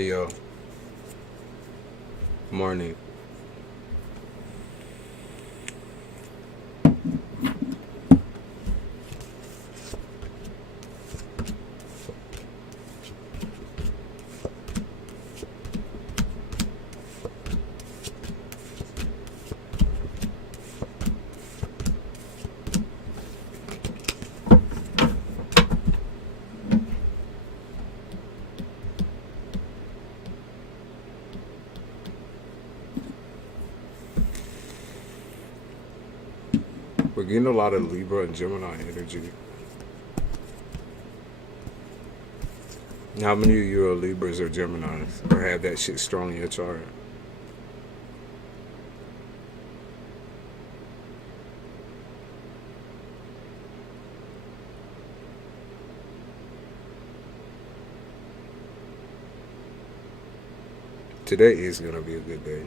Hey yo, morning. We're getting a lot of Libra and Gemini energy. How many of you are Libras or Geminis or have that shit strong in your chart? Today is gonna be a good day.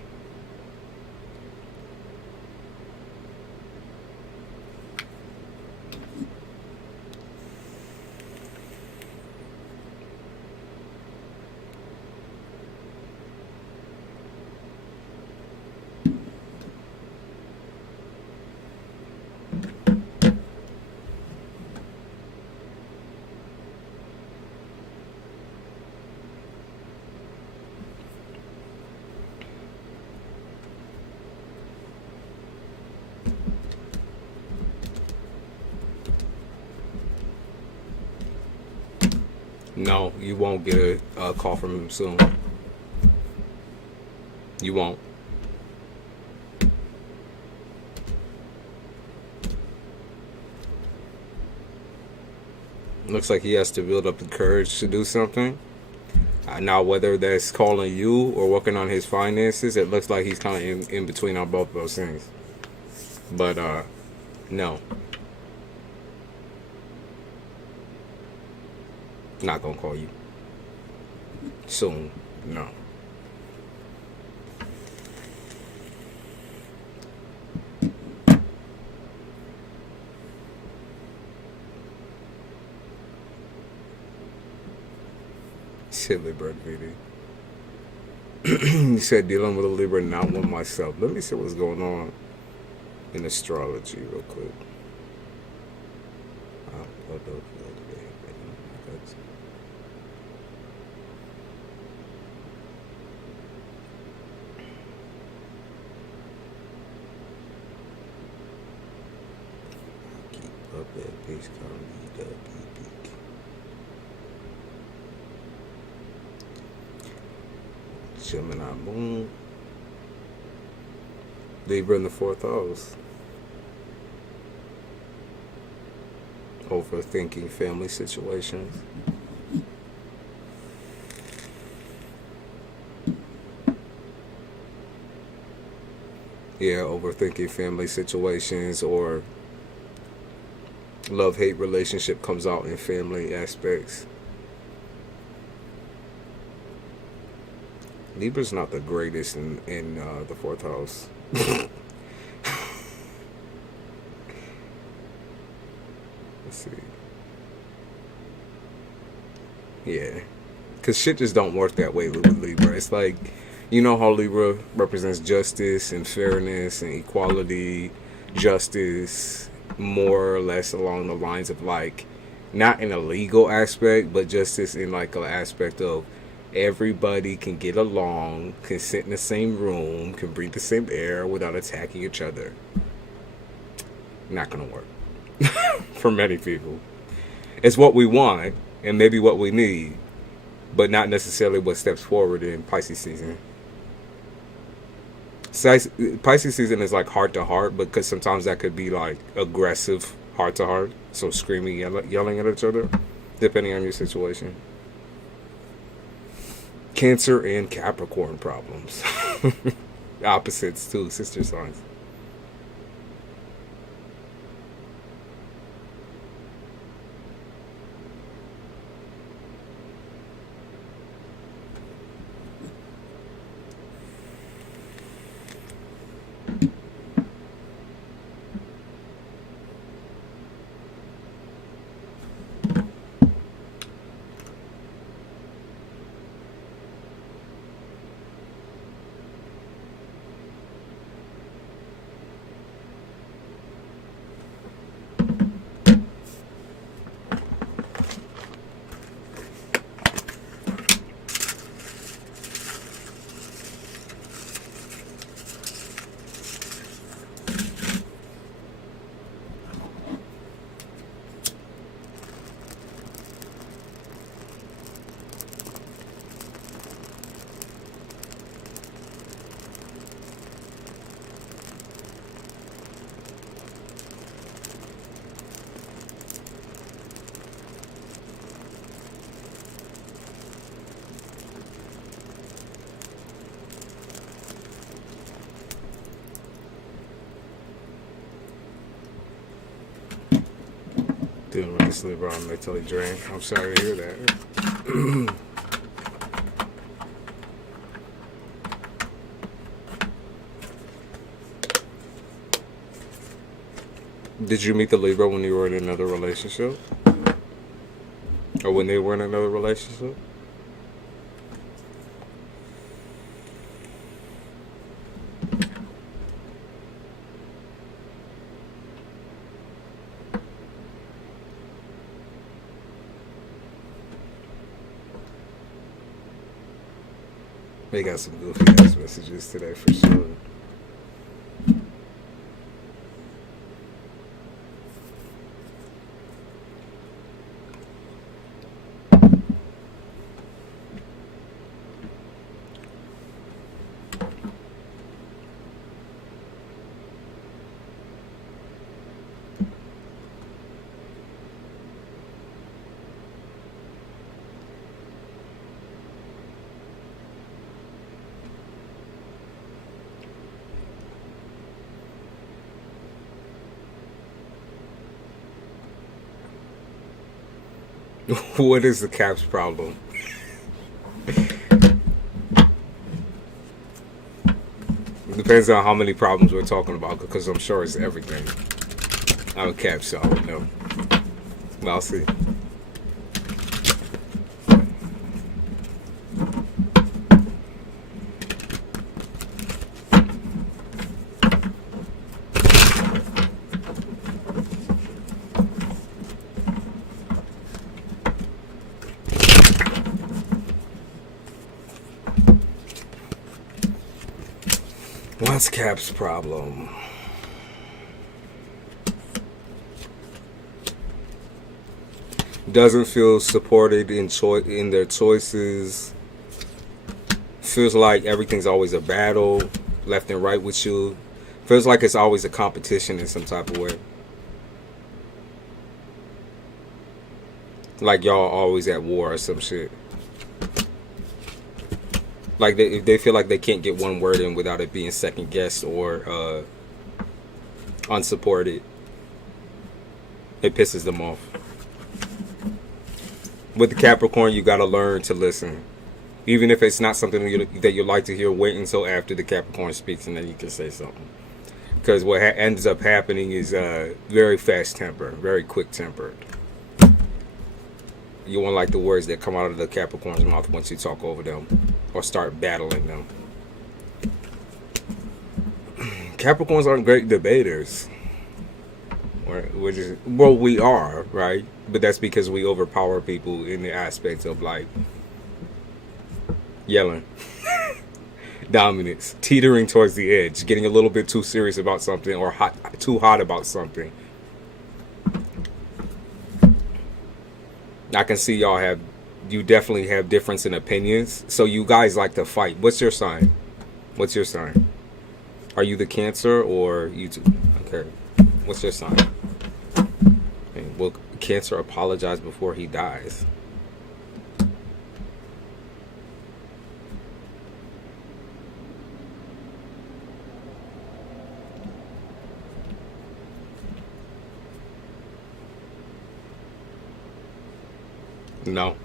No, you won't get a call from him soon. You won't. Looks like he has to build up the courage to do something. Now, whether that's calling you or working on his finances, it looks like he's kind of in between on both those things. But, no. Not gonna call you. Soon. No. Silly bird video. He said dealing with a Libra, not one myself. Let me see what's going on in astrology real quick. Keep up that peace, comedy, Gemini moon. Libra in the fourth house. Overthinking family situations. Yeah, overthinking family situations or love-hate relationship comes out in family aspects. Libra's not the greatest in the fourth house. Let's see. Yeah. Because shit just don't work that way with Libra. It's like, you know how Libra represents justice and fairness and equality, justice, more or less along the lines of like, not in a legal aspect, but justice in like an aspect of everybody can get along, can sit in the same room, can breathe the same air without attacking each other. Not gonna work. For many people. It's what we want and maybe what we need, but not necessarily what steps forward in Pisces season. Pisces season is like heart to heart, because sometimes that could be like aggressive heart to heart, so screaming, yelling at each other, depending on your situation. Cancer and Capricorn problems. Opposites too, sister signs. Dealing with this Libra, I'm mentally drained. I'm sorry to hear that. Did you meet the Libra when you were in another relationship? Or when they were in another relationship? They got some goofy ass messages today for sure. What is the Cap's problem? It depends on how many problems we're talking about, because I'm sure it's everything. I'm a Cap, so I would know. But I'll see. What's Cap's problem? Doesn't feel supported in their choices. Feels like everything's always a battle, left and right with you. Feels like it's always a competition in some type of way. Like y'all always at war or some shit. Like they feel like they can't get one word in without it being second guessed or unsupported. It pisses them off. With the Capricorn, you gotta learn to listen. Even if it's not something that you like to hear, wait until after the Capricorn speaks and then you can say something. Because what ends up happening is very fast-tempered, very quick-tempered. You won't like the words that come out of the Capricorn's mouth once you talk over them or start battling them. Capricorns aren't great debaters. Well, we are, right? But that's because we overpower people in the aspect of like yelling, dominance, teetering towards the edge, getting a little bit too serious about something or too hot about something. I can see you definitely have difference in opinions. So you guys like to fight. What's your sign? What's your sign? Are you the Cancer or you two? Okay. What's your sign? Okay. Will Cancer apologize before he dies? No.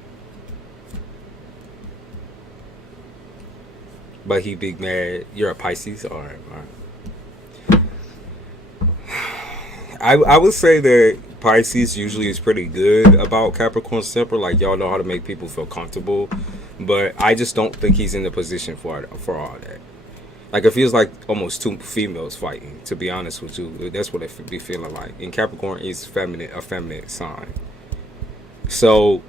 But he'd be mad. You're a Pisces? Alright, alright. I would say that Pisces usually is pretty good about Capricorn's temper. Like, y'all know how to make people feel comfortable. But I just don't think he's in the position for all that. Like, it feels like almost two females fighting, to be honest with you. That's what it be feeling like. And Capricorn is a feminine sign. So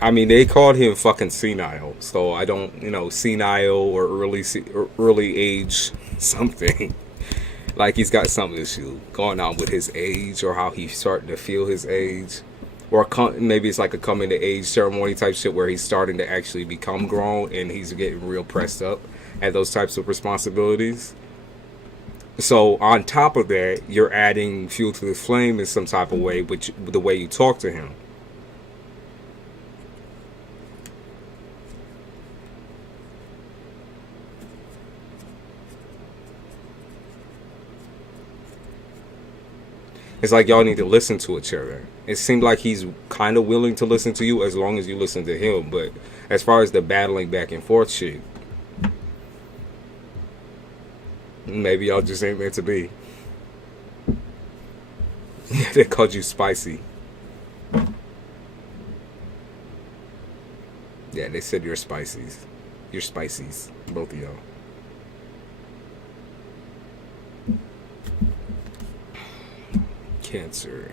I mean, they called him fucking senile, so I don't, senile or early age something. Like he's got some issue going on with his age or how he's starting to feel his age. Or maybe it's like a coming to age ceremony type shit where he's starting to actually become grown and he's getting real pressed up at those types of responsibilities. So on top of that, you're adding fuel to the flame in some type of way, which the way you talk to him. It's like y'all need to listen to each other. It seemed like he's kind of willing to listen to you as long as you listen to him. But as far as the battling back and forth shit, maybe y'all just ain't meant to be. They called you spicy. Yeah, they said you're spices. You're spices, both of y'all. Cancer.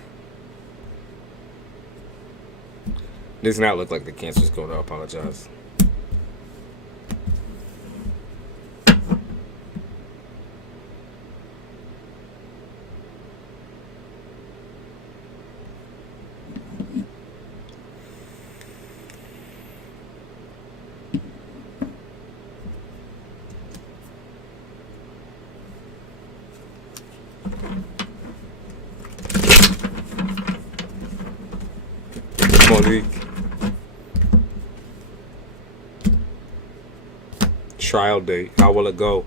Does not look like the Cancer's going to apologize. Monique. Trial date. How will it go?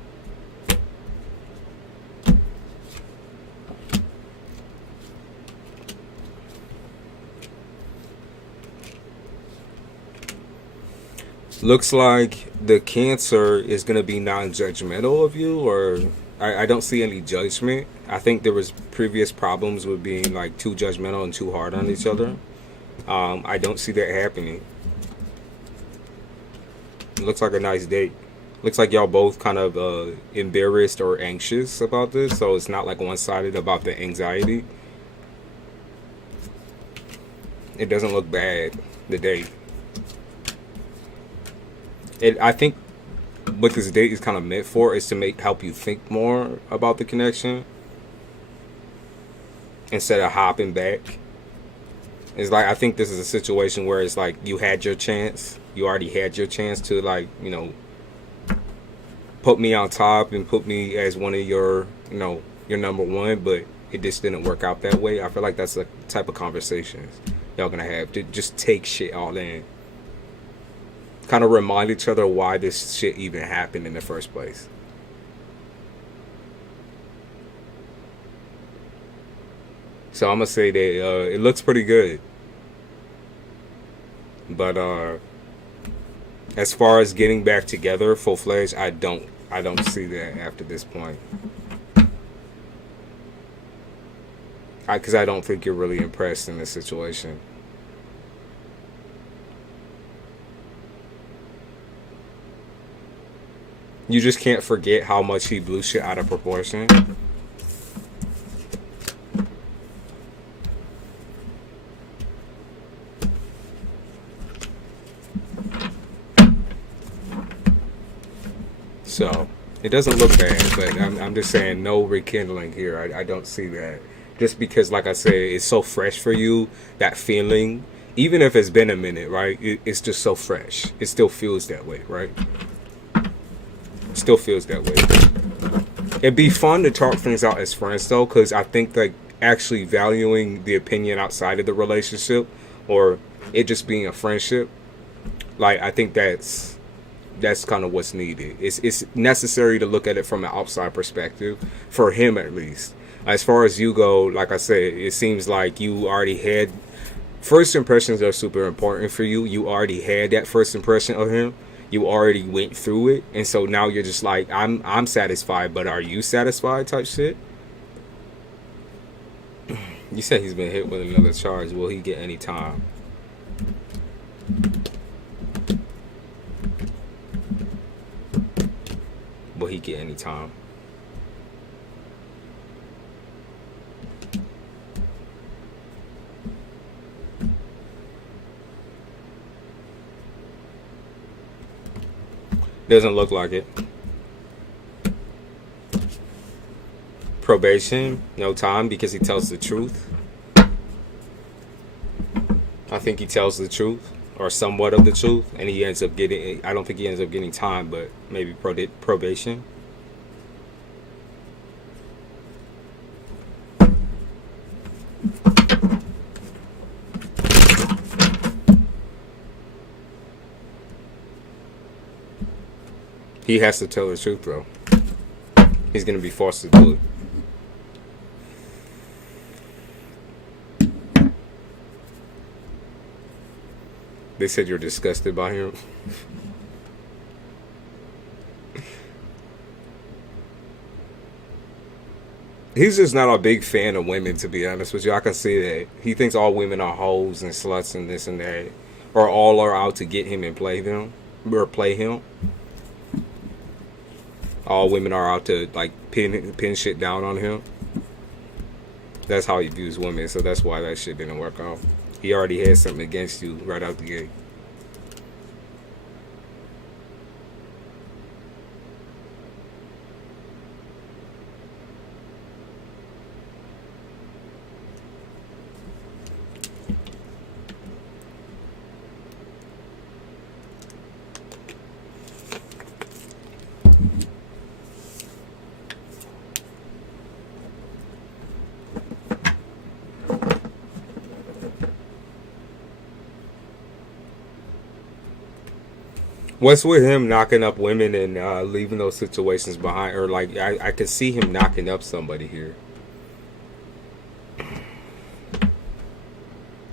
Looks like the Cancer is going to be non-judgmental of you, or I don't see any judgment. I think there was previous problems with being like too judgmental and too hard on each other. I don't see that happening. It looks like a nice date. Looks like y'all both kind of embarrassed or anxious about this, so it's not like one-sided about the anxiety. It doesn't look bad, the date. I think what this date is kind of meant for is to help you think more about the connection instead of hopping back. It's like, I think this is a situation where it's like you had your chance. You already had your chance to, like, you know, put me on top and put me as one of your, you know, your number one, but it just didn't work out that way. I feel like that's the type of conversations y'all gonna have, to just take shit all in. Kind of remind each other why this shit even happened in the first place. So I'm gonna say that it looks pretty good, but as far as getting back together full-fledged, I don't see that after this point. Because I don't think you're really impressed in this situation. You just can't forget how much he blew shit out of proportion. So it doesn't look bad, but I'm just saying no rekindling here. I don't see that. Just because, like I said, it's so fresh for you, that feeling. Even if it's been a minute, right? It's just so fresh. It still feels that way, right? It still feels that way. It'd be fun to talk things out as friends, though, because I think like actually valuing the opinion outside of the relationship, or it just being a friendship, like I think that's kind of what's needed. It's necessary to look at it from an outside perspective, for him at least. As far as you go, like I said, it seems like you already had, first impressions are super important for you. You already had that first impression of him. You already went through it, and so now you're just like, I'm satisfied, but are you satisfied type shit? You said he's been hit with another charge. Will he get any time? Will he get any time? Doesn't look like it. Probation, no time, because he tells the truth. I think he tells the truth, or somewhat of the truth, and he ends up getting, I don't think he ends up getting time, but maybe probation. He has to tell the truth, though. He's going to be forced to do it. They said you're disgusted by him. He's just not a big fan of women, to be honest with you. I can see that. He thinks all women are hoes and sluts and this and that. Or all are out to get him and play them. Or play him. All women are out to, like, pin shit down on him. That's how he views women, so that's why that shit didn't work out. He already had something against you right out the gate. What's with him knocking up women and leaving those situations behind? Or, like, I could see him knocking up somebody here.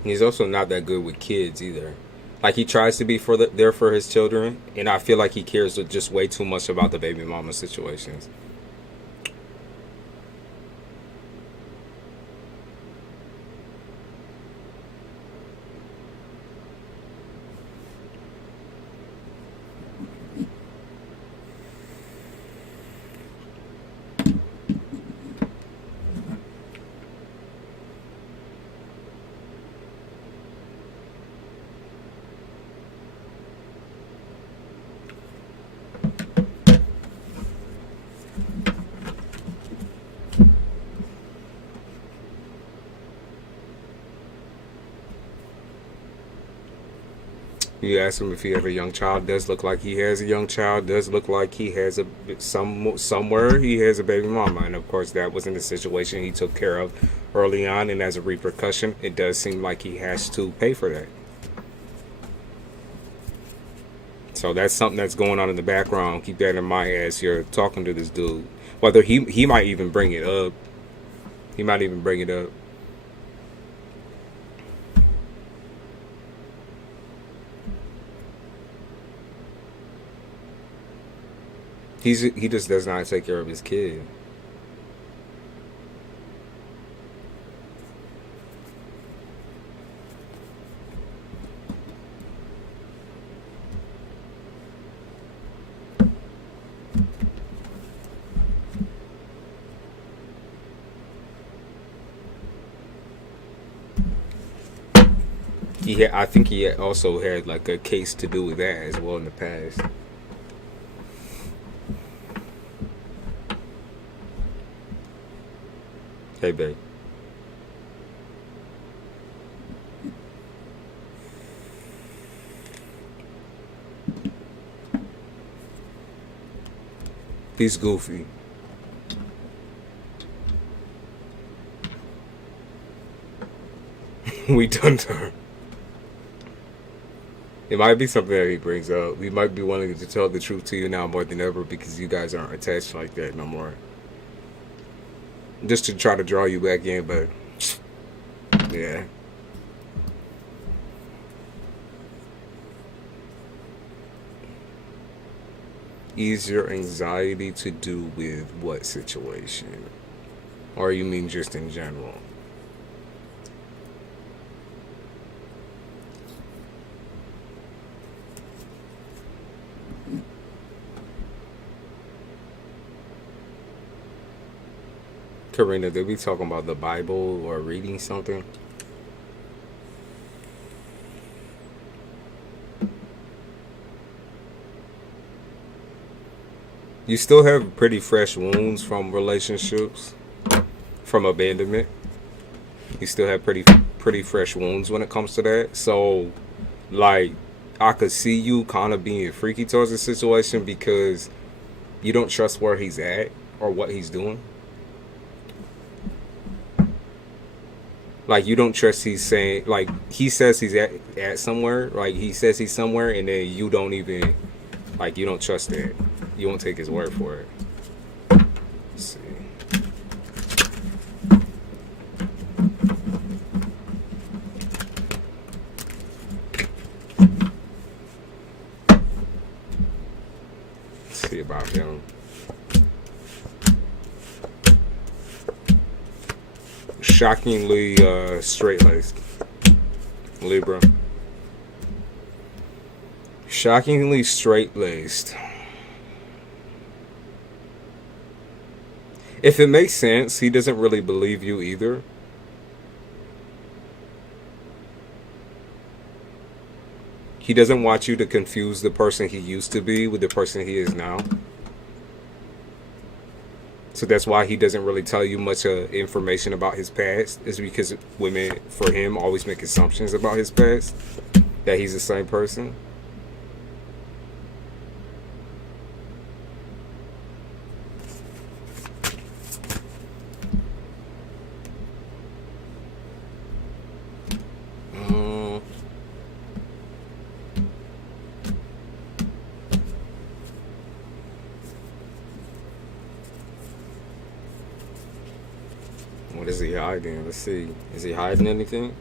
He's also not that good with kids either. Like, he tries to be there for his children, and I feel like he cares just way too much about the baby mama situations. You ask him if he have a young child. Does look like he has a young child. Does look like he has somewhere he has a baby mama, and of course that wasn't the situation he took care of early on. And as a repercussion, it does seem like he has to pay for that. So that's something that's going on in the background. Keep that in mind as you're talking to this dude. Whether he might even bring it up. He might even bring it up. He just does not take care of his kid. I think he also had like a case to do with that as well in the past. Hey, babe. He's goofy. We done her. It might be something that he brings up. He might be wanting to tell the truth to you now more than ever because you guys aren't attached like that no more. Just to try to draw you back in, but yeah. Ease your anxiety to do with what situation? Or you mean just in general? Karina, did we talk about the Bible or reading something? You still have pretty fresh wounds from relationships, from abandonment. You still have pretty fresh wounds when it comes to that. So, like, I could see you kind of being freaky towards the situation because you don't trust where he's at or what he's doing. Like, you don't trust he's saying, like, he says he's at somewhere. Like, he says he's somewhere, and then you don't even, like, you don't trust that. You won't take his word for it. Let's see. shockingly straight-laced. Libra. Shockingly straight-laced. If it makes sense, he doesn't really believe you either. He doesn't want you to confuse the person he used to be with the person he is now. So that's why he doesn't really tell you much information about his past. Is because women, for him, always make assumptions about his past. That he's the same person. What is he hiding? Let's see. Is he hiding anything?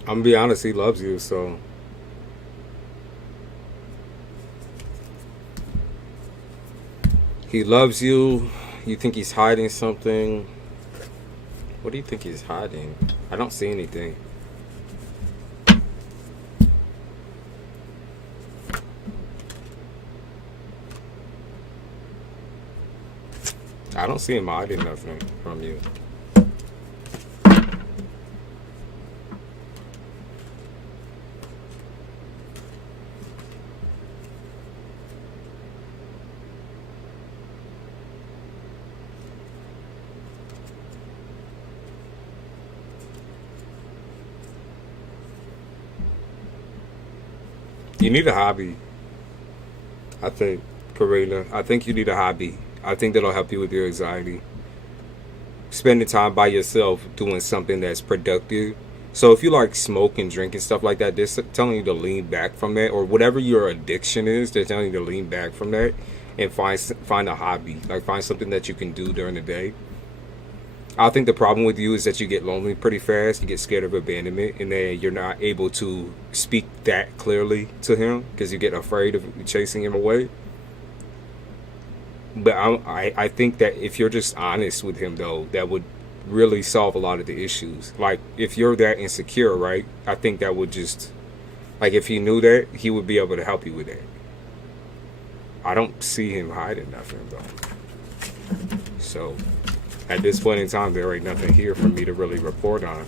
I'm gonna be honest, he loves you, so he loves you. You think he's hiding something? What do you think he's hiding? I don't see anything. I don't see him hiding nothing from you. You need a hobby, I think, Karina. I think you need a hobby. I think that'll help you with your anxiety. Spending time by yourself doing something that's productive. So if you like smoke and drink and stuff like that, they're telling you to lean back from that. Or whatever your addiction is, they're telling you to lean back from that and find a hobby. Like find something that you can do during the day. I think the problem with you is that you get lonely pretty fast. You get scared of abandonment, and then you're not able to speak that clearly to him because you get afraid of chasing him away. But I think that if you're just honest with him, though, that would really solve a lot of the issues. Like, if you're that insecure, right, I think that would just, like, if he knew that, he would be able to help you with that. I don't see him hiding nothing, though. So at this point in time, there ain't nothing here for me to really report on.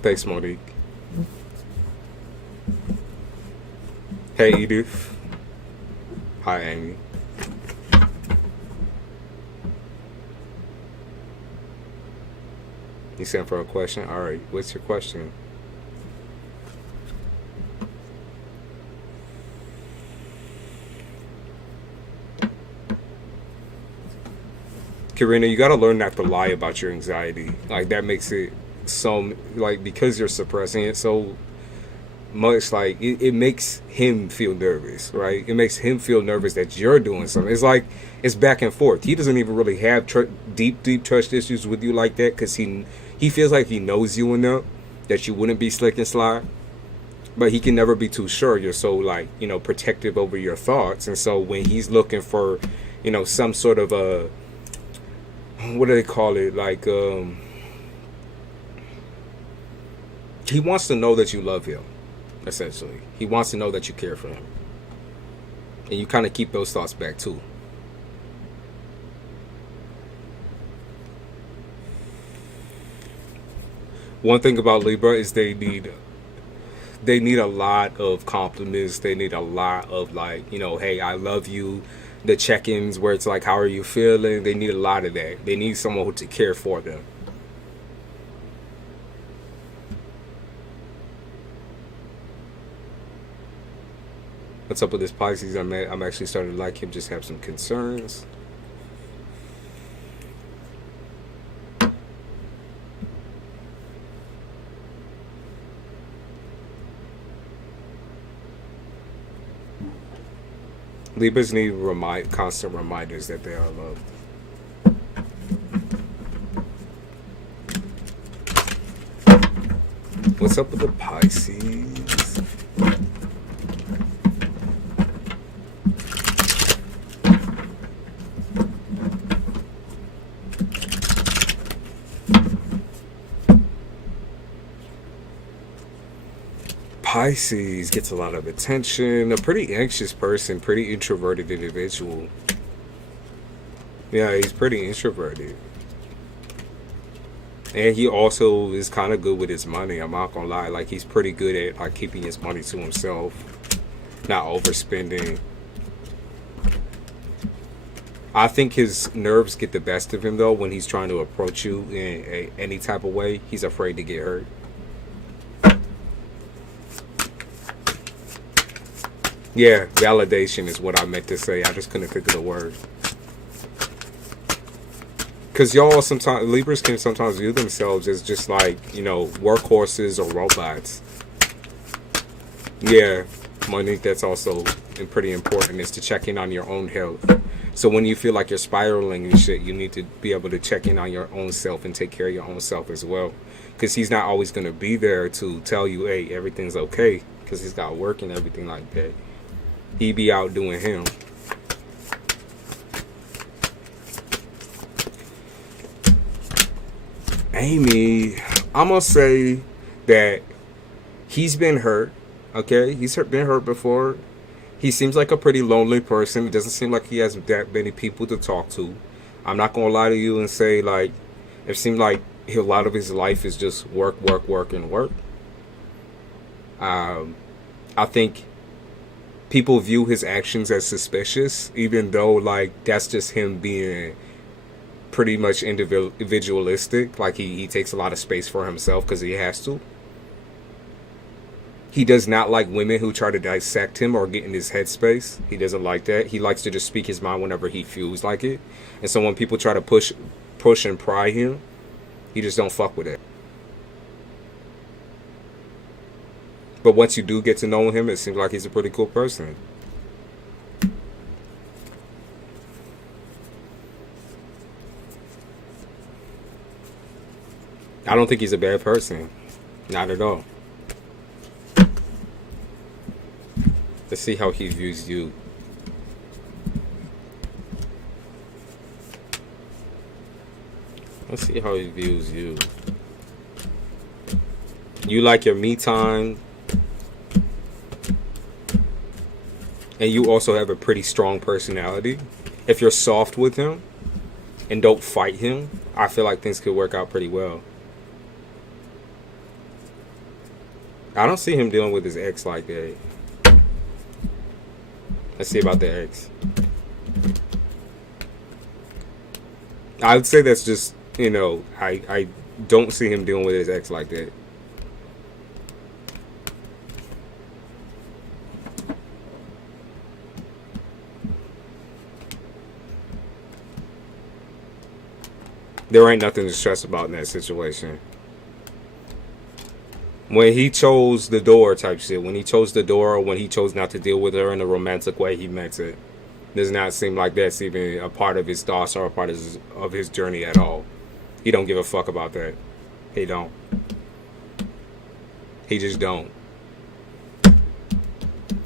Thanks, Monique. Hey, Edith. Hi, Amy. You sent for a question? All right. What's your question? Karina, you got to learn not to lie about your anxiety. Like, that makes it so, like, because you're suppressing it so much, like, it makes him feel nervous, right? It makes him feel nervous that you're doing something. It's like, it's back and forth. He doesn't even really have deep trust issues with you like that because he feels like he knows you enough that you wouldn't be slick and sly. But he can never be too sure. You're so, like, you know, protective over your thoughts. And so when he's looking for, you know, some sort of a, what do they call it? Like, he wants to know that you love him, essentially. He wants to know that you care for him. And you kind of keep those thoughts back, too. One thing about Libra is they need a lot of compliments. They need a lot of, like, you know, hey, I love you. The check-ins where it's like, how are you feeling? They need a lot of that. They need someone to care for them. What's up with this Pisces? I'm actually starting to like him, just have some concerns. Libras need constant reminders that they are loved. What's up with the Pisces? Pisces gets a lot of attention. A pretty anxious person, pretty introverted individual. Yeah, he's pretty introverted. And he also is kind of good with his money. I'm not gonna lie. Like, he's pretty good at like keeping his money to himself, not overspending. I think his nerves get the best of him though when he's trying to approach you in any type of way. He's afraid to get hurt. Yeah, validation is what I meant to say. I just couldn't think of the word. Because y'all sometimes, Libras can sometimes view themselves as just like, you know, workhorses or robots. Yeah, Monique, that's also pretty important, is to check in on your own health. So when you feel like you're spiraling and shit, you need to be able to check in on your own self and take care of your own self as well. Because he's not always going to be there to tell you, hey, everything's okay. Because he's got work and everything like that. He be out doing him. Amy, I'm gonna say that he's been hurt. Okay, he's been hurt before. He seems like a pretty lonely person. It doesn't seem like he has that many people to talk to. I'm not gonna lie to you and say, like, it seemed like a lot of his life is just work, work, work, and work. I think people view his actions as suspicious, even though, like, that's just him being pretty much individualistic. Like, he takes a lot of space for himself because he has to. He does not like women who try to dissect him or get in his headspace. He doesn't like that. He likes to just speak his mind whenever he feels like it. And so when people try to push and pry him, he just don't fuck with it. But once you do get to know him, it seems like he's a pretty cool person. I don't think he's a bad person. Not at all. Let's see how he views you. Let's see how he views you. You like your me time. And you also have a pretty strong personality. If you're soft with him and don't fight him, I feel like things could work out pretty well. I don't see him dealing with his ex like that. Let's see about the ex. I would say that's just, you know, I don't see him dealing with his ex like that. There ain't nothing to stress about in that situation. When he chose the door type shit, when he chose the door, or when he chose not to deal with her in a romantic way, he meant it. Does not seem like that's even a part of his thoughts or a part of his journey at all. He don't give a fuck about that. He don't. He just don't.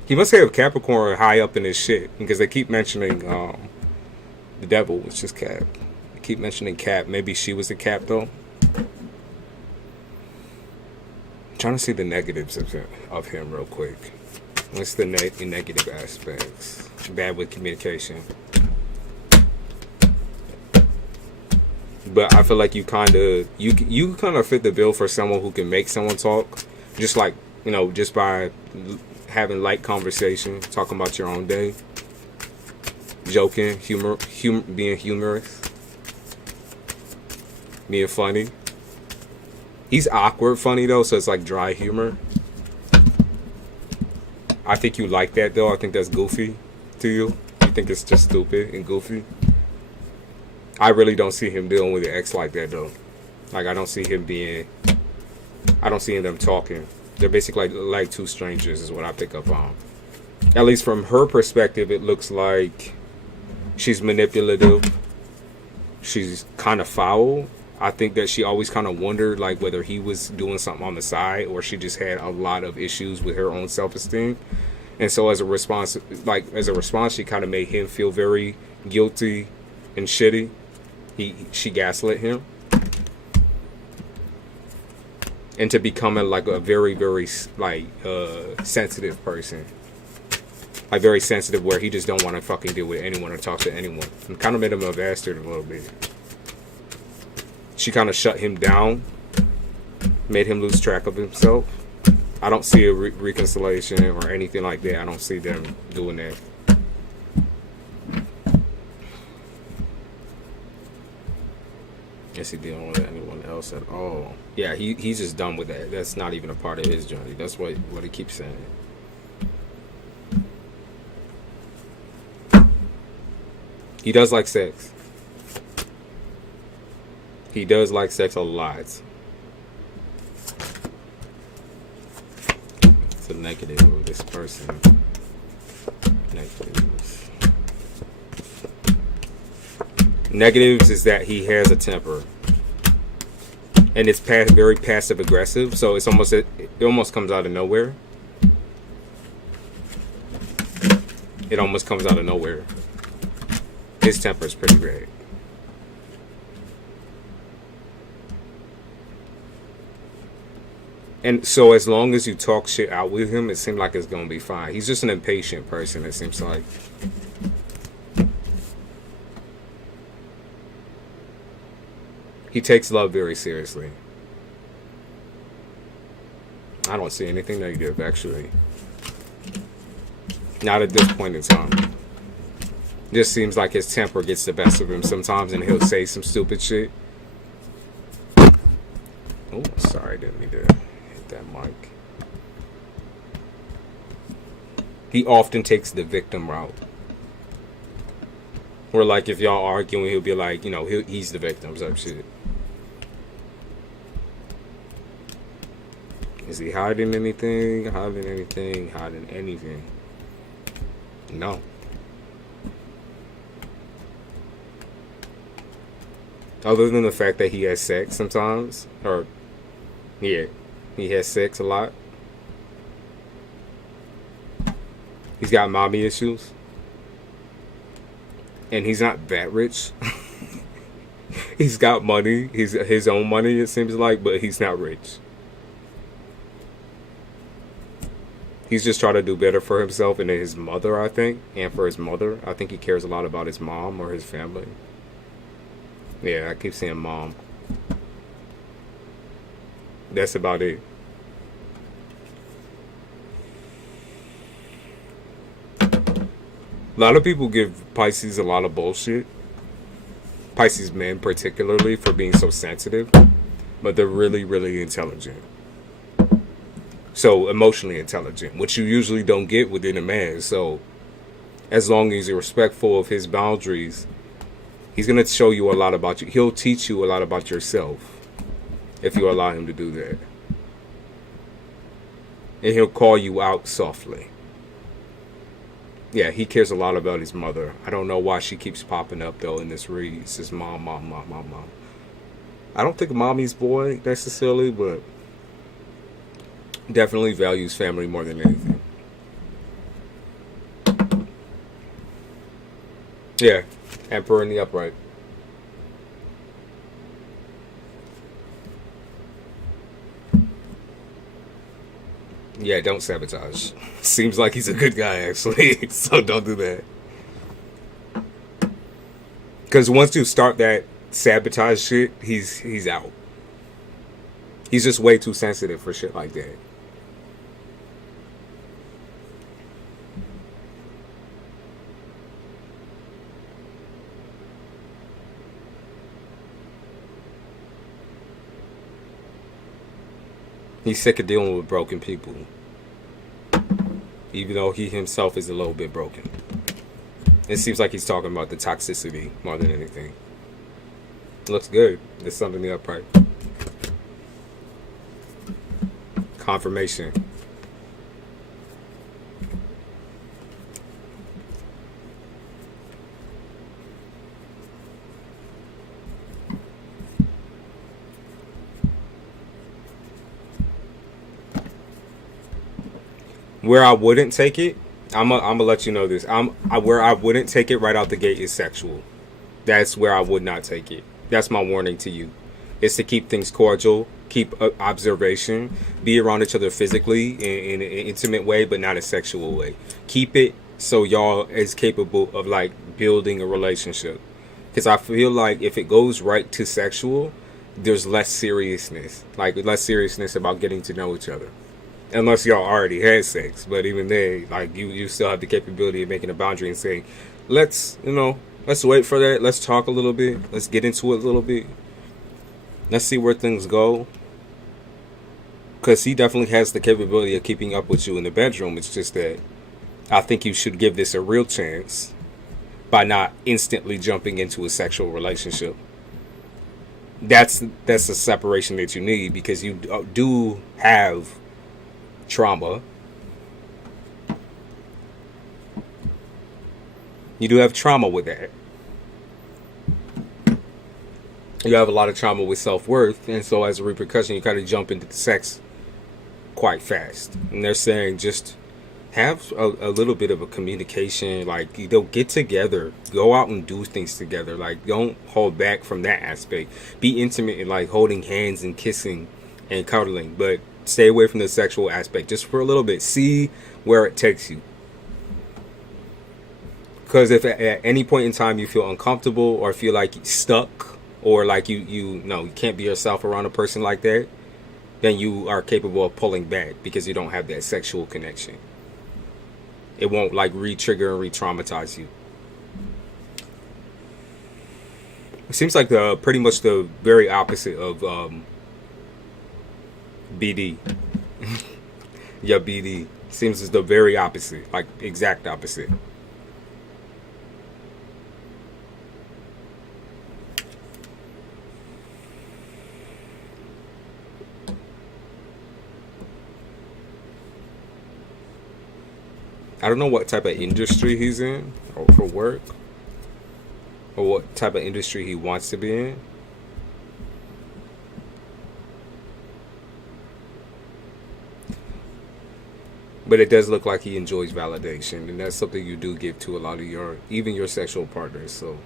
He must have Capricorn high up in his shit, because they keep mentioning the devil, which is Cap. They keep mentioning Cap. Maybe she was the Cap though. Trying to see the negatives of him real quick. What's the negative aspects? Bad with communication. But I feel like you kind of fit the bill for someone who can make someone talk, just like, you know, just by having light conversation, talking about your own day, joking, being humorous, being funny. He's awkward funny though, so it's like dry humor. I think you like that though. I think that's goofy to you. You think it's just stupid and goofy. I really don't see him dealing with an ex like that though. Like, I don't see them talking. They're basically like two strangers is what I pick up on. At least from her perspective, it looks like she's manipulative. She's kind of foul. I think that she always kind of wondered like whether he was doing something on the side, or she just had a lot of issues with her own self-esteem. And so as a response, she kind of made him feel very guilty and shitty. She gaslit him into becoming like a very, very like sensitive person. Like very sensitive, where he just don't want to fucking deal with anyone or talk to anyone. And kind of made him a bastard a little bit. She kind of shut him down, made him lose track of himself. I don't see a reconciliation or anything like that. I don't see them doing that. Is he dealing with anyone else at all? Yeah, he's just done with that. That's not even a part of his journey. That's what he keeps saying. He does like sex. He does like sex a lot. It's a negative of this person. Negatives. Negatives is that he has a temper. And it's very passive aggressive, so it almost comes out of nowhere. It almost comes out of nowhere. His temper is pretty great. And so as long as you talk shit out with him, it seems like it's going to be fine. He's just an impatient person, it seems like. He takes love very seriously. I don't see anything negative, actually. Not at this point in time. Just seems like his temper gets the best of him sometimes, and he'll say some stupid shit. Oh, sorry, didn't mean to hit that mic. He often takes the victim route. Or like if y'all arguing, he'll be like, you know, he's the victim type shit. Is he hiding anything? Hiding anything? No. Other than the fact that he has sex sometimes. Or, yeah, he has sex a lot. He's got mommy issues. And he's not that rich. He's got money. He's his own money, it seems like, but he's not rich. He's just trying to do better for himself and his mother, I think. And for his mother. I think he cares a lot about his mom or his family. Yeah, I keep saying mom. That's about it. A lot of people give Pisces a lot of bullshit. Pisces men particularly, for being so sensitive. But they're really, really intelligent. So emotionally intelligent, which you usually don't get within a man. So as long as you're respectful of his boundaries, he's going to show you a lot about you. He'll teach you a lot about yourself if you allow him to do that. And he'll call you out softly. Yeah, he cares a lot about his mother. I don't know why she keeps popping up, though, in this read. It says mom, mom, mom, mom, mom. I don't think mommy's boy, necessarily, but definitely values family more than anything. Yeah, Emperor in the upright. Yeah, don't sabotage. Seems like he's a good guy, actually. So don't do that. Because once you start that sabotage shit, he's out. He's just way too sensitive for shit like that. He's sick of dealing with broken people. Even though he himself is a little bit broken. It seems like he's talking about the toxicity more than anything. Looks good. There's something in the upright. Confirmation. Where I wouldn't take it, I'm gonna let you know this. Where I wouldn't take it right out the gate is sexual. That's where I would not take it. That's my warning to you. Is to keep things cordial, keep observation, be around each other physically in an intimate way, but not a sexual way. Keep it so y'all is capable of like building a relationship. Because I feel like if it goes right to sexual, there's less seriousness, like less seriousness about getting to know each other. Unless y'all already had sex, but even then, like you still have the capability of making a boundary and saying, let's let's wait for that. Let's talk a little bit. Let's get into it a little bit. Let's see where things go. Because he definitely has the capability of keeping up with you in the bedroom. It's just that I think you should give this a real chance by not instantly jumping into a sexual relationship. That's a separation that you need, because you do have trauma. You do have trauma with that. You have a lot of trauma with self-worth, and so as a repercussion, you kind of jump into the sex quite fast. And they're saying just have a little bit of a communication, like get together, go out and do things together, like don't hold back from that aspect. Be intimate and like holding hands and kissing and cuddling, but stay away from the sexual aspect just for a little bit. See where it takes you. Because if at any point in time you feel uncomfortable or feel like you're stuck, or like you can't be yourself around a person like that, then you are capable of pulling back because you don't have that sexual connection. It won't like re-trigger and re-traumatize you. It seems like pretty much the very opposite of BD. Yeah, BD seems as the very opposite, like exact opposite. I don't know what type of industry he's in, or for work, or what type of industry he wants to be in. But it does look like he enjoys validation, and that's something you do give to a lot of even your sexual partners. So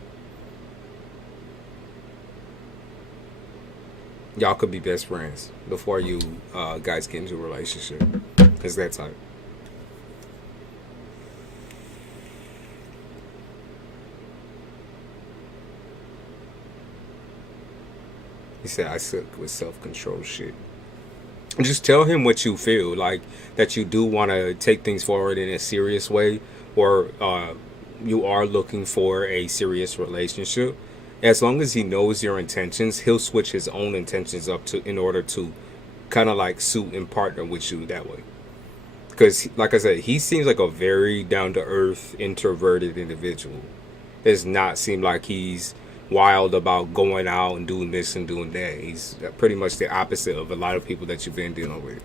y'all could be best friends before you guys get into a relationship. It's that type. He said, I suck with self-control shit. Just tell him what you feel, like that you do want to take things forward in a serious way, or you are looking for a serious relationship. As long as he knows your intentions, he'll switch his own intentions up to in order to kind of like suit and partner with you that way. Because, like I said, he seems like a very down-to-earth, introverted individual. Does not seem like he's wild about going out and doing this and doing that. He's pretty much the opposite of a lot of people that you've been dealing with.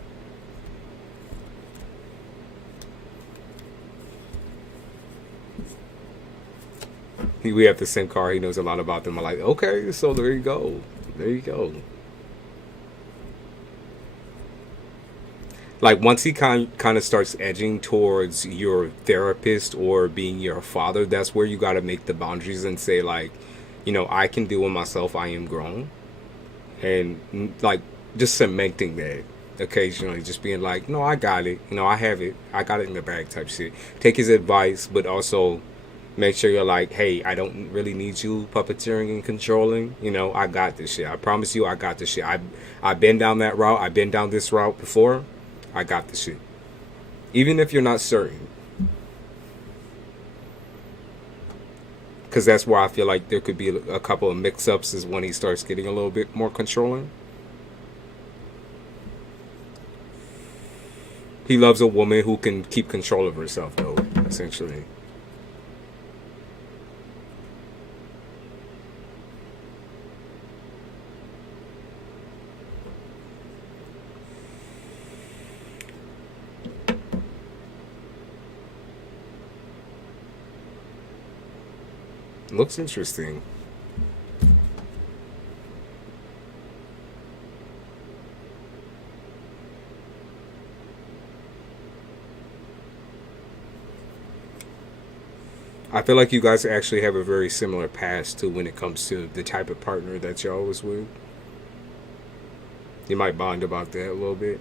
We have the same car. He knows a lot about them. I'm like, okay, so there you go. There you go. Like once he kind of starts edging towards your therapist or being your father, that's where you got to make the boundaries and say like, I can deal with myself. I am grown. And like just cementing that occasionally, just being like, no, I got it. I have it. I got it in the bag type shit. Take his advice, but also make sure you're like, hey, I don't really need you puppeteering and controlling. I got this shit. I promise you I got this shit. I've been down that route. I've been down this route before. I got this shit. Even if you're not certain. Because that's where I feel like there could be a couple of mix-ups is when he starts getting a little bit more controlling. He loves a woman who can keep control of herself, though, essentially. Looks interesting. I feel like you guys actually have a very similar past too when it comes to the type of partner that y'all was with. You might bond about that a little bit.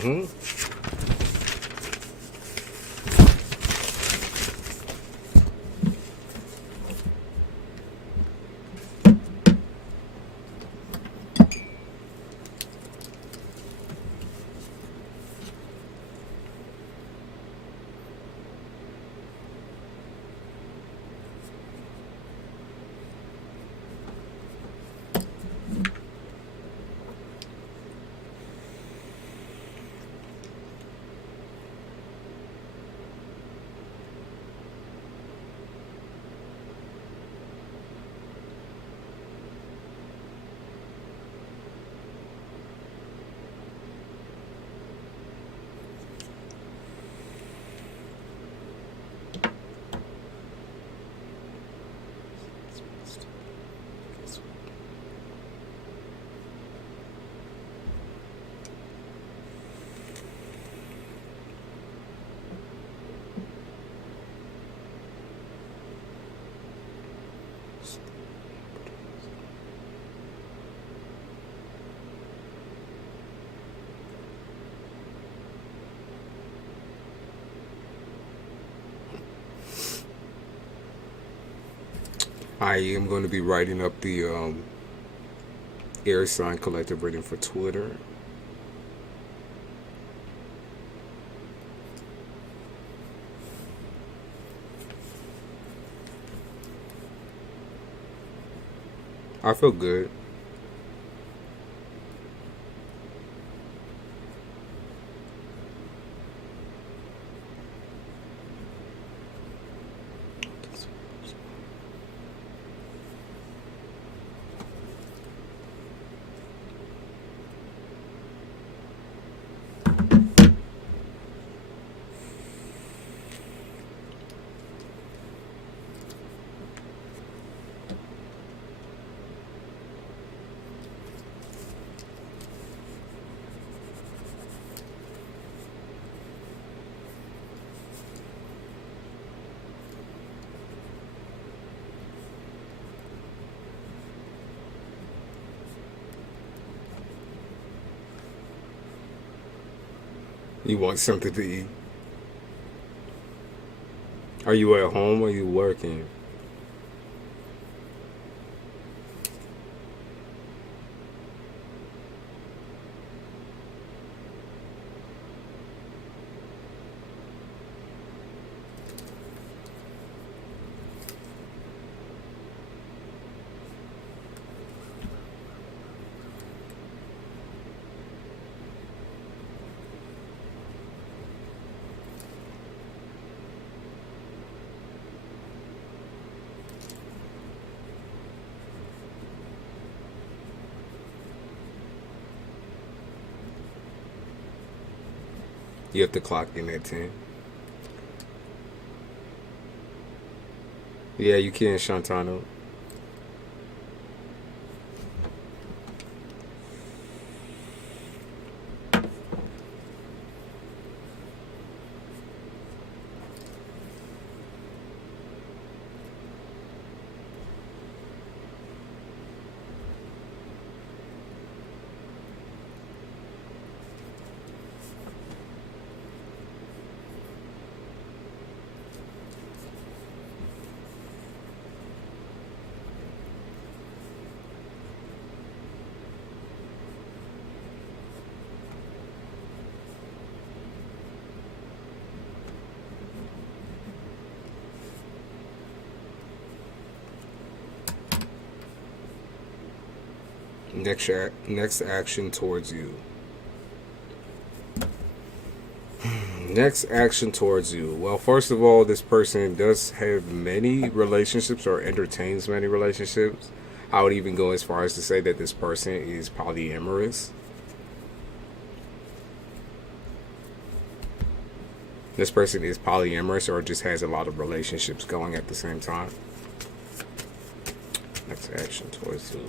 Mm-hmm. I am going to be writing up the air sign collective reading for Twitter. I feel good. You want something to eat? Are you at home or are you working? You have to clock in at 10. Yeah, you can, Shantano. Next action towards you. Next action towards you. Well, first of all, this person does have many relationships or entertains many relationships. I would even go as far as to say that this person is polyamorous. This person is polyamorous or just has a lot of relationships going at the same time. Next action towards you.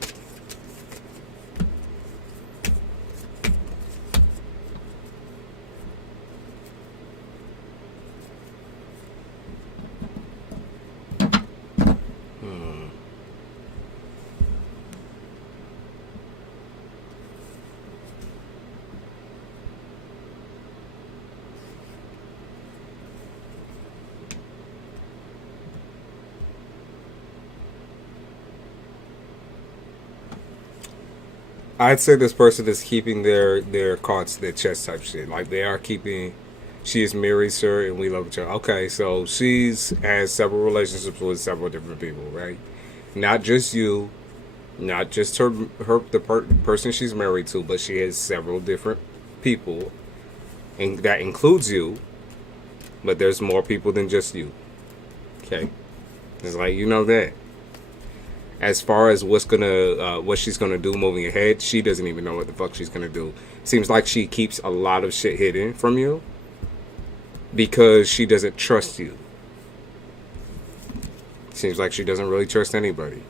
I'd say this person is keeping their cards to their chest type shit. Like they are keeping. She is married, sir, and we love each other. Okay, so she's has several relationships with several different people, right? Not just you, not just person she's married to, but she has several different people, and that includes you. But there's more people than just you. Okay, it's like you know that. As far as what she's gonna do moving ahead, she doesn't even know what the fuck she's gonna do. Seems like she keeps a lot of shit hidden from you because she doesn't trust you. Seems like she doesn't really trust anybody.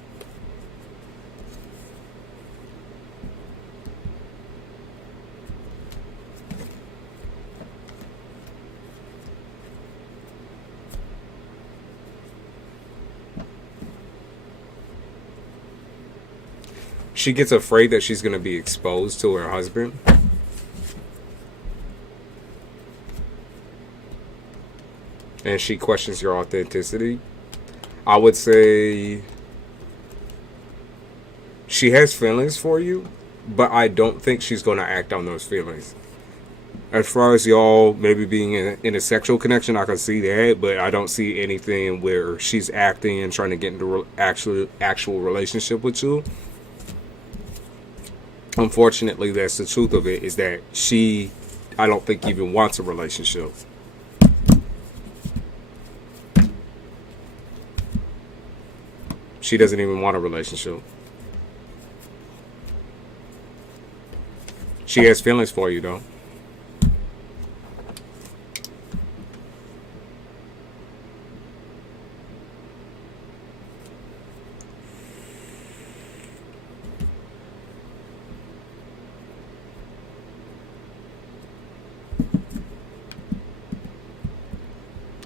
She gets afraid that she's going to be exposed to her husband. And she questions your authenticity. I would say she has feelings for you, but I don't think she's going to act on those feelings. As far as y'all maybe being in a sexual connection, I can see that, but I don't see anything where she's acting and trying to get into actual relationship with you. Unfortunately, that's the truth of it, is that I don't think even wants a relationship. She doesn't even want a relationship. She has feelings for you, though.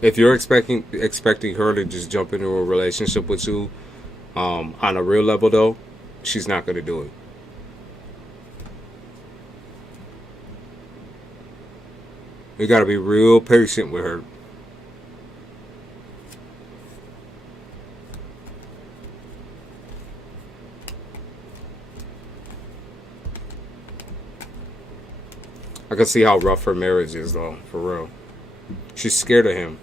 If you're expecting her to just jump into a relationship with you, on a real level though, she's not going to do it. You got to be real patient with her. I can see how rough her marriage is though, for real. She's scared of him.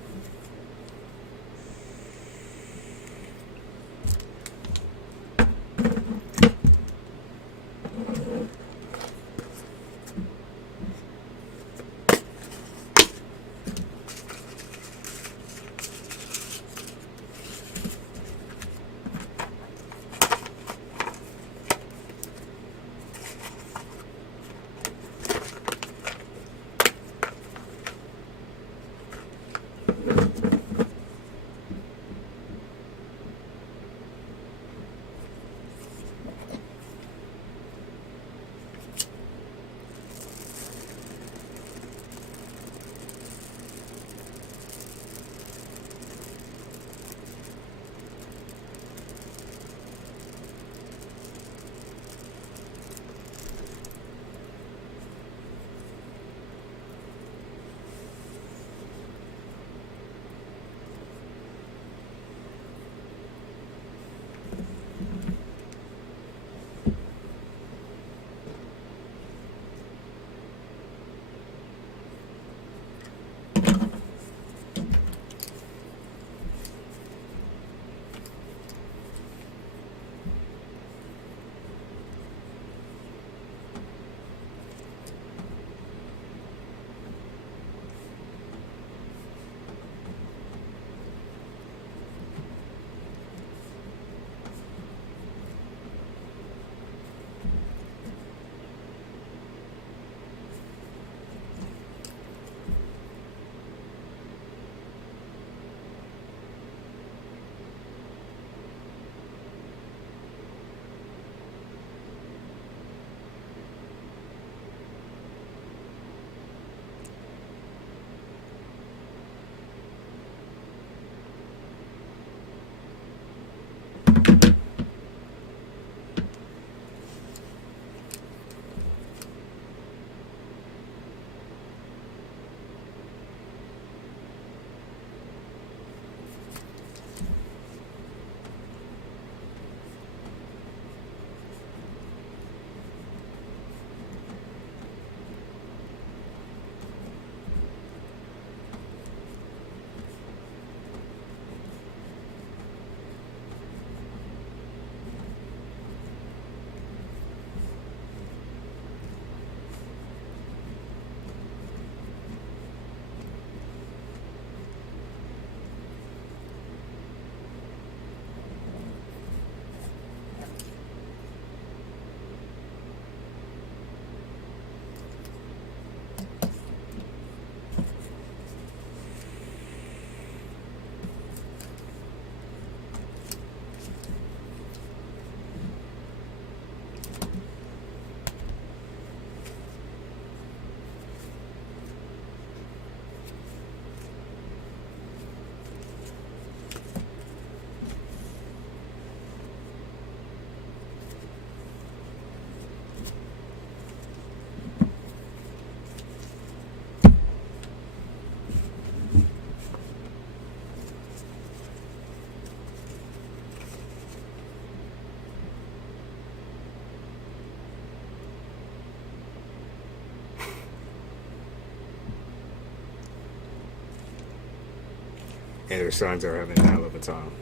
and their sons are having a hell of a time.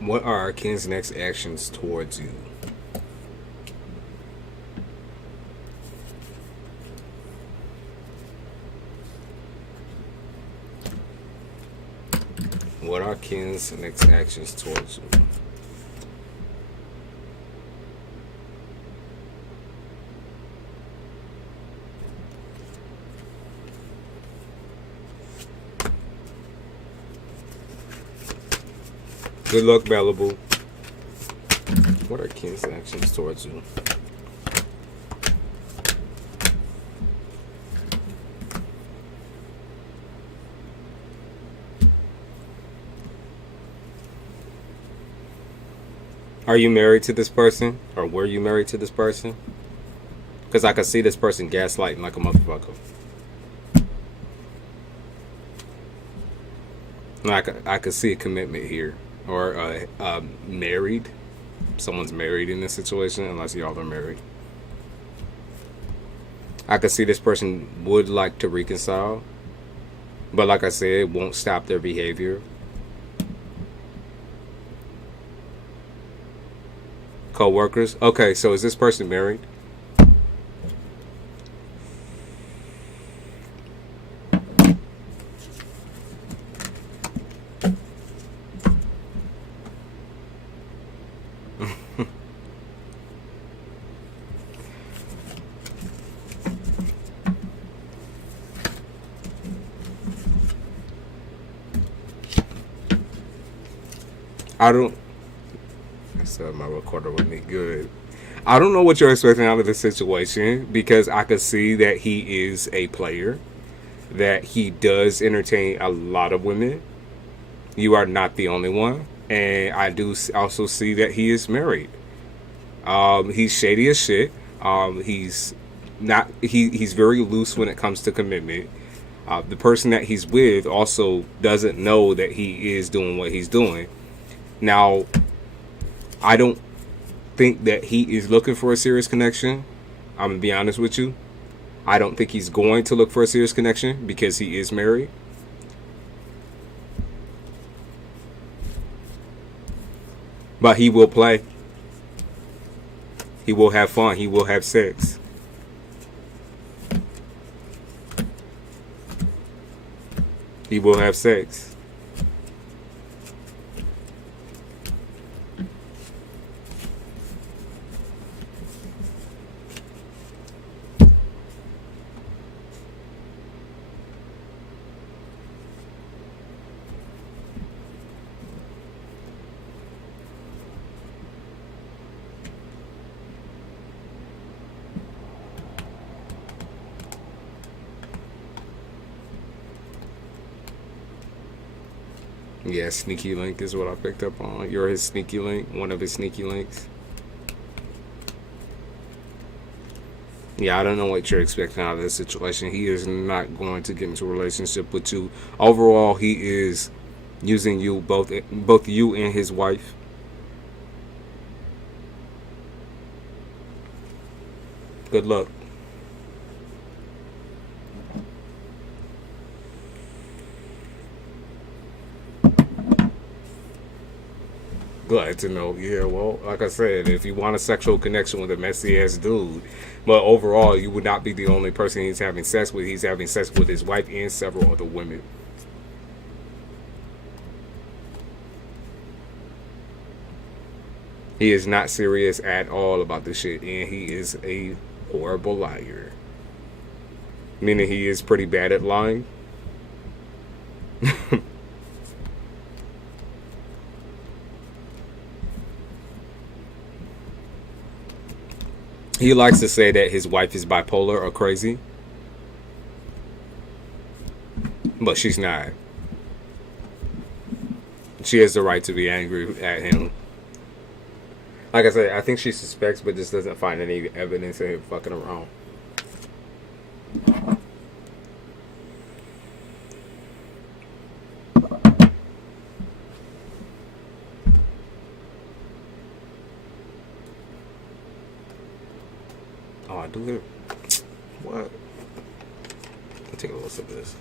What are our kin's next actions towards you? What are kin's next actions towards you? Good luck, Malibu. What are kin's actions towards you? Are you married to this person? Or were you married to this person? Because I could see this person gaslighting like a motherfucker. I could see a commitment here. Or married. Someone's married in this situation, unless y'all are married. I could see this person would like to reconcile. But like I said, it won't stop their behavior. Co-workers. Okay, so is this person married? I don't. I said my recorder with me. Good. I don't know what you're expecting out of this situation, because I could see that he is a player, that he does entertain a lot of women. You are not the only one, and I do also see that he is married. He's shady as shit. He's not. He's very loose when it comes to commitment. The person that he's with also doesn't know that he is doing what he's doing. Now, I don't think that he is looking for a serious connection. I'm going to be honest with you. I don't think he's going to look for a serious connection because he is married. But he will play. He will have fun. He will have sex. He will have sex. Yeah, sneaky link is what I picked up on. You're his sneaky link, one of his sneaky links. Yeah, I don't know what you're expecting out of this situation. He is not going to get into a relationship with you. Overall, he is using you, both you and his wife. Good luck. Glad to know. Yeah, well, like I said, if you want a sexual connection with a messy ass dude, but overall, you would not be the only person he's having sex with. He's having sex with his wife and several other women. He is not serious at all about this shit, and he is a horrible liar. Meaning he is pretty bad at lying. He likes to say that his wife is bipolar or crazy. But she's not. She has the right to be angry at him. Like I said, I think she suspects, but just doesn't find any evidence of him fucking around. Oh, I do it. What? I'll take a little sip of this.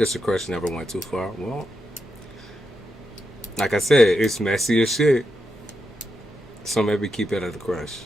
Just the crush never went too far. Well, like I said, it's messy as shit. So maybe keep it at the crush.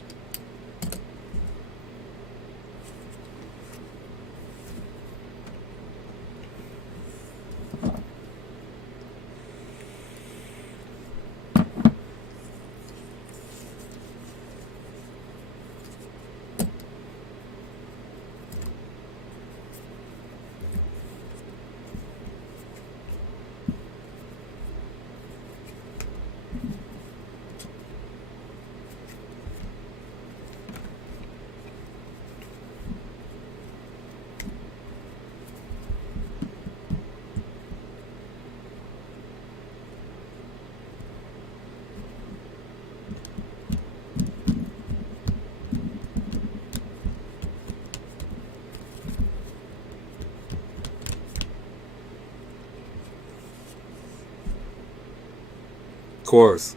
Of course.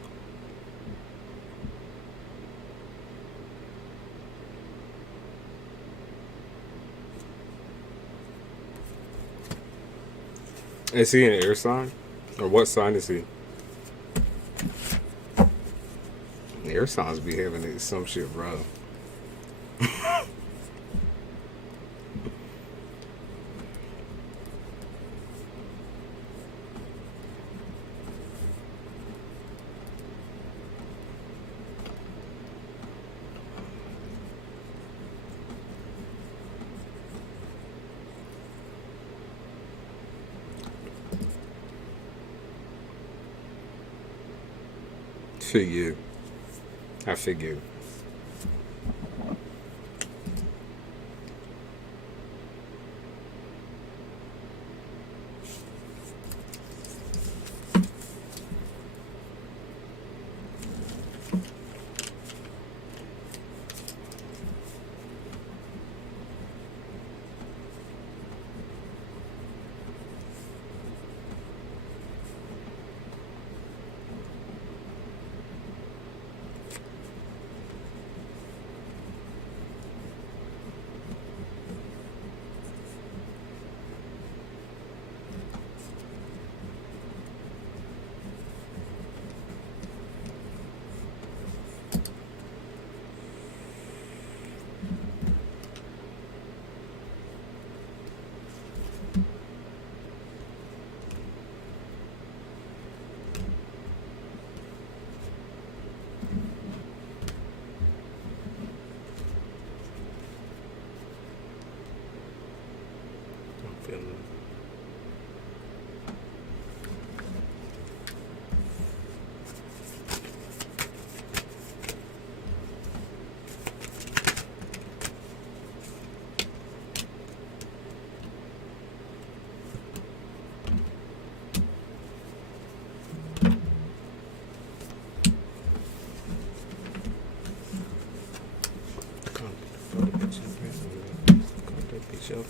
Is he an air sign? Or what sign is he? Air signs be having some shit, bro. Figure. I figure.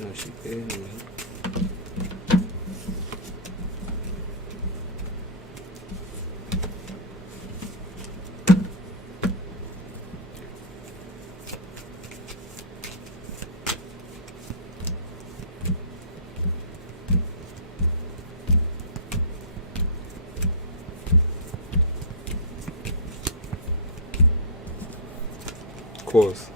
No, she didn't. Of course.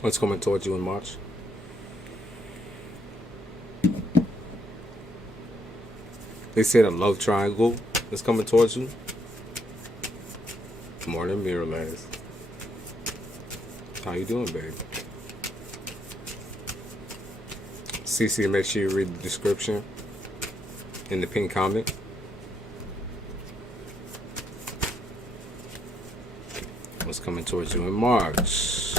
What's coming towards you in March? They said a love triangle is coming towards you. Morning, Mirrorless. How you doing, babe? CC, make sure you read the description in the pinned comment. What's coming towards you in March?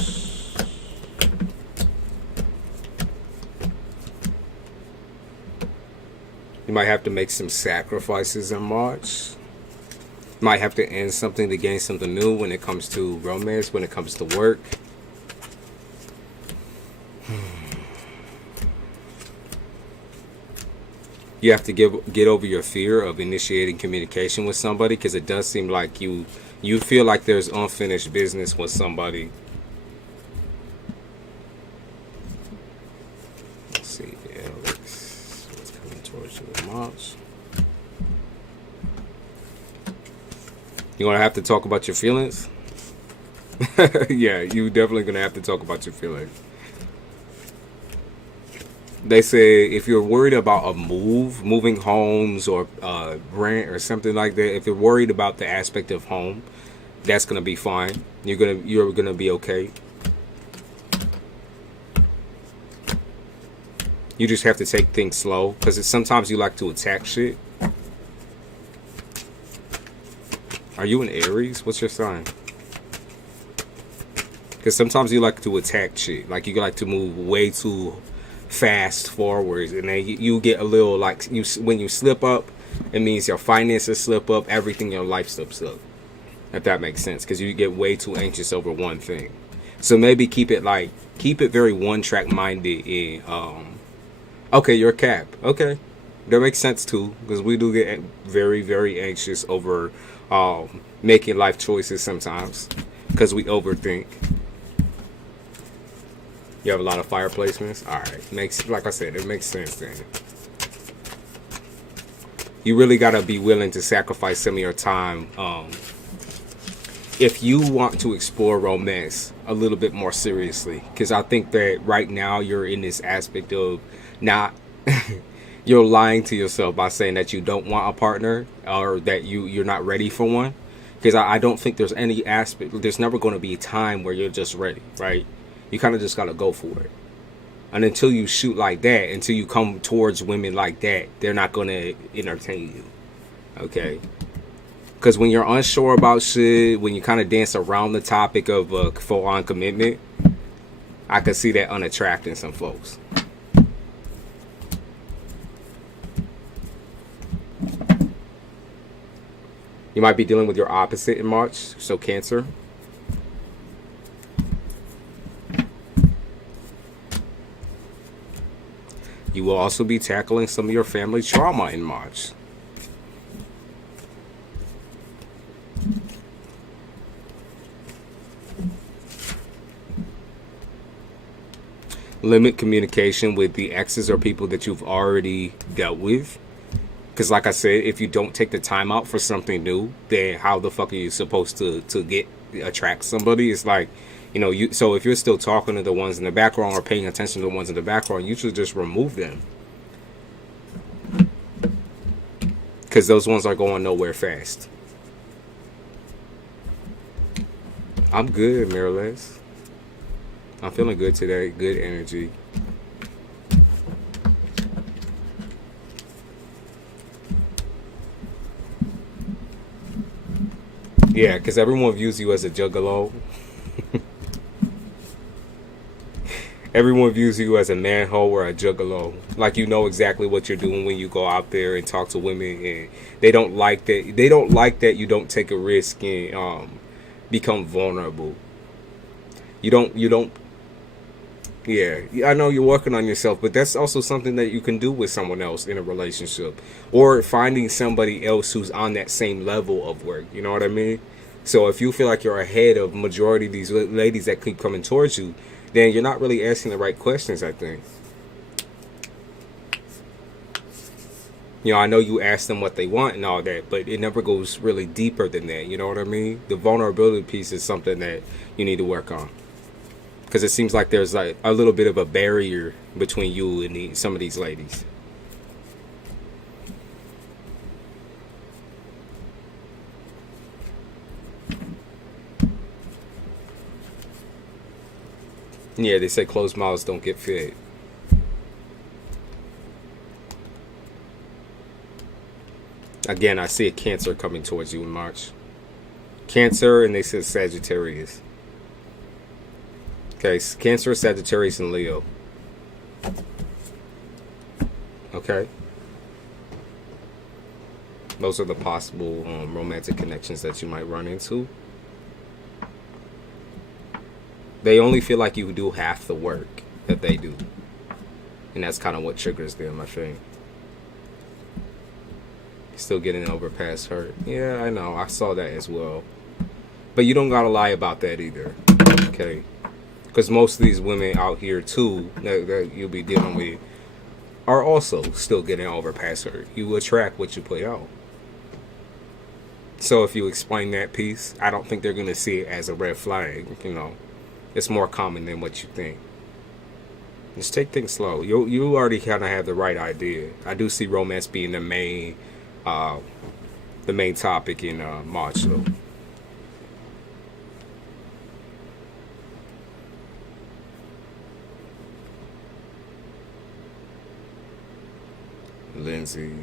You might have to make some sacrifices in March. You might have to end something to gain something new when it comes to romance, when it comes to work. You have to get over your fear of initiating communication with somebody, because it does seem like you feel like there's unfinished business with somebody. Let's see, Alex, what's coming towards you in March? You're gonna have to talk about your feelings. Yeah, you definitely gonna have to talk about your feelings. They say if you're worried about a moving homes or rent or something like that, if you're worried about the aspect of home, that's gonna be fine. You're gonna be okay. You just have to take things slow, because sometimes you like to attack shit. Are you an Aries? What's your sign? Because sometimes you like to attack shit. Like, you like to move way too fast forwards, and then you get a little like, when you slip up, it means your finances slip up, everything in your life slips up, if that makes sense, because you get way too anxious over one thing. So maybe keep it very one track minded. In okay, you're a Cap. Okay, that makes sense too, because we do get very, very anxious over making life choices sometimes, because we overthink. You have a lot of fire placements. All right, like I said, it makes sense then. You really gotta be willing to sacrifice some of your time if you want to explore romance a little bit more seriously. Because I think that right now you're in this aspect of not you're lying to yourself by saying that you don't want a partner, or that you're not ready for one. Because I don't think there's any aspect, there's never going to be a time where you're just ready, right? You kind of just got to go for it. And until you shoot like that, until you come towards women like that, they're not going to entertain you. Okay? Because when you're unsure about shit, when you kind of dance around the topic of full-on commitment, I can see that unattracting some folks. You might be dealing with your opposite in March, so Cancer. You will also be tackling some of your family trauma in March. Limit communication with the exes or people that you've already dealt with. Because like I said, if you don't take the time out for something new, then how the fuck are you supposed to attract somebody? It's like, so if you're still talking to the ones in the background or paying attention to the ones in the background, you should just remove them. Because those ones are going nowhere fast. I'm good, Mirrorless. I'm feeling good today. Good energy. Yeah, because everyone views you as a juggalo. Everyone views you as a manhole or a juggalo. Like, you know exactly what you're doing when you go out there and talk to women, and they don't like that. They don't like that you don't take a risk and become vulnerable. You don't. Yeah, I know you're working on yourself, but that's also something that you can do with someone else in a relationship, or finding somebody else who's on that same level of work. You know what I mean? So if you feel like you're ahead of majority of these ladies that keep coming towards you, then you're not really asking the right questions, I think. I know you ask them what they want and all that, but it never goes really deeper than that. You know what I mean? The vulnerability piece is something that you need to work on. Because it seems like there's like a little bit of a barrier between you and some of these ladies. Yeah, they say closed mouths don't get fed. Again, I see a Cancer coming towards you in March. Cancer, and they said Sagittarius. Okay, Cancer, Sagittarius, and Leo. Okay. Those are the possible romantic connections that you might run into. They only feel like you do half the work that they do. And that's kind of what triggers them, I think. Still getting over past hurt. Yeah, I know. I saw that as well. But you don't gotta lie about that either. Okay? Because most of these women out here, too, that you'll be dealing with, are also still getting over past hurt. You attract what you put out. So if you explain that piece, I don't think they're going to see it as a red flag. You know, it's more common than what you think. Just take things slow. You already kind of have the right idea. I do see romance being the main topic in March, though. Lindsay.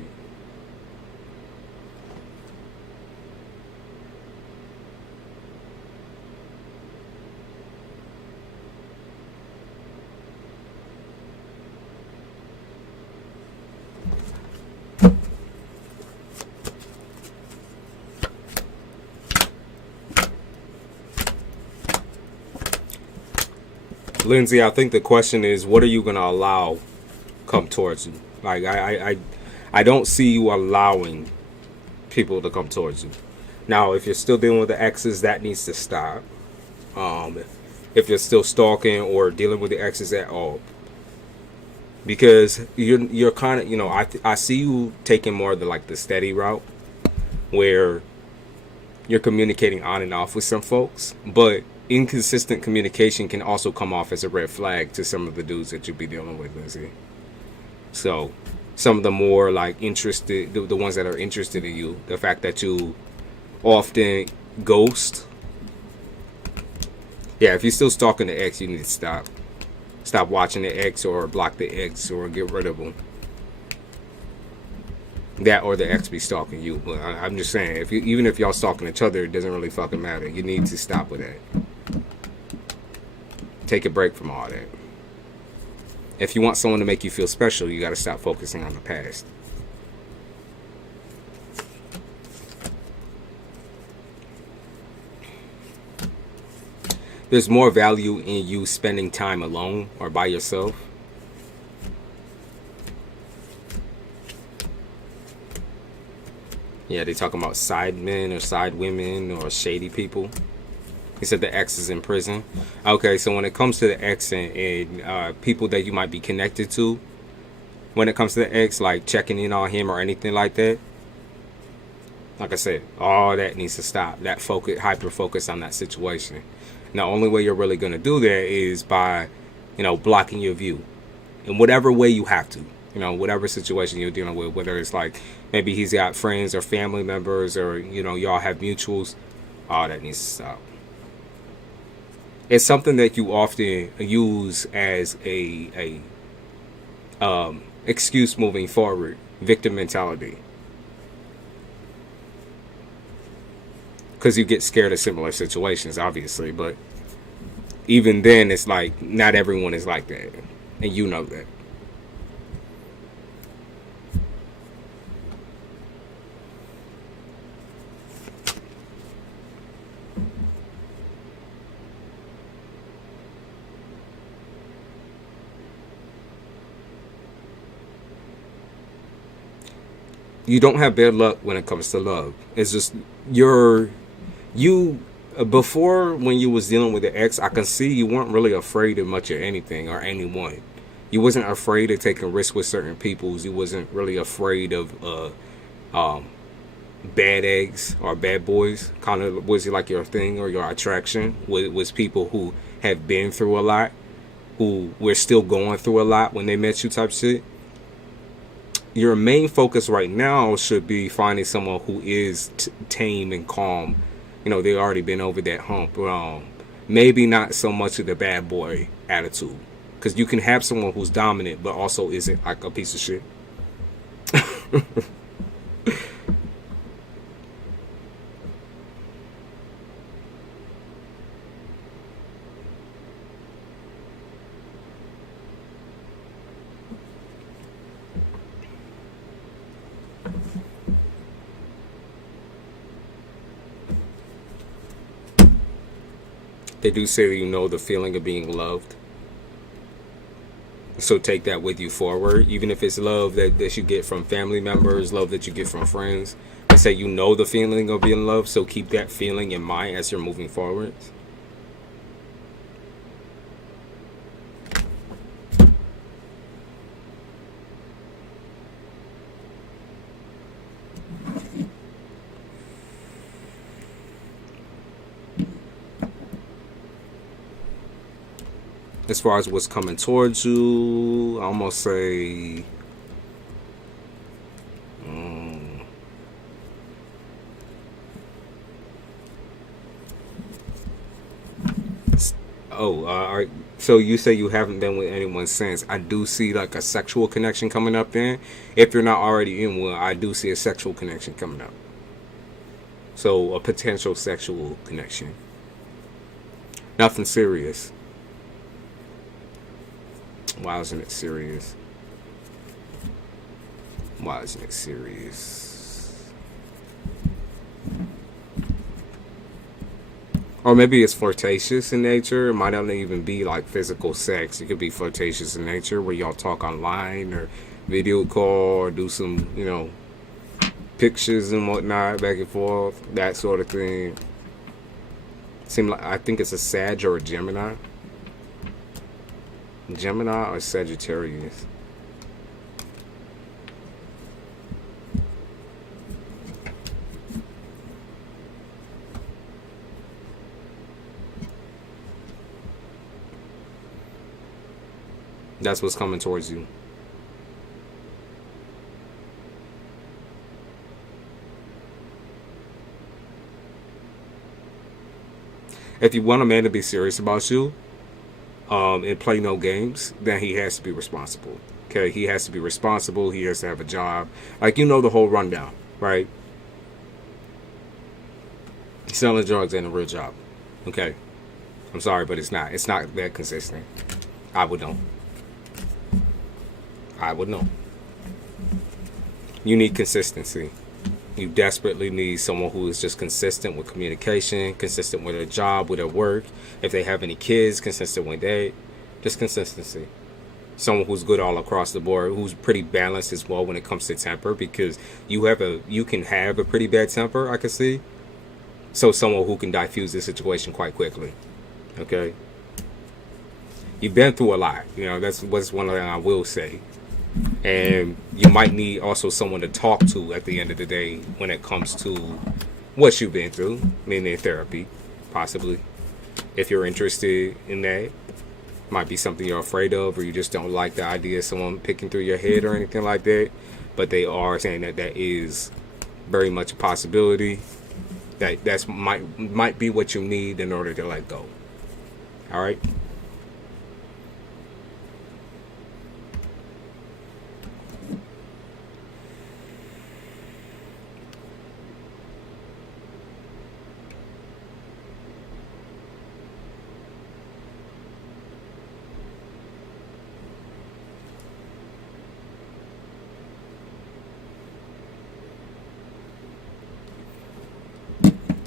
Lindsay, I think the question is, what are you going to allow come towards you? Like, I don't see you allowing people to come towards you. Now, if you're still dealing with the exes, that needs to stop. If you're still stalking or dealing with the exes at all, because you're kind of, you know, I see you taking more of the steady route, where you're communicating on and off with some folks, but inconsistent communication can also come off as a red flag to some of the dudes that you'll be dealing with, Lindsay. So some of the more interested, the ones that are interested in you, the fact that you often ghost. Yeah, if you're still stalking the ex, you need to stop watching the ex, or block the ex, or get rid of them. That, or the ex be stalking you. But I'm just saying, even if y'all stalking each other, it doesn't really fucking matter. You need to stop with that. Take a break from all that. If you want someone to make you feel special, you got to stop focusing on the past. There's more value in you spending time alone or by yourself. Yeah, they talking about side men or side women or shady people. He said the ex is in prison. Okay, so when it comes to the ex and people that you might be connected to, when it comes to the ex, like checking in on him or anything like that, like I said, all that needs to stop. That hyper focus on that situation. And the only way you're really going to do that is by, blocking your view in whatever way you have to. Whatever situation you're dealing with, whether it's maybe he's got friends or family members, or y'all have mutuals, all that needs to stop. It's something that you often use as a excuse moving forward. Victim mentality, because you get scared of similar situations, obviously. But even then, it's not everyone is like that, and you know that. You don't have bad luck when it comes to love. It's just before, when you was dealing with the ex, I can see you weren't really afraid of much of anything or anyone. You wasn't afraid of taking risks with certain people. You wasn't really afraid of bad eggs or bad boys. Kind of was like your thing or your attraction was people who have been through a lot, who were still going through a lot when they met you type shit. Your main focus right now should be finding someone who is tame and calm. You know, they already been over that hump. Maybe not so much of the bad boy attitude. Because you can have someone who's dominant, but also isn't like a piece of shit. They do say that you know the feeling of being loved. So take that with you forward. Even if it's love that you get from family members, love that you get from friends. They say you know the feeling of being loved, so keep that feeling in mind as you're moving forward. As far as what's coming towards you, I almost say all right. So you say you haven't been with anyone since. I do see like a sexual connection coming up then. If you're not already in one, I do see a sexual connection coming up. So a potential sexual connection. Nothing serious. Why isn't it serious? Why isn't it serious? Or maybe it's flirtatious in nature. It might not even be like physical sex. It could be flirtatious in nature where y'all talk online or video call or do some, you know, pictures and whatnot back and forth. That sort of thing. Seem like, I think it's a Sag or a Gemini. Gemini or Sagittarius. That's what's coming towards you. If you want a man to be serious about you, and play no games, then he has to be responsible. Okay, he has to be responsible. He has to have a job. Like, you know the whole rundown, right? Selling drugs ain't a real job. Okay, I'm sorry, but it's not. It's not that consistent. I would know. I would know. You need consistency. You desperately need someone who is just consistent with communication, consistent with their job, with their work. If they have any kids, consistent with that. Just consistency. Someone who's good all across the board, who's pretty balanced as well when it comes to temper, because you can have a pretty bad temper, I can see. So someone who can diffuse the situation quite quickly. Okay? You've been through a lot. You know, that's one thing I will say. And you might need also someone to talk to at the end of the day when it comes to what you've been through, meaning therapy, possibly. If you're interested in that, might be something you're afraid of, or you just don't like the idea of someone picking through your head or anything like that. But they are saying that that is very much a possibility. That's might be what you need in order to let go. All right.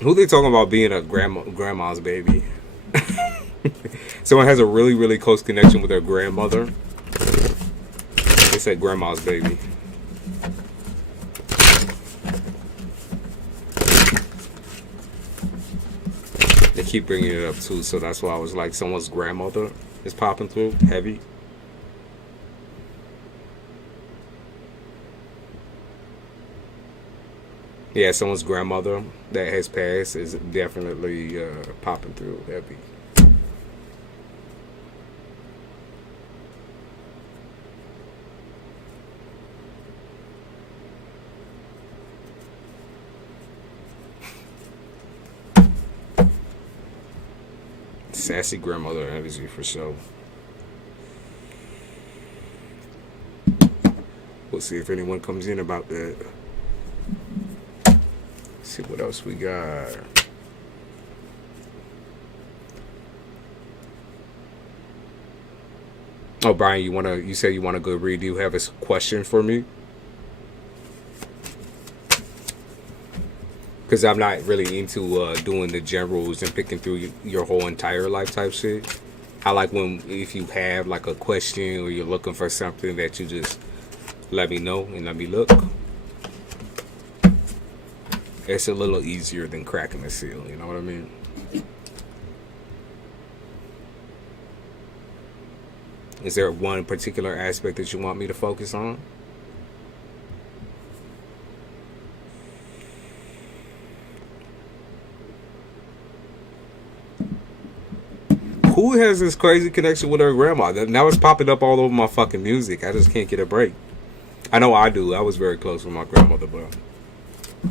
Who they talking about being a grandma's baby? Someone has a really, really close connection with their grandmother. They said grandma's baby. They keep bringing it up too, so that's why I was like, someone's grandmother is popping through heavy. Yeah, someone's grandmother that has passed is definitely popping through heavy. sassy grandmother energy for sure. We'll see if anyone comes in about that. Let's see what else we got. Oh, Brian, you said you want a good read. Do you have a question for me? Because I'm not really into doing the generals and picking through your whole entire life type shit. I like when, if you have like a question or you're looking for something, that you just let me know and let me look. It's a little easier than cracking the seal, you know what I mean? Is there one particular aspect that you want me to focus on? Who has this crazy connection with her grandma? Now it's popping up all over my fucking music. I just can't get a break. I know I do. I was very close with my grandmother, but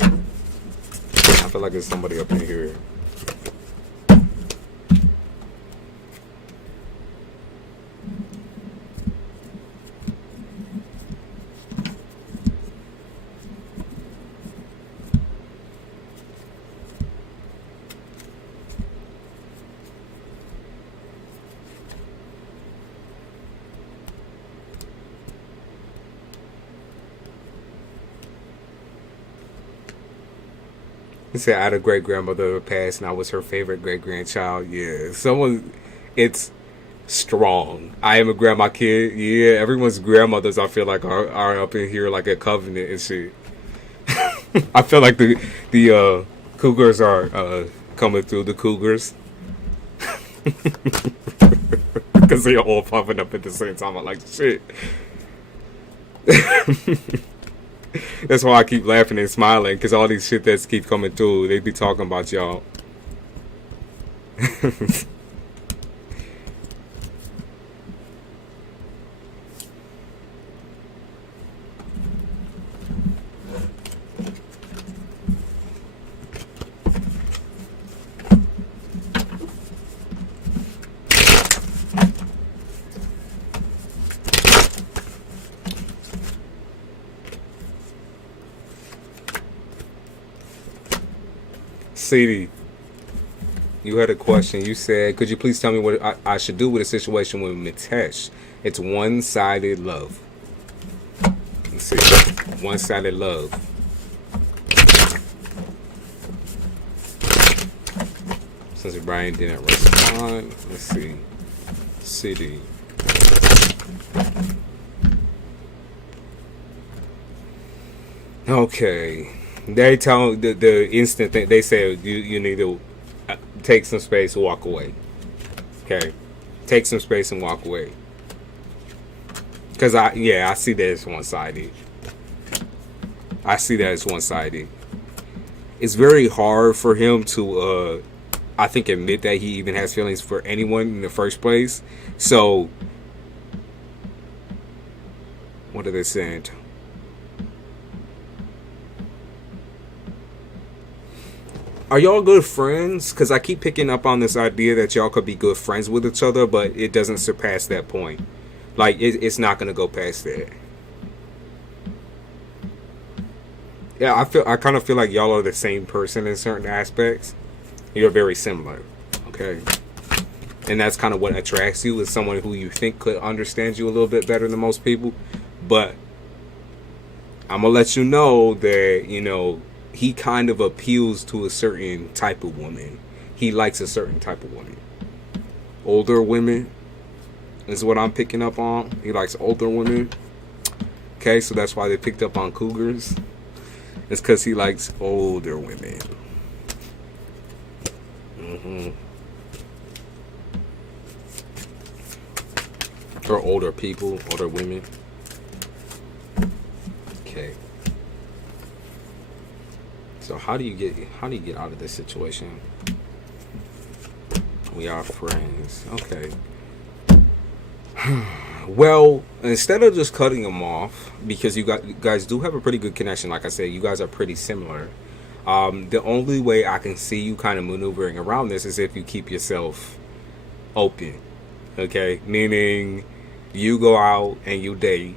I feel like there's somebody up in here. He said I had a great grandmother who passed and I was her favorite great grandchild. Yeah, it's strong. I am a grandma kid. Yeah, everyone's grandmothers I feel like are up in here like a covenant and shit. I feel like the cougars are coming through, the cougars. Because they're all popping up at the same time. I'm like, shit. That's why I keep laughing and smiling, because all these shit that's keep coming through, they be talking about y'all. Sadie, you had a question. You said, could you please tell me what I should do with a situation with Mitesh? It's one-sided love. Let's see. One-sided love. Since Brian didn't respond, let's see. City. Okay. They tell the instant thing. They say you need to take some space and walk away. Okay, take some space and walk away. Cause I see that as one-sided. I see that as one-sided. It's very hard for him to, I think, admit that he even has feelings for anyone in the first place. So, what are they saying? Are y'all good friends? Because I keep picking up on this idea that y'all could be good friends with each other, but it doesn't surpass that point. Like, it's not going to go past that. Yeah, I kind of feel like y'all are the same person in certain aspects. You're very similar, okay? And that's kind of what attracts you, is someone who you think could understand you a little bit better than most people. But I'm going to let you know that, you know, he kind of appeals to a certain type of woman. He likes a certain type of woman. Older women is what I'm picking up on. He likes older women. Okay, so that's why they picked up on cougars. It's because he likes older women. Or older people, older women. Okay. So how do you get out of this situation? We are friends. Okay. Well, instead of just cutting them off, because you guys do have a pretty good connection, like I said, you guys are pretty similar. The only way I can see you kind of maneuvering around this is if you keep yourself open. Okay, meaning you go out and you date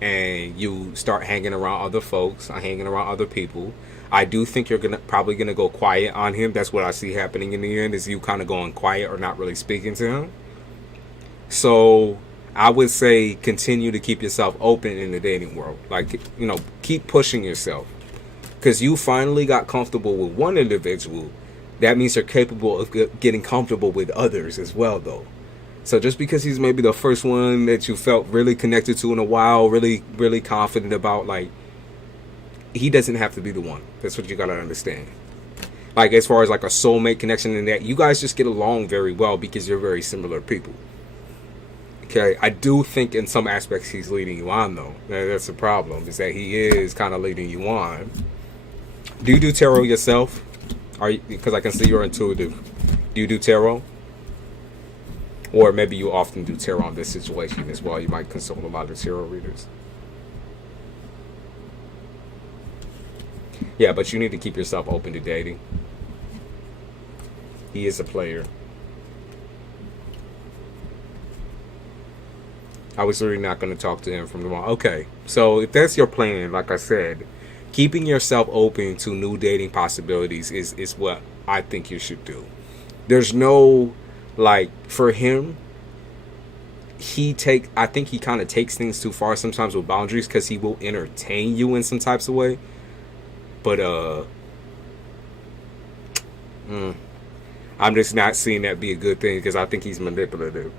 and you start hanging around other folks, hanging around other people. I do think you're probably gonna go quiet on him. That's what I see happening in the end, is you kind of going quiet or not really speaking to him. So I would say continue to keep yourself open in the dating world. Like, keep pushing yourself, because you finally got comfortable with one individual. That means you're capable of getting comfortable with others as well, though. So just because he's maybe the first one that you felt really connected to in a while, really, really confident about, like, he doesn't have to be the one. That's what you gotta understand. Like, as far as like a soulmate connection and that, you guys just get along very well because you're very similar people. Okay, I do think in some aspects he's leading you on, though. That's the problem, is that he is kind of leading you on. Do you do tarot yourself? Because I can see you're intuitive. Do you do tarot? Or maybe you often do tarot in this situation as well. You might consult a lot of tarot readers. Yeah, but you need to keep yourself open to dating. He is a player. I was really not going to talk to him from tomorrow. Okay, so if that's your plan, like I said, keeping yourself open to new dating possibilities is what I think you should do. There's no, like, for him, I think he kind of takes things too far sometimes with boundaries, because he will entertain you in some types of way. But I'm just not seeing that be a good thing, because I think he's manipulative.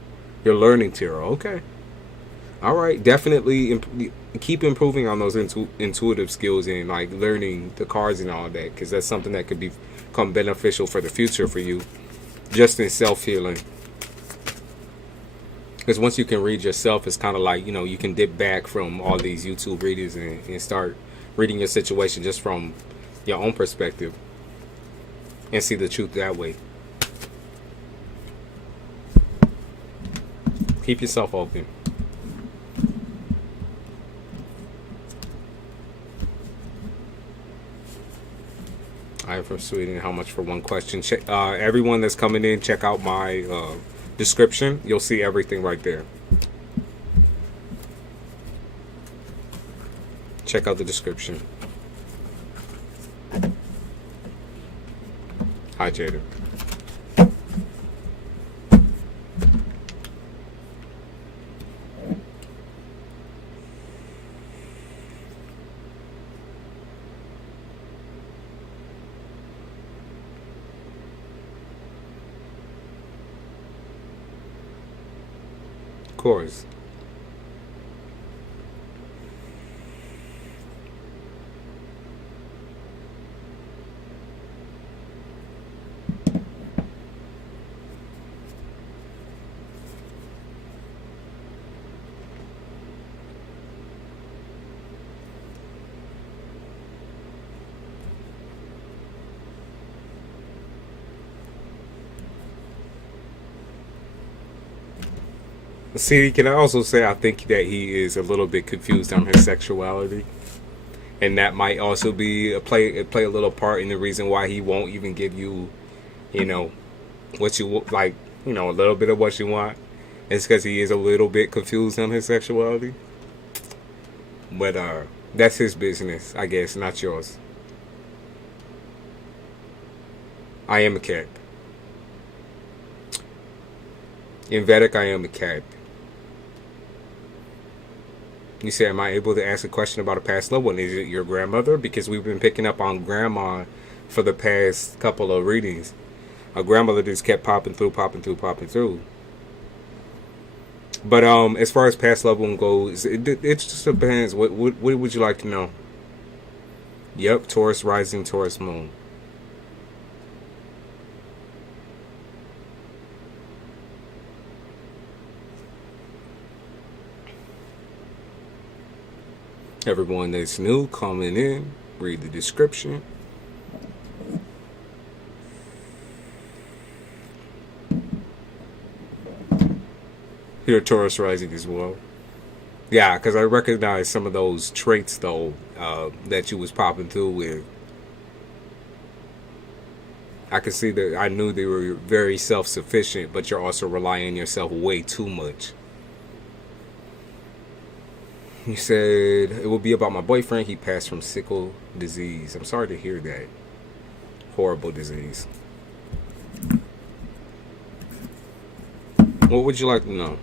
You're learning tarot, okay. All right, definitely keep improving on those intuitive skills and like learning the cards and all that, because that's something that could become beneficial for the future for you, just in self-healing. Because once you can read yourself, it's kind of like, you can dip back from all these YouTube readers and start reading your situation just from your own perspective and see the truth that way. Keep yourself open. I am from Sweden. How much for one question? Everyone that's coming in, check out my description. You'll see everything right there. Check out the description. Hi, Jada. Of course. See, can I also say I think that he is a little bit confused on his sexuality, and that might also be play a little part in the reason why he won't even give you, what you like, a little bit of what you want. It's because he is a little bit confused on his sexuality. But that's his business, I guess, not yours. I am a cat. In Vedic, I am a cat. You say, am I able to ask a question about a past loved one? Is it your grandmother? Because we've been picking up on grandma for the past couple of readings. A grandmother just kept popping through. But as far as past loved one goes, it just depends. What would you like to know? Yep, Taurus rising, Taurus moon. Everyone that's new coming in, read the description. Here, Taurus rising as well. Yeah, because I recognize some of those traits though that you was popping through with. I can see that. I knew they were very self-sufficient, but you're also relying on yourself way too much. You said it will be about my boyfriend. He passed from sickle disease. I'm sorry to hear that. Horrible disease. What would you like to know?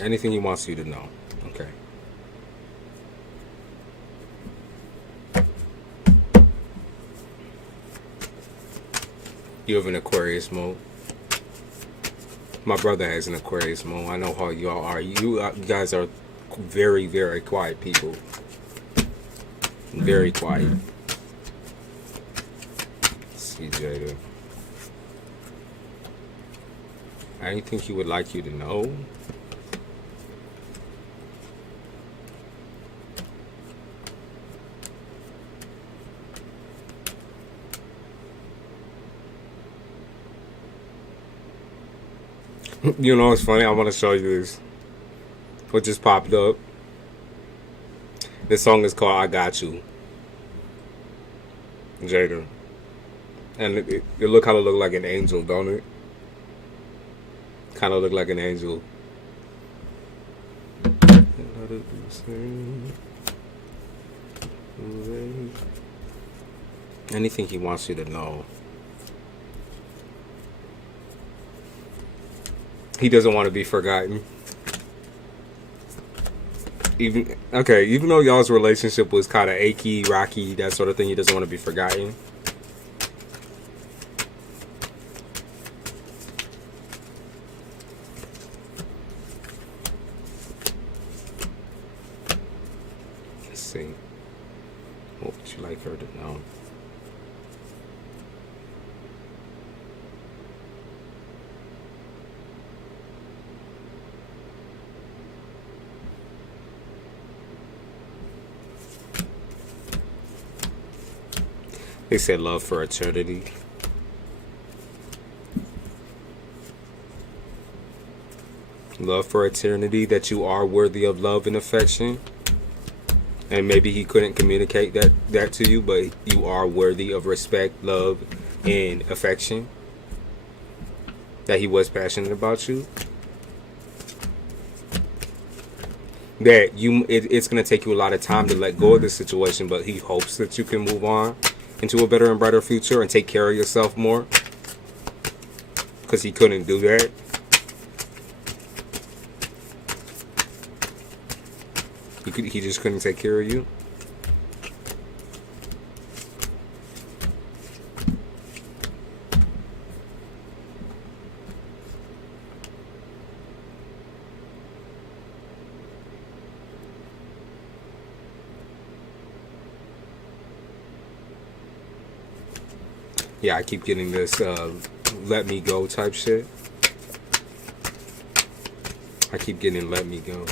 Anything he wants you to know. Okay. You have an Aquarius mode. My brother has an Aquarius mode. I know how y'all are. You guys are very, very quiet people. Very quiet. Let's see, Jada. Anything he would like you to know? You know what's funny? I want to show you this. What just popped up. This song is called I Got You. Jada. And it look kind of look like an angel, don't it? Kind of look like an angel. Anything he wants you to know. He doesn't want to be forgotten. Even though y'all's relationship was kind of achy, rocky, that sort of thing, he doesn't want to be forgotten. Let's see. What would you like her to know? They said love for eternity. Love for eternity, that you are worthy of love and affection. And maybe he couldn't communicate that to you, but you are worthy of respect, love, and affection. That he was passionate about you. That it's going to take you a lot of time to let go of this situation, but he hopes that you can move on into a better and brighter future and take care of yourself more, because he couldn't do that. He just couldn't take care of you. Yeah, I keep getting this let me go type shit. I keep getting let me go.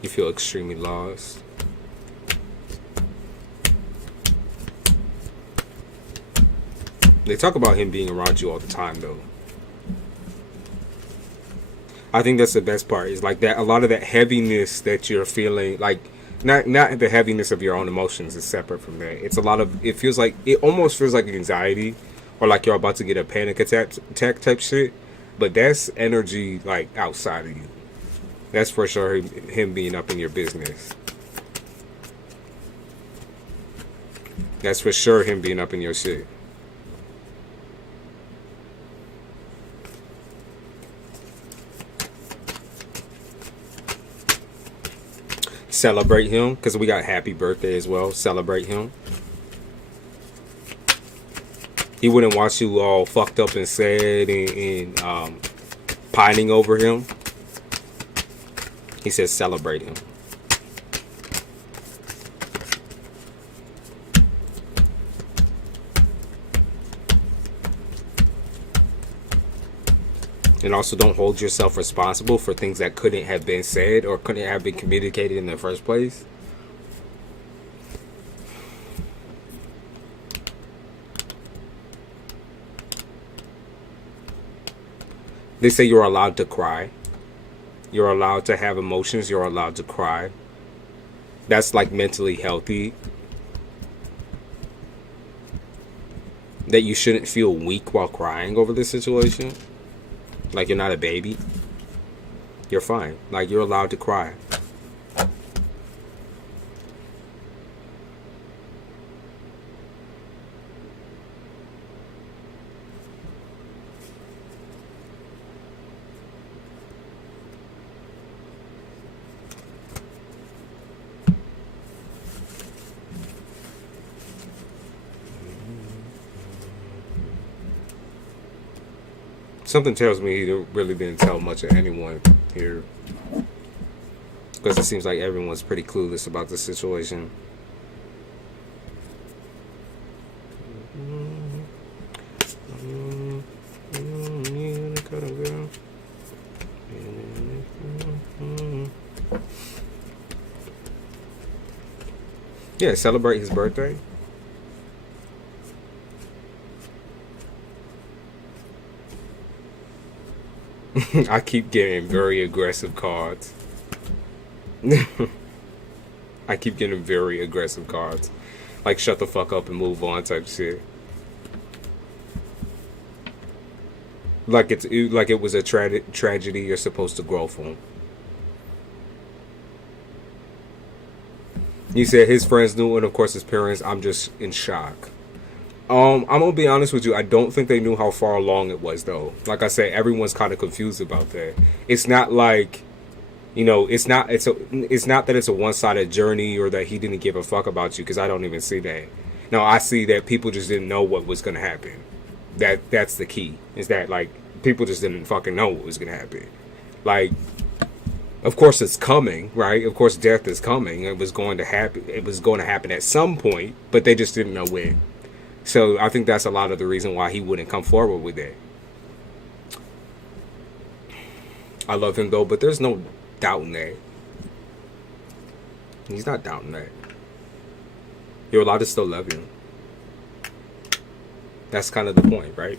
You feel extremely lost. They talk about him being around you all the time, though. I think that's the best part. Is like that. A lot of that heaviness that you're feeling, like not the heaviness of your own emotions, is separate from that. It's a lot of. It almost feels like anxiety, or like you're about to get a panic attack type shit. But that's energy like outside of you. That's for sure him being up in your business. That's for sure him being up in your shit. Celebrate him, because we got happy birthday as well. Celebrate him. He wouldn't want you all fucked up and sad and pining over him. He says celebrate him. And also don't hold yourself responsible for things that couldn't have been said or couldn't have been communicated in the first place. They say you're allowed to cry. You're allowed to have emotions. You're allowed to cry. That's like mentally healthy. That you shouldn't feel weak while crying over this situation. Like you're not a baby. You're fine. Like you're allowed to cry. Something tells me he really didn't tell much of anyone here. Because it seems like everyone's pretty clueless about the situation. Yeah, celebrate his birthday. I keep getting very aggressive cards. I keep getting very aggressive cards. Like shut the fuck up and move on type shit. Like it was a tragedy you're supposed to grow from. You said his friends knew, and of course his parents. I'm just in shock. I'm gonna be honest with you. I don't think they knew how far along it was, though. Like I said, everyone's kind of confused about that. It's not like, you know, it's not that it's a one-sided journey or that he didn't give a fuck about you. Because I don't even see that. No, I see that people just didn't know what was gonna happen. That's the key. Is that like people just didn't fucking know what was gonna happen. Like, of course it's coming, right? Of course death is coming. It was going to happen. It was going to happen at some point, but they just didn't know when. So I think that's a lot of the reason why he wouldn't come forward with it. I love him though, but there's no doubting that. He's not doubting that. You're allowed to still love him. That's kind of the point, right?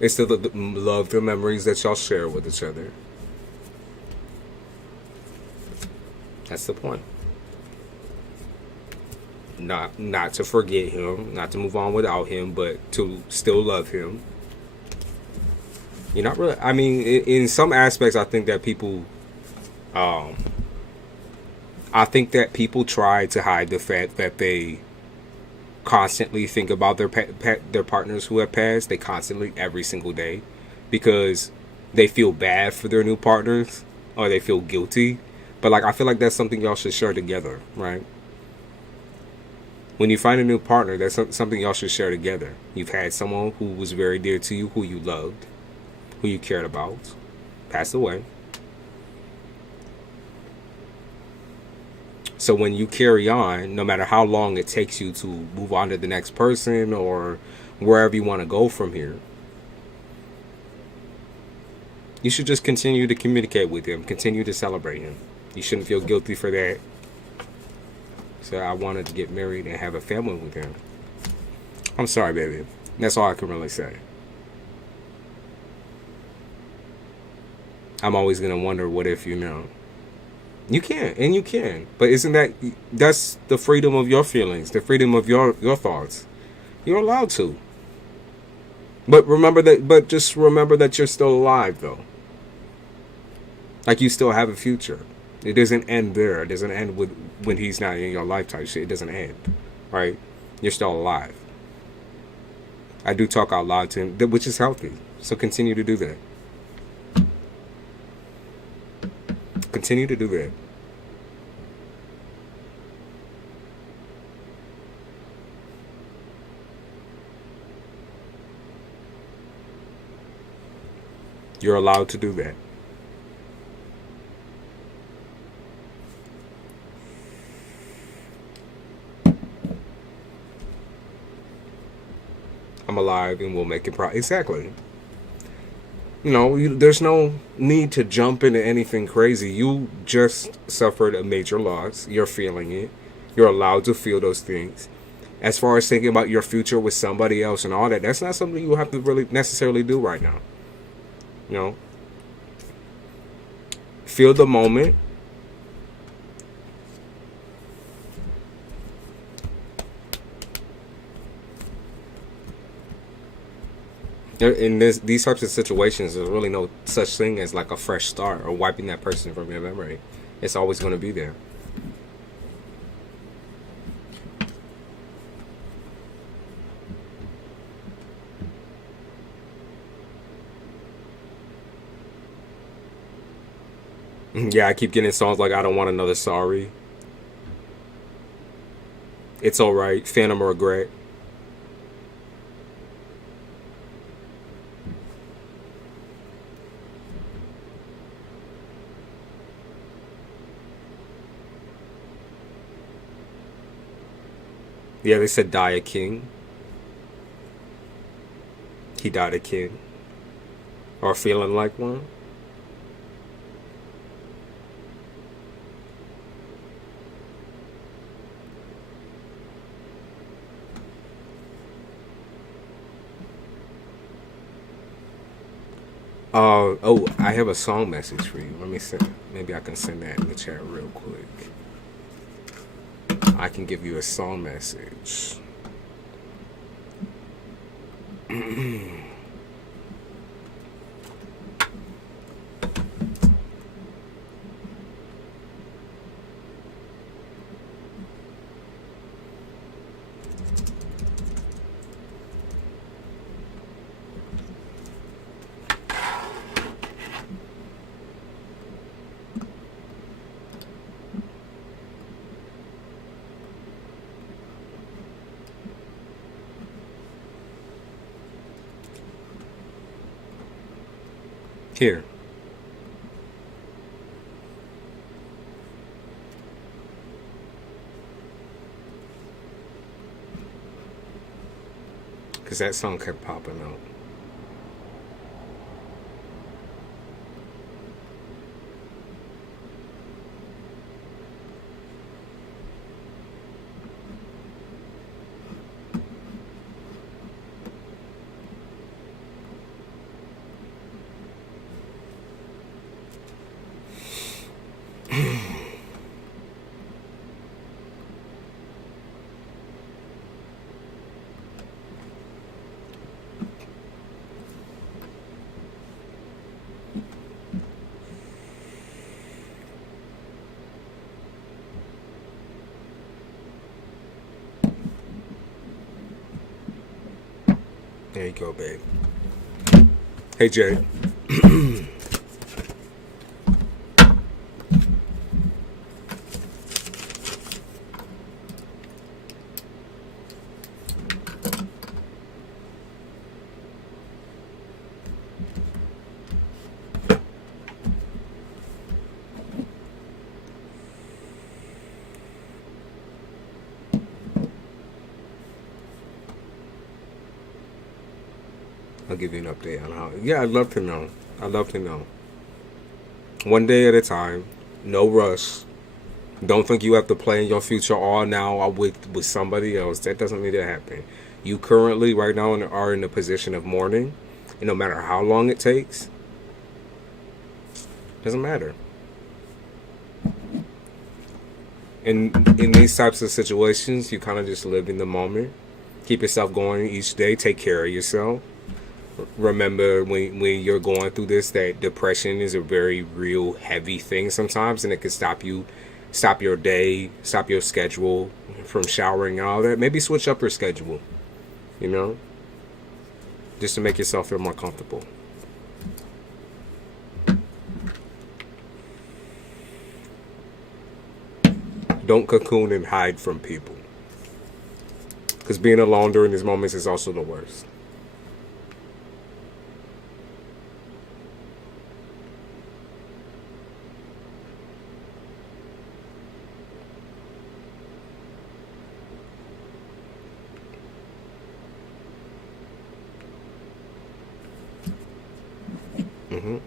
It's the love, the memories that y'all share with each other. That's the point. Not to forget him, not to move on without him, but to still love him. You're not really. I mean, in some aspects, I think that people, try to hide the fact that they constantly think about their partners who have passed. They constantly, every single day, because they feel bad for their new partners or they feel guilty. But like, I feel like that's something y'all should share together, right? When you find a new partner, that's something y'all should share together. You've had someone who was very dear to you, who you loved, who you cared about, passed away. So when you carry on, no matter how long it takes you to move on to the next person or wherever you want to go from here, you should just continue to communicate with him, continue to celebrate him. You shouldn't feel guilty for that. So I wanted to get married and have a family with him. I'm sorry, baby. That's all I can really say. I'm always going to wonder, what if, you know. You can, and you can. But that's the freedom of your feelings, the freedom of your thoughts. You're allowed to. But just remember that you're still alive, though. Like, you still have a future. It doesn't end there. It doesn't end with when he's not in your life type shit. It doesn't end, right? You're still alive. I do talk out loud to him, which is healthy. So continue to do that. Continue to do that. You're allowed to do that. I'm alive and we'll make it exactly. You know, there's no need to jump into anything crazy. You just suffered a major loss. You're feeling it. You're allowed to feel those things. As far as thinking about your future with somebody else and all that, that's not something you have to really necessarily do right now. You know, feel the moment. In these types of situations, there's really no such thing as like a fresh start or wiping that person from your memory. It's always going to be there. Yeah, I keep getting songs like I Don't Want Another Sorry. It's Alright. Phantom Regret. Yeah, they said die a king. He died a king. Or feeling like one. Oh, I have a song message for you. Let me send. Maybe I can send that in the chat real quick. I can give you a song message. Here. Because that song kept popping up. There you go, babe. Hey, Jay. I'll give you an update on how. Yeah, I'd love to know. I'd love to know. One day at a time. No rush. Don't think you have to plan your future all now with somebody else. That doesn't need to happen. You currently, right now, are in a position of mourning. And no matter how long it takes, doesn't matter. In these types of situations, you kind of just live in the moment. Keep yourself going each day. Take care of yourself. Remember when you're going through this, that depression is a very real heavy thing sometimes, and it can stop your day, stop your schedule from showering and all that. Maybe switch up your schedule, you know, just to make yourself feel more comfortable. Don't cocoon and hide from people, because being alone during these moments is also the worst. Mm-hmm.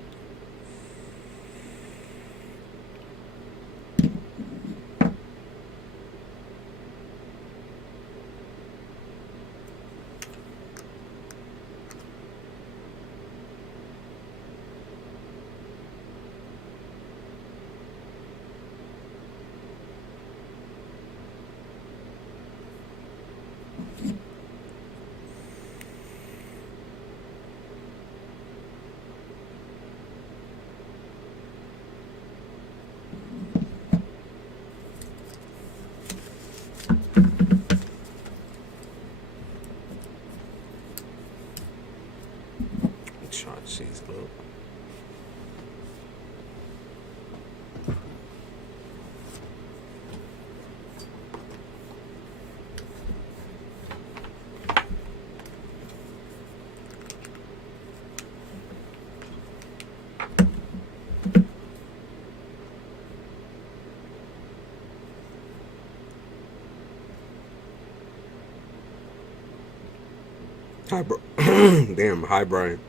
Chart she's up. Hi, bro. Damn, hi, Brian.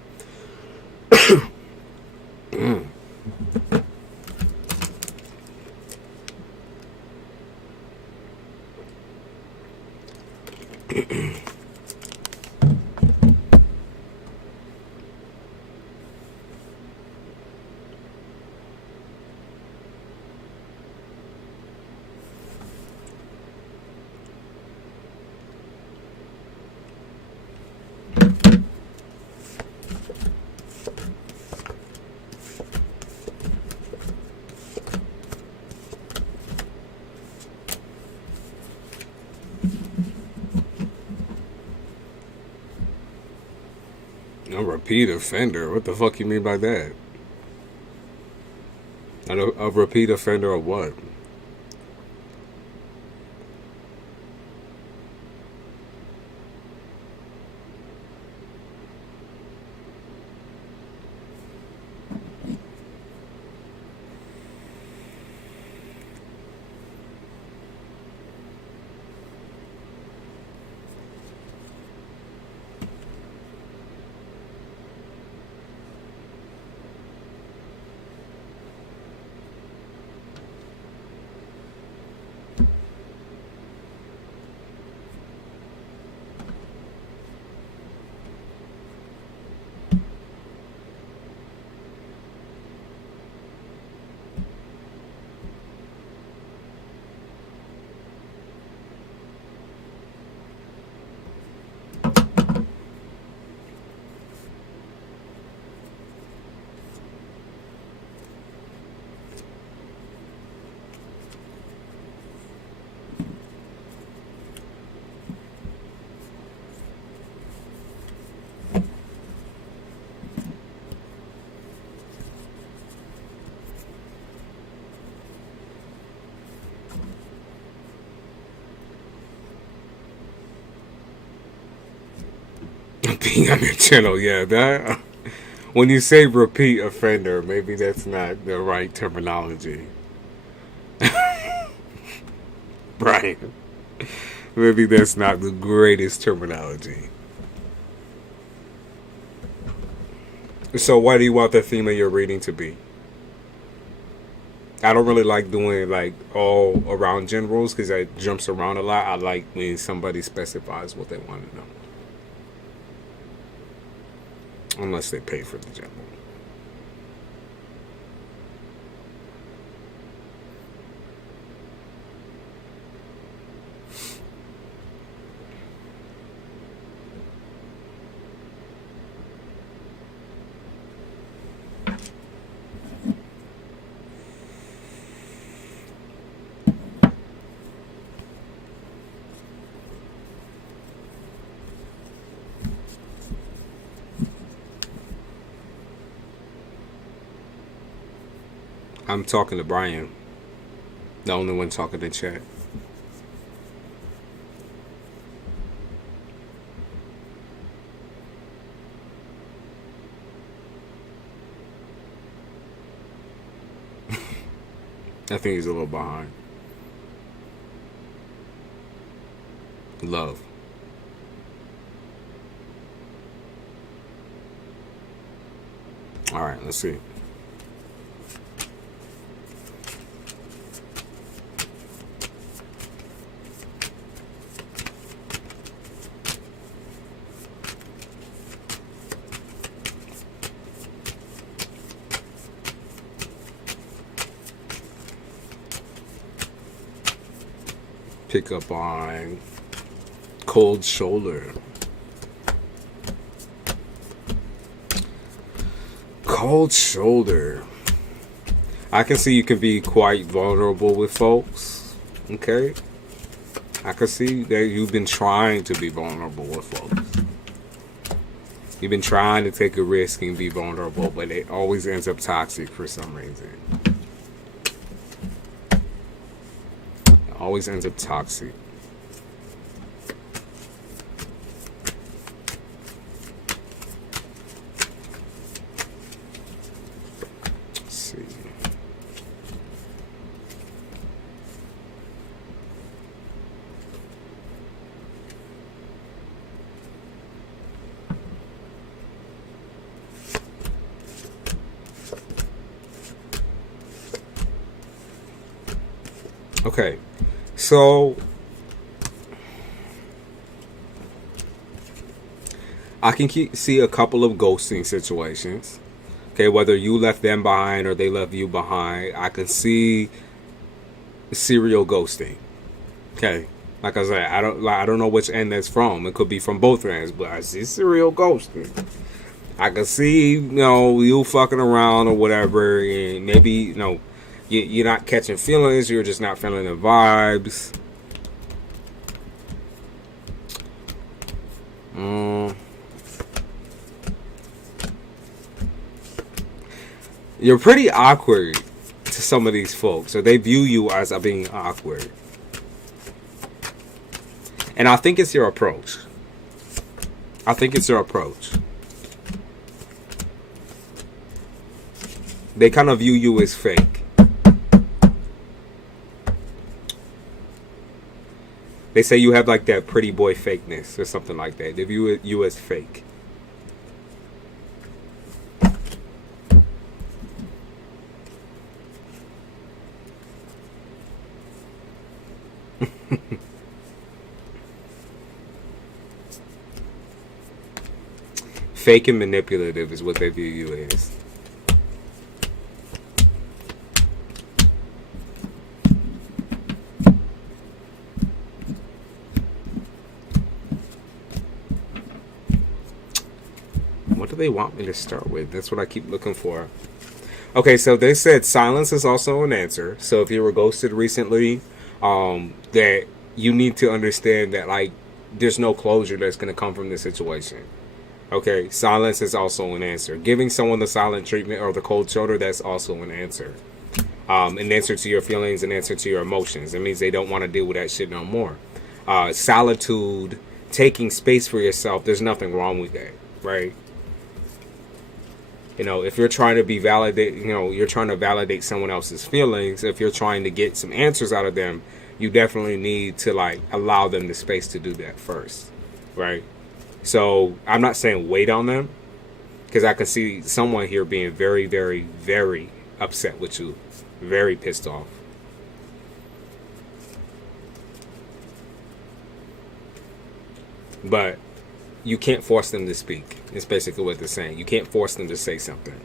A repeat offender? What the fuck you mean by that? A repeat offender of what? Being on your channel, yeah. That when you say repeat offender, maybe that's not the right terminology, right? Maybe that's not the greatest terminology. So, what do you want the theme of your reading to be? I don't really like doing like all around generals because it jumps around a lot. I like when somebody specifies what they want to know, unless they pay for the general. I'm talking to Brian, the only one talking in chat. I think he's a little behind. Love. All right, let's see. Pick up on cold shoulder. Cold shoulder. I can see you can be quite vulnerable with folks. Okay? I can see that you've been trying to be vulnerable with folks. You've been trying to take a risk and be vulnerable, but it always ends up toxic for some reason. Always ends up toxic. Let's see. Okay. So, I can see a couple of ghosting situations. Okay, whether you left them behind or they left you behind, I can see serial ghosting. Okay, like I said, I don't know which end that's from. It could be from both ends, but I see serial ghosting. I can see, you fucking around or whatever, and maybe, you're not catching feelings, you're just not feeling the vibes. You're pretty awkward to some of these folks, or they view you as being awkward. And I think it's your approach. I think it's your approach. They kind of view you as fake. They say you have like that pretty boy fakeness or something like that. They view you as fake. Fake and manipulative is what they view you as. What do they want me to start with? That's what I keep looking for. Okay, so they said silence is also an answer. So if you were ghosted recently, that you need to understand that, like, there's no closure that's going to come from this situation. Okay, silence is also an answer. Giving someone the silent treatment or the cold shoulder, that's also an answer. An answer to your feelings, an answer to your emotions. It means they don't want to deal with that shit no more. Solitude, taking space for yourself, there's nothing wrong with that, right? If you're trying to be validate, you're trying to validate someone else's feelings, if you're trying to get some answers out of them, you definitely need to, like, allow them the space to do that first, right? So I'm not saying wait on them, because I can see someone here being very, very, very upset with you, very pissed off. But you can't force them to speak. It's basically what they're saying. You can't force them to say something.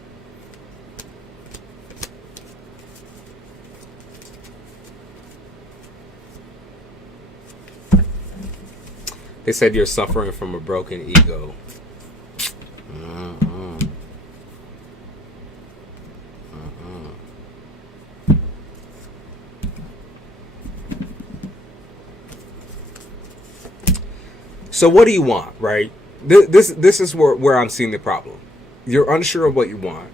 They said you're suffering from a broken ego. So what do you want, right? This is where I'm seeing the problem. You're unsure of what you want,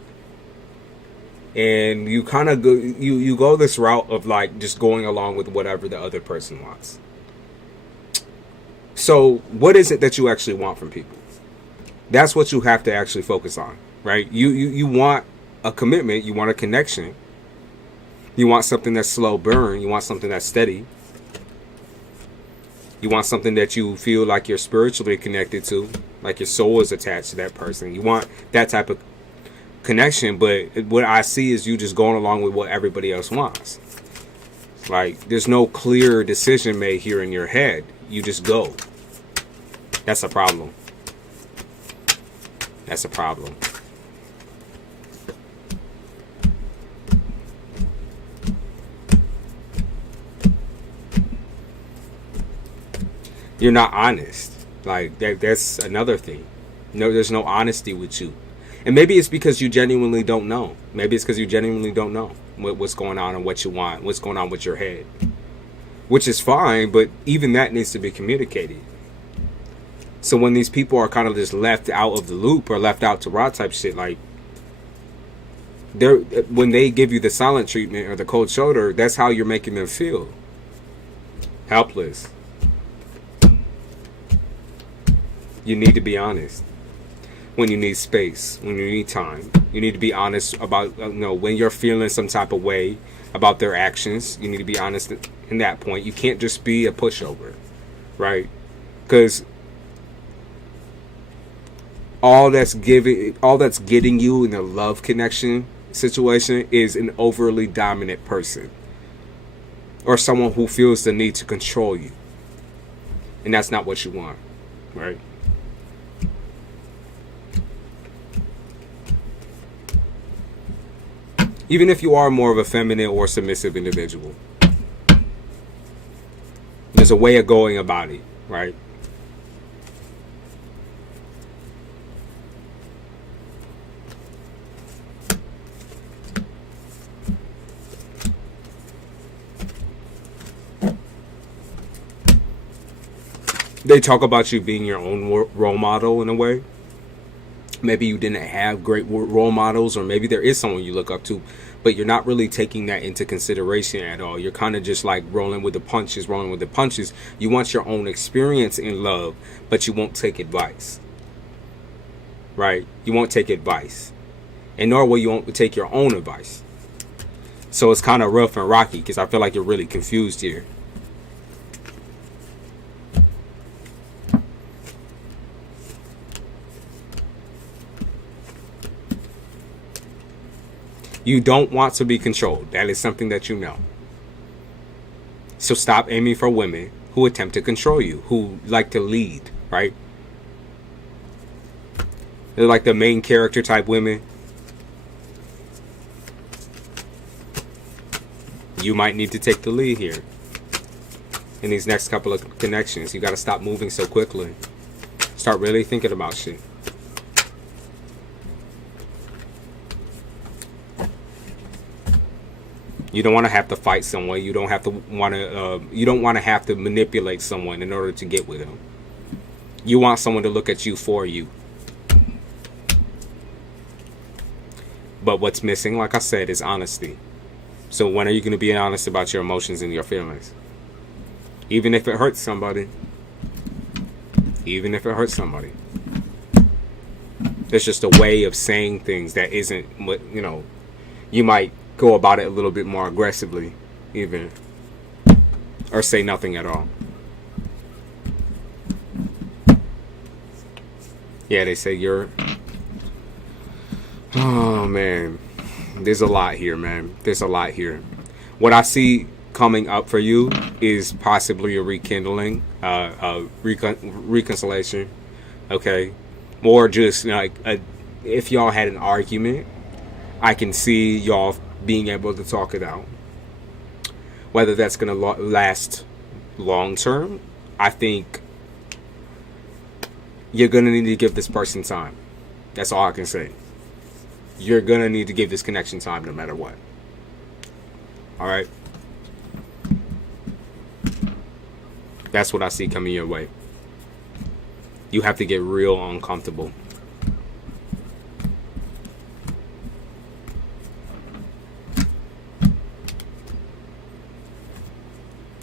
and you kind of go this route of, like, just going along with whatever the other person wants. So what is it that you actually want from people? That's what you have to actually focus on, right? You want a commitment, you want a connection, you want something that's slow burn, you want something that's steady. You want something that you feel like you're spiritually connected to, like your soul is attached to that person. You want that type of connection, but what I see is you just going along with what everybody else wants. Like, there's no clear decision made here in your head. You just go. That's a problem. That's a problem. You're not honest. Like, that's another thing. No, there's no honesty with you. And maybe it's because you genuinely don't know. Maybe it's because you genuinely don't know what's going on and what you want, what's going on with your head. Which is fine, but even that needs to be communicated. So when these people are kind of just left out of the loop or left out to rot type shit, like, when they give you the silent treatment or the cold shoulder, that's how you're making them feel. Helpless. You need to be honest. When you need space, when you need time, you need to be honest about, when you're feeling some type of way about their actions. You need to be honest in that point. You can't just be a pushover, right? Because all that's getting you in a love connection situation is an overly dominant person or someone who feels the need to control you, and that's not what you want, right? Even if you are more of a feminine or submissive individual, there's a way of going about it, right? They talk about you being your own role model in a way. Maybe you didn't have great role models, or maybe there is someone you look up to, but you're not really taking that into consideration at all. You're kind of just like rolling with the punches. You want your own experience in love, but you won't take advice, right? You won't take advice, and nor will you won't take your own advice. So it's kind of rough and rocky because I feel like you're really confused here. You don't want to be controlled. That is something that you know. So stop aiming for women who attempt to control you, who like to lead, right? They're like the main character type women. You might need to take the lead here in these next couple of connections. You got to stop moving so quickly. Start really thinking about shit. You don't want to have to fight someone. You don't have to want to. You don't want to have to manipulate someone in order to get with them. You want someone to look at you for you. But what's missing, like I said, is honesty. So when are you going to be honest about your emotions and your feelings? Even if it hurts somebody. Even if it hurts somebody. There's just a way of saying things that isn't what, you might go about it a little bit more aggressively, even, or say nothing at all. Yeah, they say oh man, there's a lot here, man. There's a lot here. What I see coming up for you is possibly a rekindling, reconciliation, okay, or just like if y'all had an argument, I can see y'all being able to talk it out. Whether that's going to last long term, I think you're going to need to give this person time. That's all I can say. You're going to need to give this connection time no matter what. Alright? That's what I see coming your way. You have to get real uncomfortable.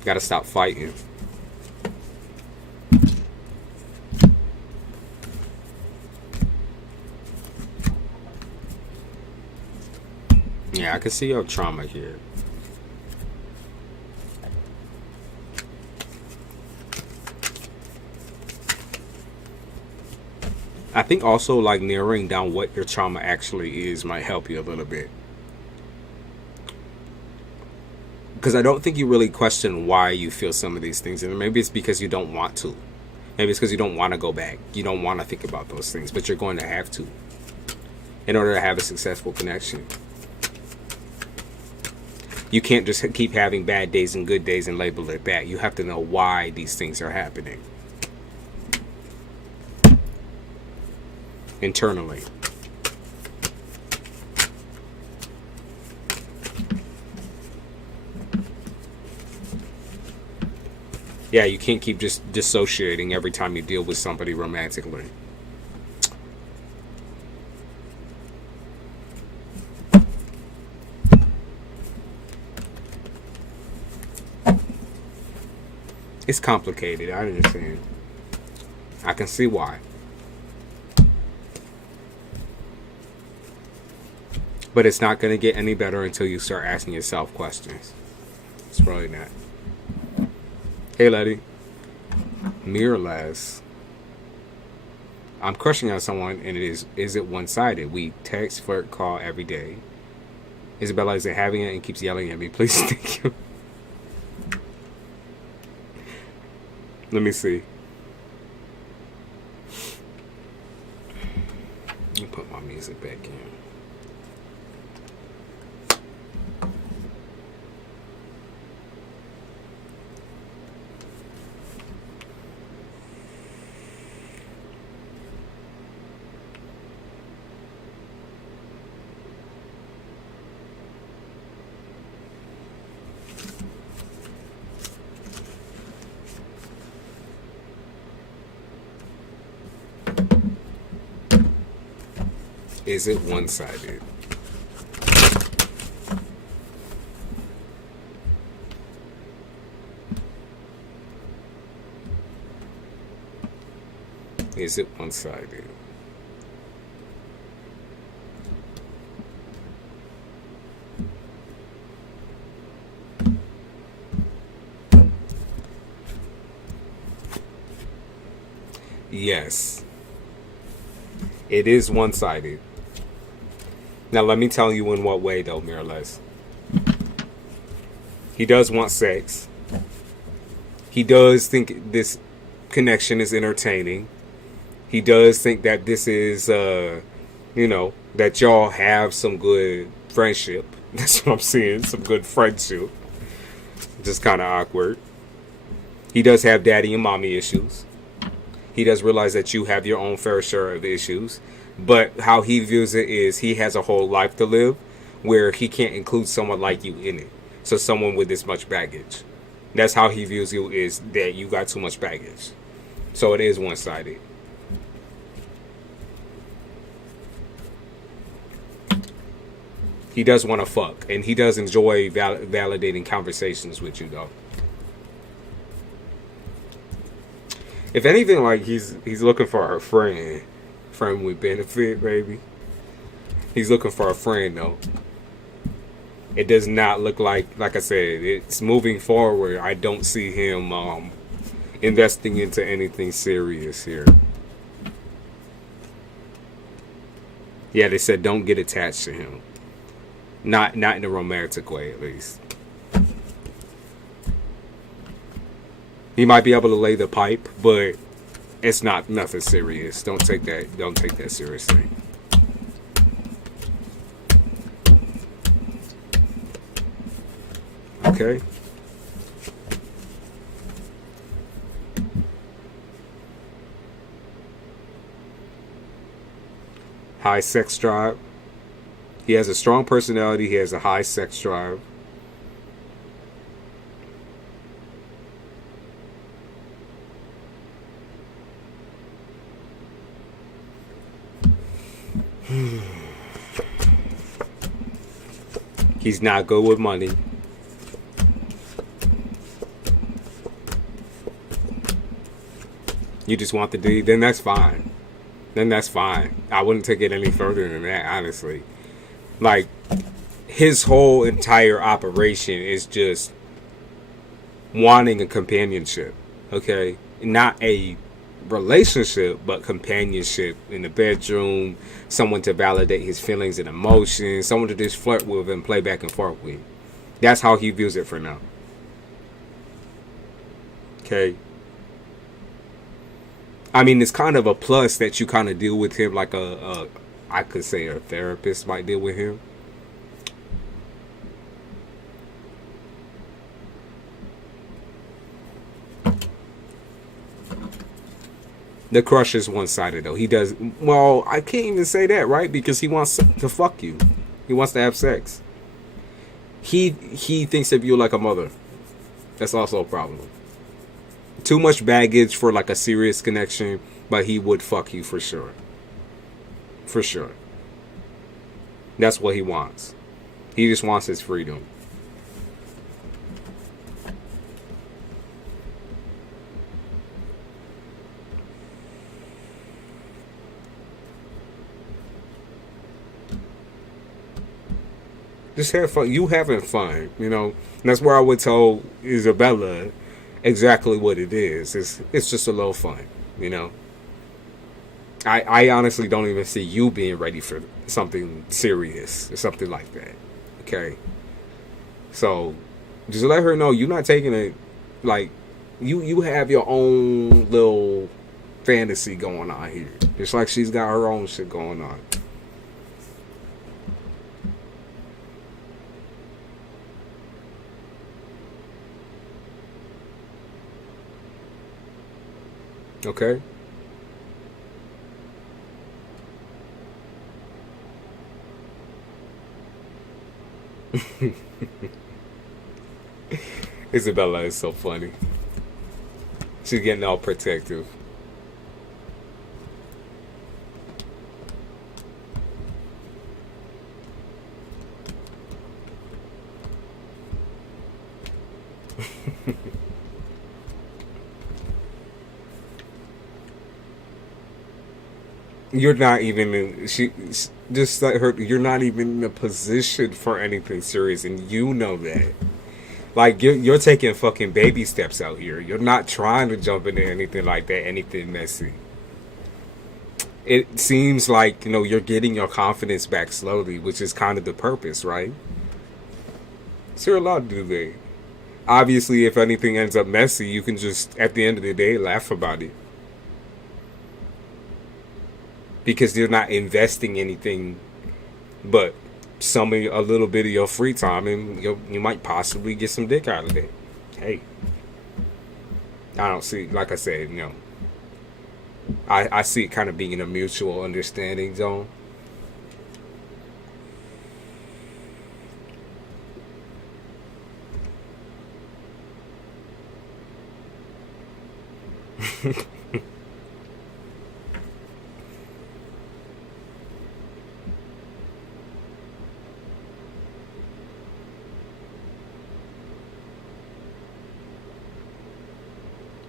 Gotta stop fighting. Yeah, I can see your trauma here. I think also like narrowing down what your trauma actually is might help you a little bit. Because I don't think you really question why you feel some of these things. And maybe it's because you don't want to. Maybe it's because you don't want to go back. You don't want to think about those things. But you're going to have to in order to have a successful connection. You can't just keep having bad days and good days and label it that. You have to know why these things are happening. Internally. Yeah, you can't keep just dissociating every time you deal with somebody romantically. It's complicated, I understand. I can see why. But it's not going to get any better until you start asking yourself questions. It's really not. Hey, lady. Mirrorless. I'm crushing on someone, and is it one-sided? We text, flirt, call every day. Isabella isn't having it and keeps yelling at me. Please, thank you. Let me see. Let me put my music back in. Is it one-sided? Is it one-sided? Yes. It is one-sided. Now, let me tell you in what way, though, Mirrorless. He does want sex. He does think this connection is entertaining. He does think that this is, that y'all have some good friendship. That's what I'm seeing, some good friendship. Just kind of awkward. He does have daddy and mommy issues. He does realize that you have your own fair share of issues. But how he views it is he has a whole life to live where he can't include someone like you in it. So someone with this much baggage. That's how he views you, is that you got too much baggage. So it is one-sided. He does want to fuck. And he does enjoy validating conversations with you, though. If anything, like he's looking for a friend. Friend with benefit, baby. He's looking for a friend, though. It does not look like I said, it's moving forward. I don't see him investing into anything serious here. Yeah, they said don't get attached to him. Not in a romantic way, at least. He might be able to lay the pipe, but it's not nothing serious. Don't take that seriously. Okay. High sex drive. He has a strong personality. He has a high sex drive. He's not good with money. You just want the D, then that's fine. Then that's fine. I wouldn't take it any further than that, honestly. Like, his whole entire operation is just wanting a companionship, okay? Not a relationship, but companionship in the bedroom, someone to validate his feelings and emotions, someone to just flirt with and play back and forth with. That's how he views it for now. Okay. I mean, it's kind of a plus that you kind of deal with him like I could say a therapist might deal with him. The crush is one-sided though. He does well. I can't even say that, right? Because he wants to fuck you. He wants to have sex. He thinks of you like a mother. That's also a problem. Too much baggage for like a serious connection, but he would fuck you for sure. For sure. That's what he wants. He just wants his freedom. Just have fun. You having fun, you know. And that's where I would tell Isabella exactly what it is. It's just a little fun, you know. I honestly don't even see you being ready for something serious or something like that. Okay. So just let her know you're not taking it like you have your own little fantasy going on here. Just like she's got her own shit going on. Okay? Isabella is so funny. She's getting all protective. You're not even in just let her. You're not even in a position for anything serious, and you know that. Like you're taking fucking baby steps out here. You're not trying to jump into anything like that, anything messy. It seems like, you know, you're getting your confidence back slowly, which is kind of the purpose, right? So you're allowed to do that. Obviously, if anything ends up messy, you can just, at the end of the day, laugh about it. Because you're not investing anything but a little bit of your free time, and you might possibly get some dick out of it. Hey, I don't see, like I said, you know, I see it kind of being a mutual understanding zone.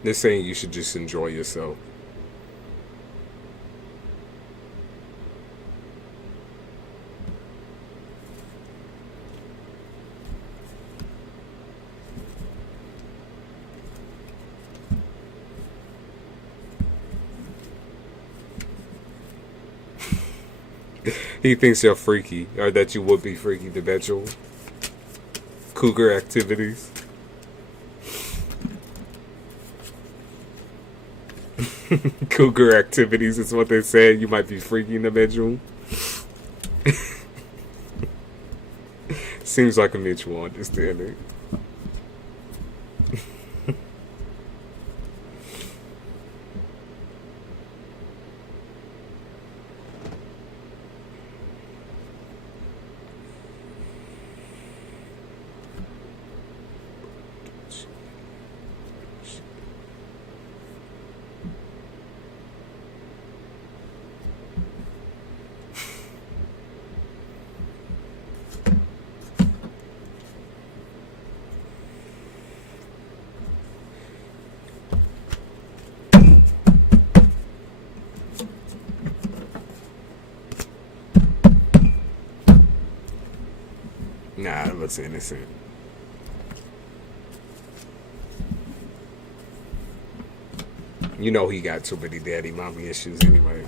They're saying you should just enjoy yourself. He thinks you're freaky, or that you would be freaky, the bedroom. Cougar activities. Cougar activities is what they said. You might be freaky in the bedroom. Seems like a mutual understanding. Nah, it looks innocent. You know he got too many daddy mommy issues anyway.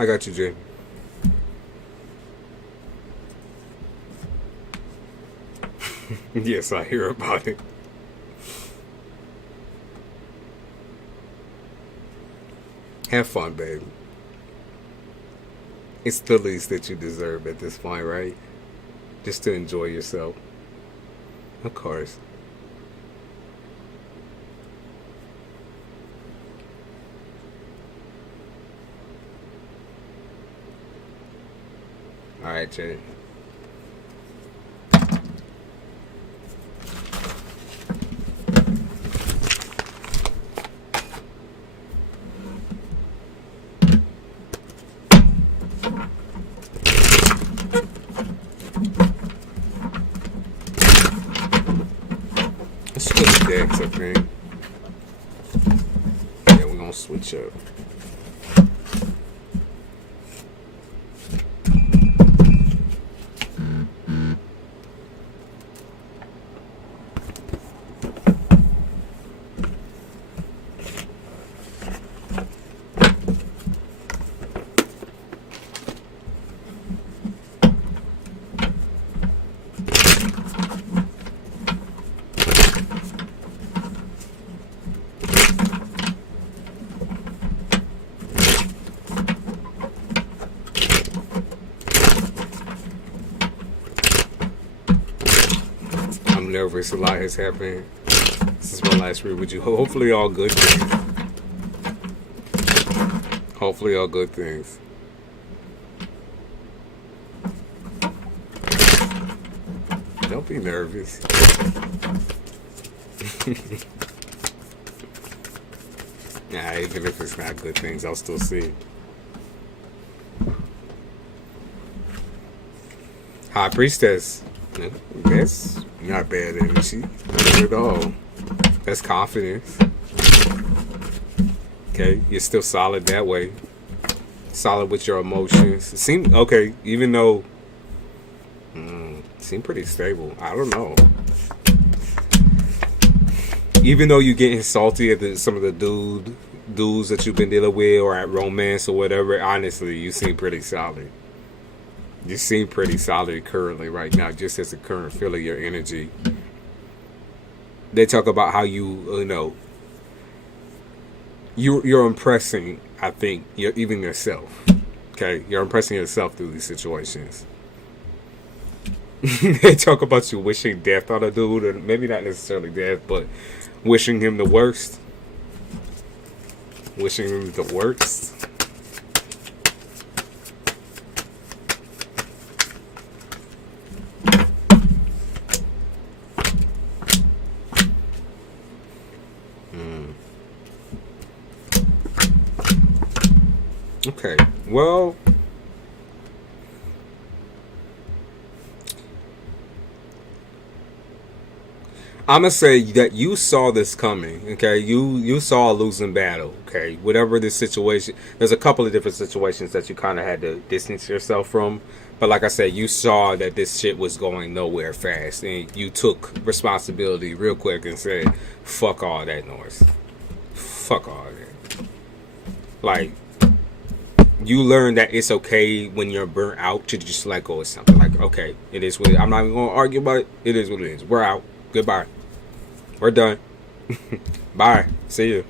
I got you, Jay. Yes, I hear about it. Have fun, baby. It's the least that you deserve at this point, right? Just to enjoy yourself. Of course. All right, Jay. Let's switch decks, I think. Yeah, we're gonna switch up. I'm nervous. A lot has happened. This is my last read with you. Hopefully all good things. Hopefully all good things. Don't be nervous. Nah, even if it's not good things, I'll still see it. High Priestess. That's not bad energy. Not at all. That's confidence. Okay, you're still solid that way. Solid with your emotions. It seemed okay, even though seem pretty stable. I don't know. Even though you're getting salty at some of the dudes that you've been dealing with, or at romance or whatever, honestly, you seem pretty solid. You seem pretty solid currently right now, just as a current feel of your energy. They talk about how you're impressing, I think, even yourself. Okay, you're impressing yourself through these situations. They talk about you wishing death on a dude, or maybe not necessarily death, but wishing him the worst. Wishing him the worst. Okay, well, I'm gonna say that you saw this coming. Okay, you saw a losing battle. Okay, whatever the situation, there's a couple of different situations that you kind of had to distance yourself from. But like I said, you saw that this shit was going nowhere fast, and you took responsibility real quick and said, "Fuck all that noise. Fuck all that." Like, you learn that it's okay when you're burnt out to just let go of something. Like, okay, it is what it is. I'm not even going to argue about it. It is what it is. We're out. Goodbye. We're done. Bye. See you.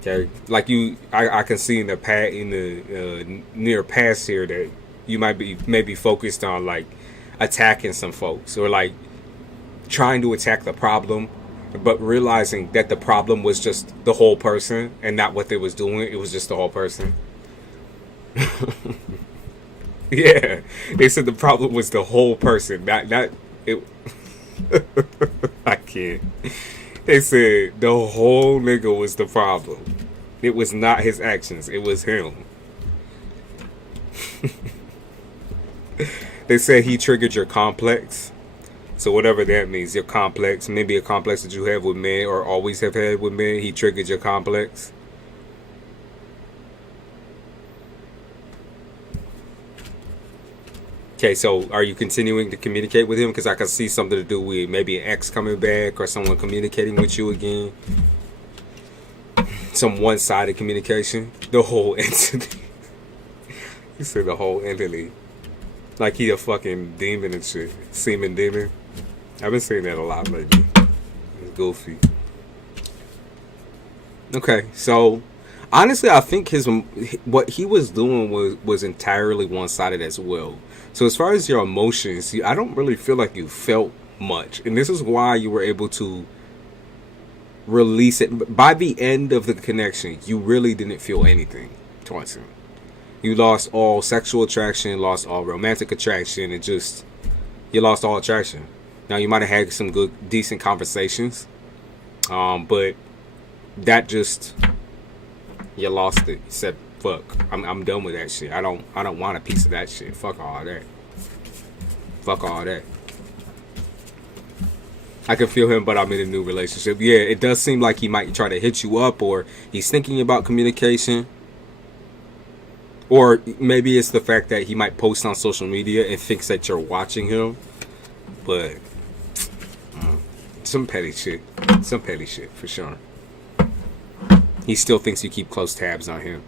Okay, like I can see in the near past here that you might be maybe focused on like attacking some folks or like trying to attack the problem, but realizing that the problem was just the whole person and not what they was doing. It was just the whole person. Yeah, they said the problem was the whole person, not it. I can't. They said the whole nigga was the problem. It was not his actions. It was him. They said he triggered your complex. So whatever that means, your complex, maybe a complex that you have with men or always have had with men, he triggered your complex. Okay, so are you continuing to communicate with him? Because I can see something to do with maybe an ex coming back or someone communicating with you again. Some one-sided communication. The whole entity. You said the whole entity. Like he a fucking demon and shit. Semen demon. I've been saying that a lot lately. It's goofy. Okay, so honestly, I think what he was doing was entirely one-sided as well. So as far as your emotions, I don't really feel like you felt much, and this is why you were able to release it. By the end of the connection, you really didn't feel anything towards him. You lost all sexual attraction, lost all romantic attraction, and you lost all attraction. Now you might have had some good, decent conversations, but that just you lost it. You said, "Fuck, I'm done with that shit. I don't want a piece of that shit. Fuck all that. Fuck all that." I can feel him, but I'm in a new relationship. Yeah, it does seem like he might try to hit you up, or he's thinking about communication. Or maybe it's the fact that he might post on social media and thinks that you're watching him. But some petty shit. Some petty shit, for sure. He still thinks you keep close tabs on him.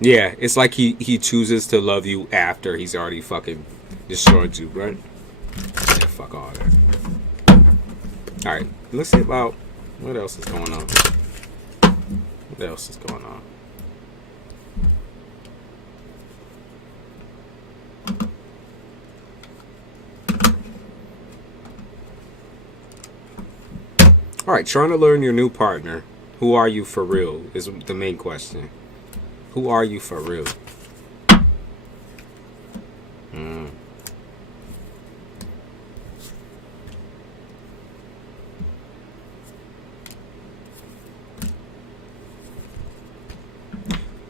Yeah, it's like he chooses to love you after he's already fucking destroyed you, right? Yeah, fuck all that. Alright, let's see about what else is going on. What else is going on? Alright, trying to learn your new partner. Who are you for real is the main question. Who are you for real?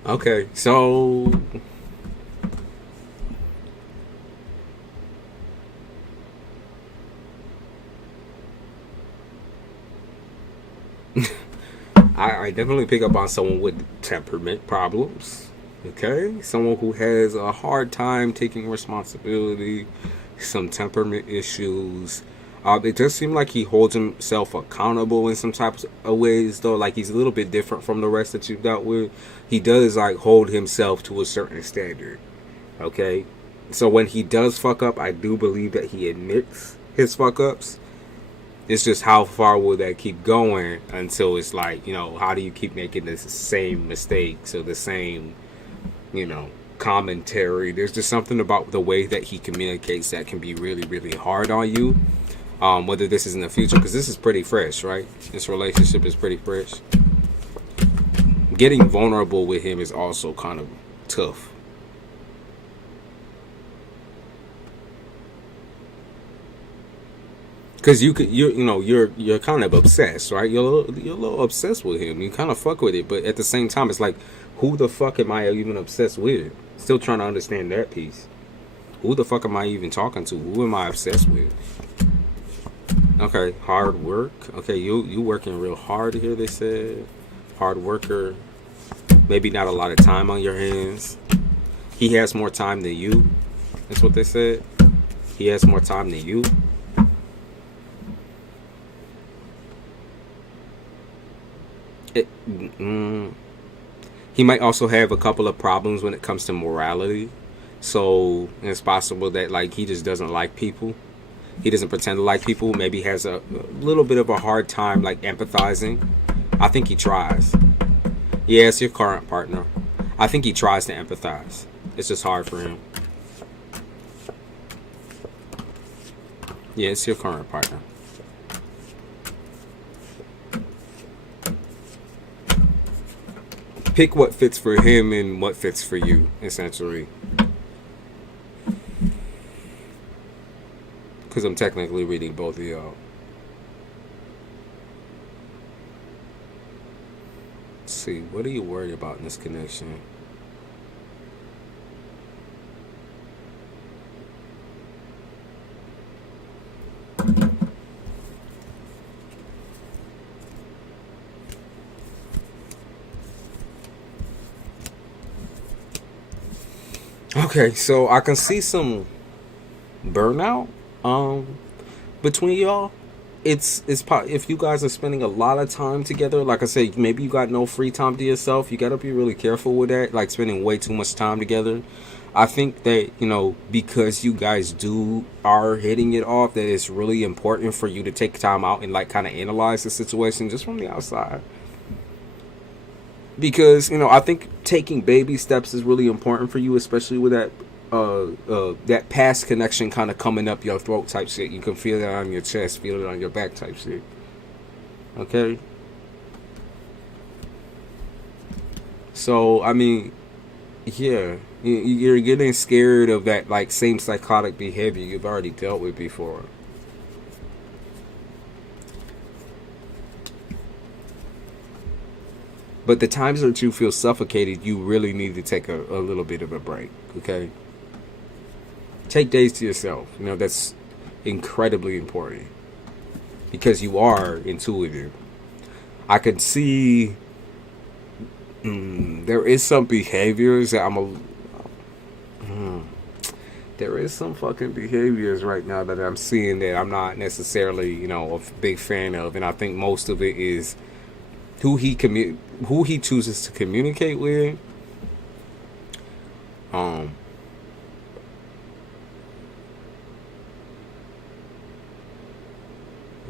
Okay, so I definitely pick up on someone with temperament problems. Okay, someone who has a hard time taking responsibility, some temperament issues. It does seem like he holds himself accountable in some types of ways, though. Like he's a little bit different from the rest that you've dealt with. He does like hold himself to a certain standard. Okay, so when he does fuck up, I do believe that he admits his fuck ups. It's just how far will that keep going until it's like, you know, how do you keep making the same mistakes or the same, you know, commentary? There's just something about the way that he communicates that can be really, really hard on you. Whether this is in the future, because this is pretty fresh, right? This relationship is pretty fresh. Getting vulnerable with him is also kind of tough. Because you know you're kind of obsessed, right? You're a little obsessed with him. You kind of fuck with it, but at the same time, it's like, who the fuck am I even obsessed with? Still trying to understand that piece. Who the fuck am I even talking to? Who am I obsessed with? Okay, hard work. Okay, you working real hard here. They said hard worker. Maybe not a lot of time on your hands. He has more time than you. That's what they said. He has more time than you. He might also have a couple of problems when it comes to morality. So it's possible that like he just doesn't like people. He doesn't pretend to like people. Maybe he has a little bit of a hard time like empathizing. I think he tries. Yeah, it's your current partner. I think he tries to empathize. It's just hard for him. Yeah, it's your current partner. Pick what fits for him and what fits for you, essentially. Because I'm technically reading both of y'all. Let's see, what are you worried about in this connection? Okay, so I can see some burnout between y'all. It's if you guys are spending a lot of time together, like I said, maybe you got no free time to yourself. You got to be really careful with that, like spending way too much time together. I think that, you know, because you guys are hitting it off, that it's really important for you to take time out and like kind of analyze the situation just from the outside. Because, you know, I think taking baby steps is really important for you, especially with that that past connection kind of coming up your throat type shit. You can feel it on your chest, feel it on your back type shit. Okay? So, I mean, yeah, you're getting scared of that, like, same psychotic behavior you've already dealt with before. But the times that you feel suffocated, you really need to take a little bit of a break, okay? Take days to yourself. You know, that's incredibly important. Because you are intuitive. I can see there is some behaviors that there is some fucking behaviors right now that I'm seeing that I'm not necessarily, you know, a big fan of. And I think most of it is who he chooses to communicate with.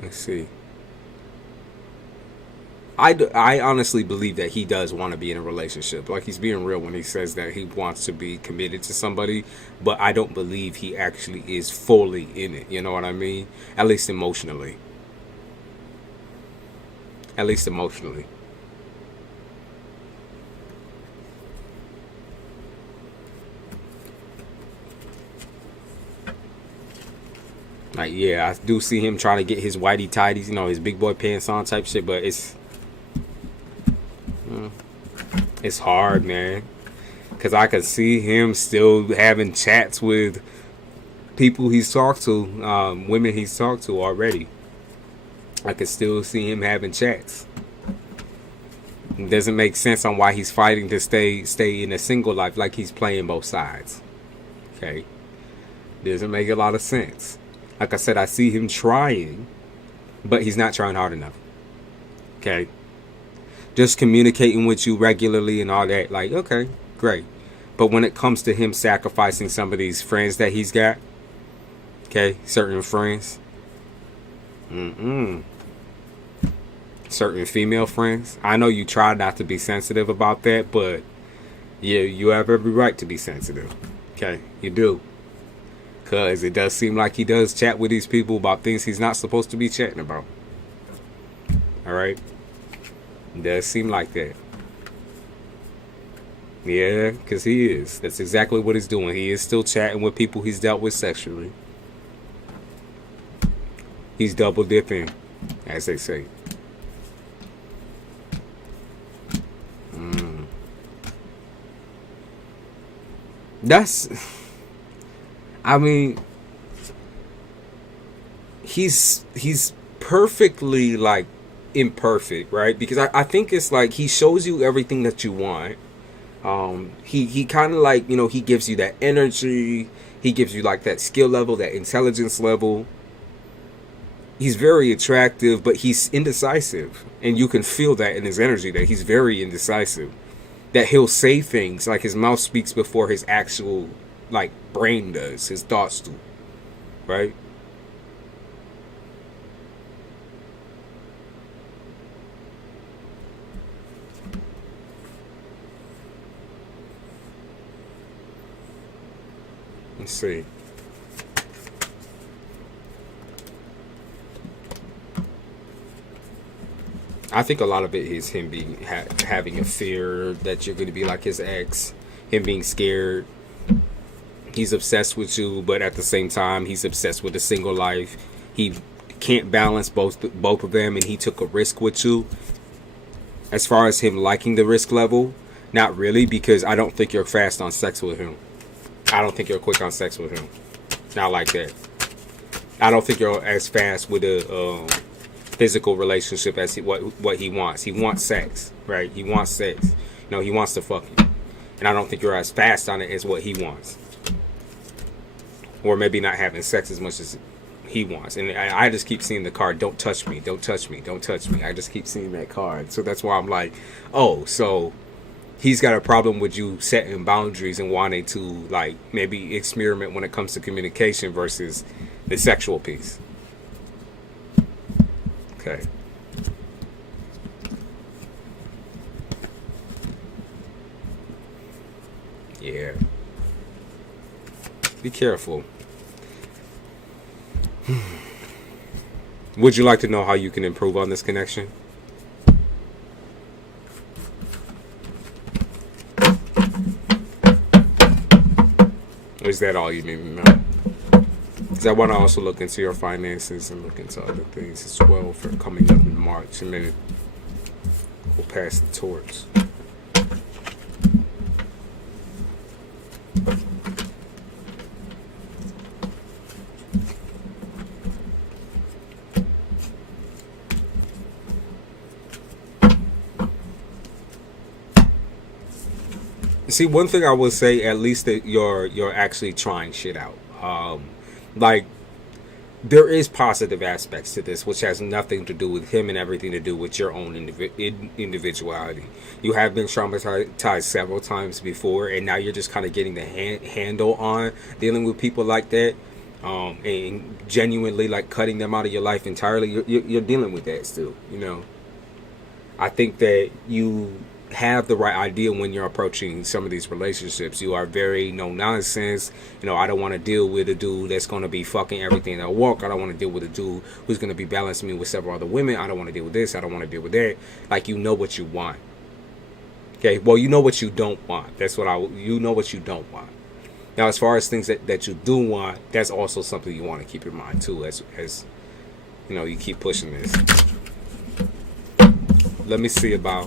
Let's see. I honestly believe that he does want to be in a relationship. Like, he's being real when he says that he wants to be committed to somebody, but I don't believe he actually is fully in it. You know what I mean? At least emotionally. At least emotionally. Like, yeah, I do see him trying to get his whitey tighties, you know, his big boy pants on type shit, but it's hard, man. Because I can see him still having chats with people he's talked to, women he's talked to already. I can still see him having chats. It doesn't make sense on why he's fighting to stay in a single life, like he's playing both sides. Okay? Doesn't make a lot of sense. Like I said, I see him trying, but he's not trying hard enough. Okay? Just communicating with you regularly and all that, like, okay, great. But when it comes to him sacrificing some of these friends that he's got, okay, certain friends, certain female friends, I know you try not to be sensitive about that, but yeah, you have every right to be sensitive. Okay, you do. Because it does seem like he does chat with these people about things he's not supposed to be chatting about. Alright? It does seem like that. Yeah, because he is. That's exactly what he's doing. He is still chatting with people he's dealt with sexually. He's double dipping, as they say. That's... I mean, he's perfectly, like, imperfect, right? Because I think it's like he shows you everything that you want. He kind of, like, you know, he gives you that energy. He gives you, like, that skill level, that intelligence level. He's very attractive, but he's indecisive. And you can feel that in his energy, that he's very indecisive. That he'll say things, like his mouth speaks before his actual like brain does, his thoughts do, right? Let's see. I think a lot of it is him being having a fear that you're going to be like his ex, him being scared. He's obsessed with you, but at the same time, he's obsessed with a single life. He can't balance both of them, and he took a risk with you. As far as him liking the risk level, not really, because I don't think you're fast on sex with him. I don't think you're quick on sex with him. Not like that. I don't think you're as fast with a physical relationship as what he wants. He wants sex, right? He wants sex. No, he wants to fuck you. And I don't think you're as fast on it as what he wants. Or maybe not having sex as much as he wants. And I just keep seeing the card, don't touch me, don't touch me, don't touch me. I just keep seeing that card. So that's why I'm like, oh, so he's got a problem with you setting boundaries and wanting to, like, maybe experiment when it comes to communication versus the sexual piece. Okay. Yeah. Be careful. Would you like to know how you can improve on this connection? Or is that all you need to know? Because I want to also look into your finances and look into other things as well for coming up in March. And then we'll pass the torch. See, one thing I will say, at least that you're actually trying shit out. Like, there is positive aspects to this, which has nothing to do with him and everything to do with your own individuality. You have been traumatized several times before, and now you're just kind of getting the handle on dealing with people like that, and genuinely, like, cutting them out of your life entirely. You're dealing with that still, you know. I think that you have the right idea when you're approaching some of these relationships. You are very no nonsense. You know, I don't want to deal with a dude that's going to be fucking everything that walk. I don't want to deal with a dude who's going to be balancing me with several other women. I don't want to deal with this. I don't want to deal with that. Like, you know what you want. Okay, well, you know what you don't want. That's what you know what you don't want. Now, as far as things that you do want, that's also something you want to keep in mind too, as you know, you keep pushing this. Let me see about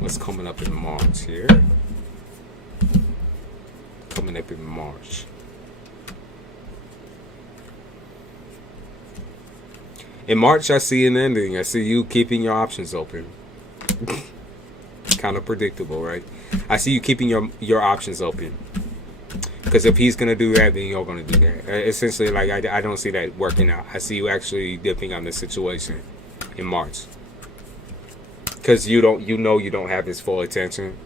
what's coming up in March here. Coming up in March. In March, I see an ending. I see you keeping your options open. Kind of predictable, right? I see you keeping your options open. Because if he's going to do that, then you're going to do that. Essentially, like, I don't see that working out. I see you actually dipping on the situation in March. Because you don't have his full attention.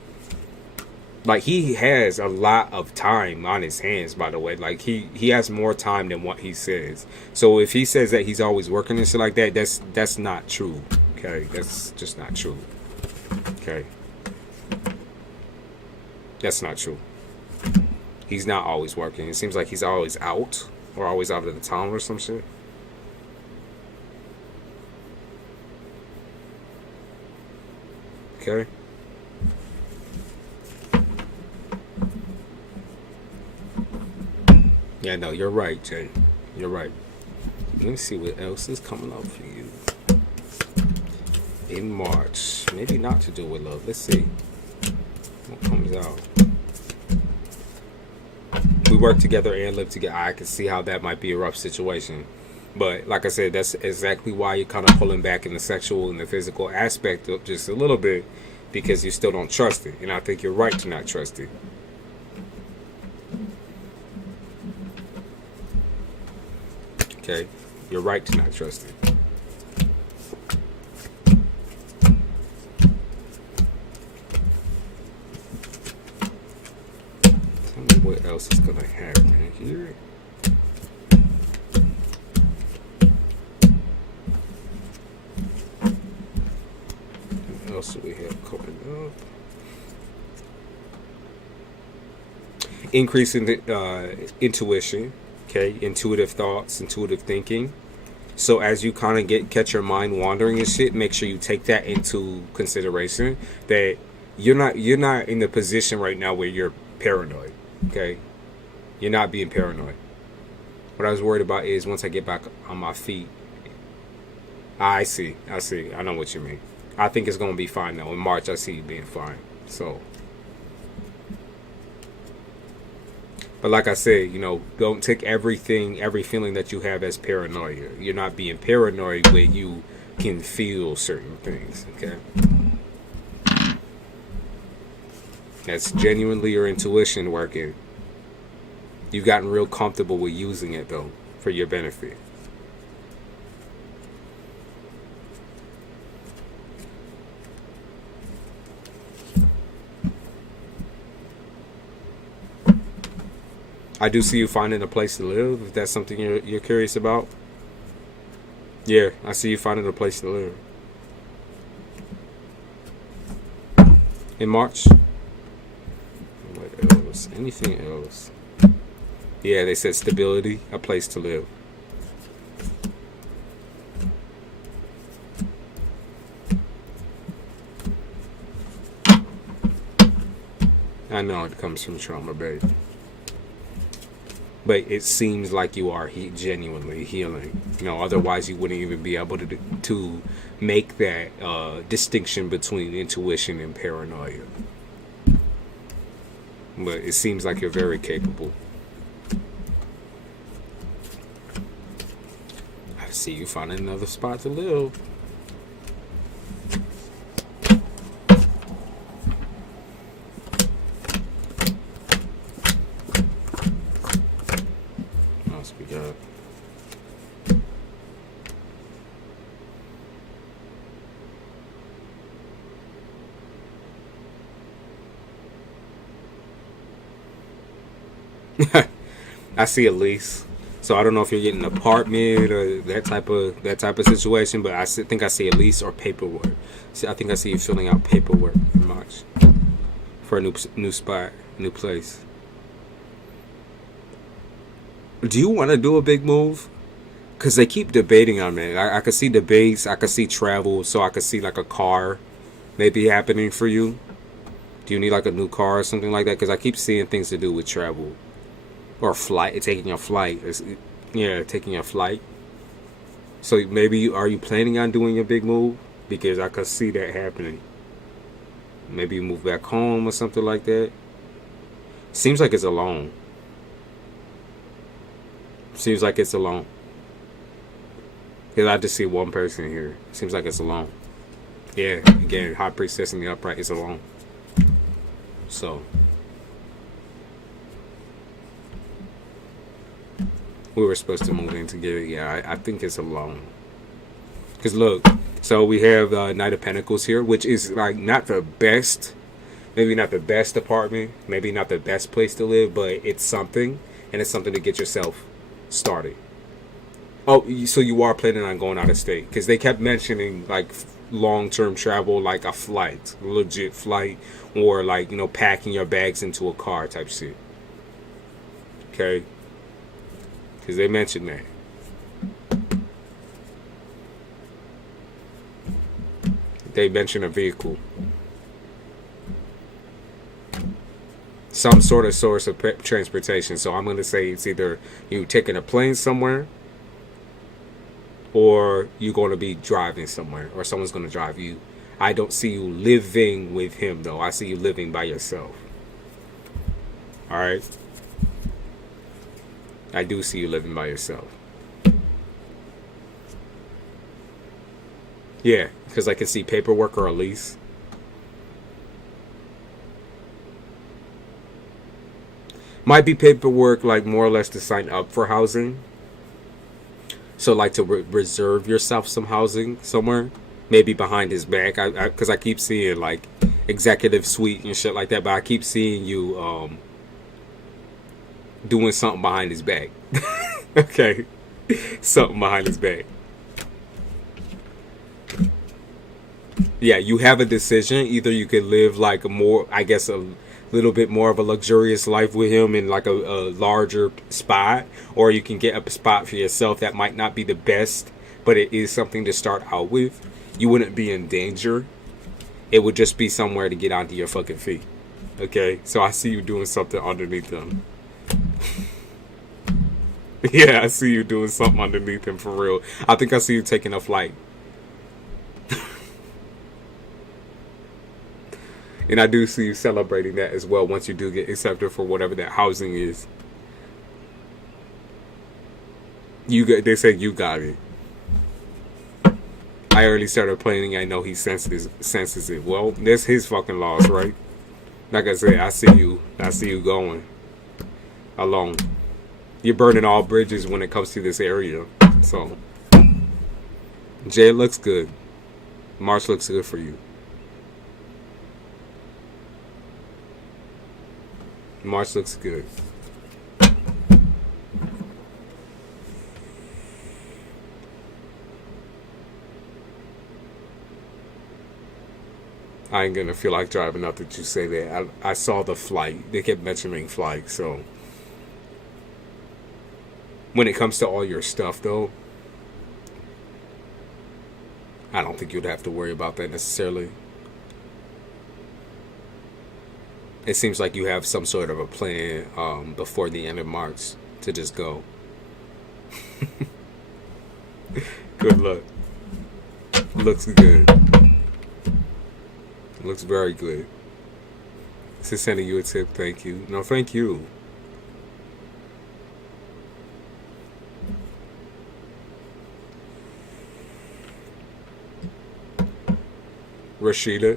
Like, he has a lot of time on his hands, by the way. Like, he has more time than what he says. So if he says that he's always working and shit like that, that's not true. Okay, that's just not true. Okay, that's not true. He's not always working. It seems like he's always out, or always out of the town or some shit. Okay. Yeah, no, you're right, Jay. You're right. Let me see what else is coming up for you in March. Maybe not to do with love. Let's see what comes out. We work together and live together. I can see how that might be a rough situation. But like I said, that's exactly why you're kind of pulling back in the sexual and the physical aspect of just a little bit, because you still don't trust it. And I think you're right to not trust it. Okay? You're right to not trust it. what else is gonna happen here. What else do we have coming up? Increase in intuition, okay, intuitive thoughts, intuitive thinking. So as you kind of catch your mind wandering and shit, make sure you take that into consideration. That you're not in the position right now where you're paranoid, okay? You're not being paranoid. What I was worried about is once I get back on my feet. I see. I know what you mean. I think it's gonna be fine though. In March, I see you being fine. So. But like I said, don't take every feeling that you have as paranoia. You're not being paranoid where you can feel certain things, okay? That's genuinely your intuition working. You've gotten real comfortable with using it, though, for your benefit. I do see you finding a place to live, if that's something you're curious about. Yeah, I see you finding a place to live. In March? What else? Anything else? Yeah, they said stability, a place to live. I know it comes from trauma, babe. But it seems like you are genuinely healing. Otherwise you wouldn't even be able to make that distinction between intuition and paranoia. But it seems like you're very capable. I see you finding another spot to live. I see a lease, so I don't know if you're getting an apartment or that type of situation, but I think I see a lease or paperwork. I think I see you filling out paperwork in March for a new spot, new place. Do you want to do a big move? Because they keep debating on it. I could see debates, I could see travel, so I could see like a car maybe happening for you. Do you need like a new car or something like that? Because I keep seeing things to do with travel. Or flight, taking a flight. Yeah, taking a flight. So maybe are you planning on doing a big move? Because I could see that happening. Maybe you move back home or something like that. Seems like it's alone. Seems like it's alone. Because I just see one person here. Seems like it's alone. Yeah, again, High Priestess in the upright is alone. So we were supposed to move in together. Yeah, I think it's alone. Because look, so we have Knight of Pentacles here, which is like not the best, maybe not the best apartment, maybe not the best place to live, but it's something, and it's something to get yourself started. Oh, so you are planning on going out of state? Because they kept mentioning like long-term travel, like a flight, a legit flight, or like, packing your bags into a car type shit. Okay? Because they mentioned that. They mentioned a vehicle. Some sort of source of transportation. So I'm going to say it's either you taking a plane somewhere, or you're going to be driving somewhere, or someone's going to drive you. I don't see you living with him, though. I see you living by yourself. Alright? I do see you living by yourself. Yeah, because I can see paperwork or a lease. Might be paperwork, like more or less to sign up for housing. So like to reserve yourself some housing somewhere. Maybe behind his back. Because I keep seeing like executive suite and shit like that. But I keep seeing you doing something behind his back. Okay, something behind his back. Yeah, you have a decision. Either you could live like a more, I guess, a little bit more of a luxurious life with him in like a larger spot, or you can get a spot for yourself that might not be the best, but it is something to start out with. You wouldn't be in danger. It would just be somewhere to get onto your fucking feet. Okay, so I see you doing something underneath them. Yeah, I see you doing something underneath him for real. I think I see you taking a flight. And I do see you celebrating that as well once you do get accepted for whatever that housing is. They said you got it. I already started planning. I know he senses it. Well, that's his fucking loss, right? Like I said, I see you going alone. You're burning all bridges when it comes to this area. So, Jay, it looks good. March looks good for you. March looks good. I ain't gonna feel like driving up that you say that. I saw the flight. They kept mentioning flight, so. When it comes to all your stuff, though, I don't think you'd have to worry about that necessarily. It seems like you have some sort of a plan before the end of March to just go. Good luck. Looks good. Looks very good. This is sending you a tip. Thank you. No, thank you. Rashida.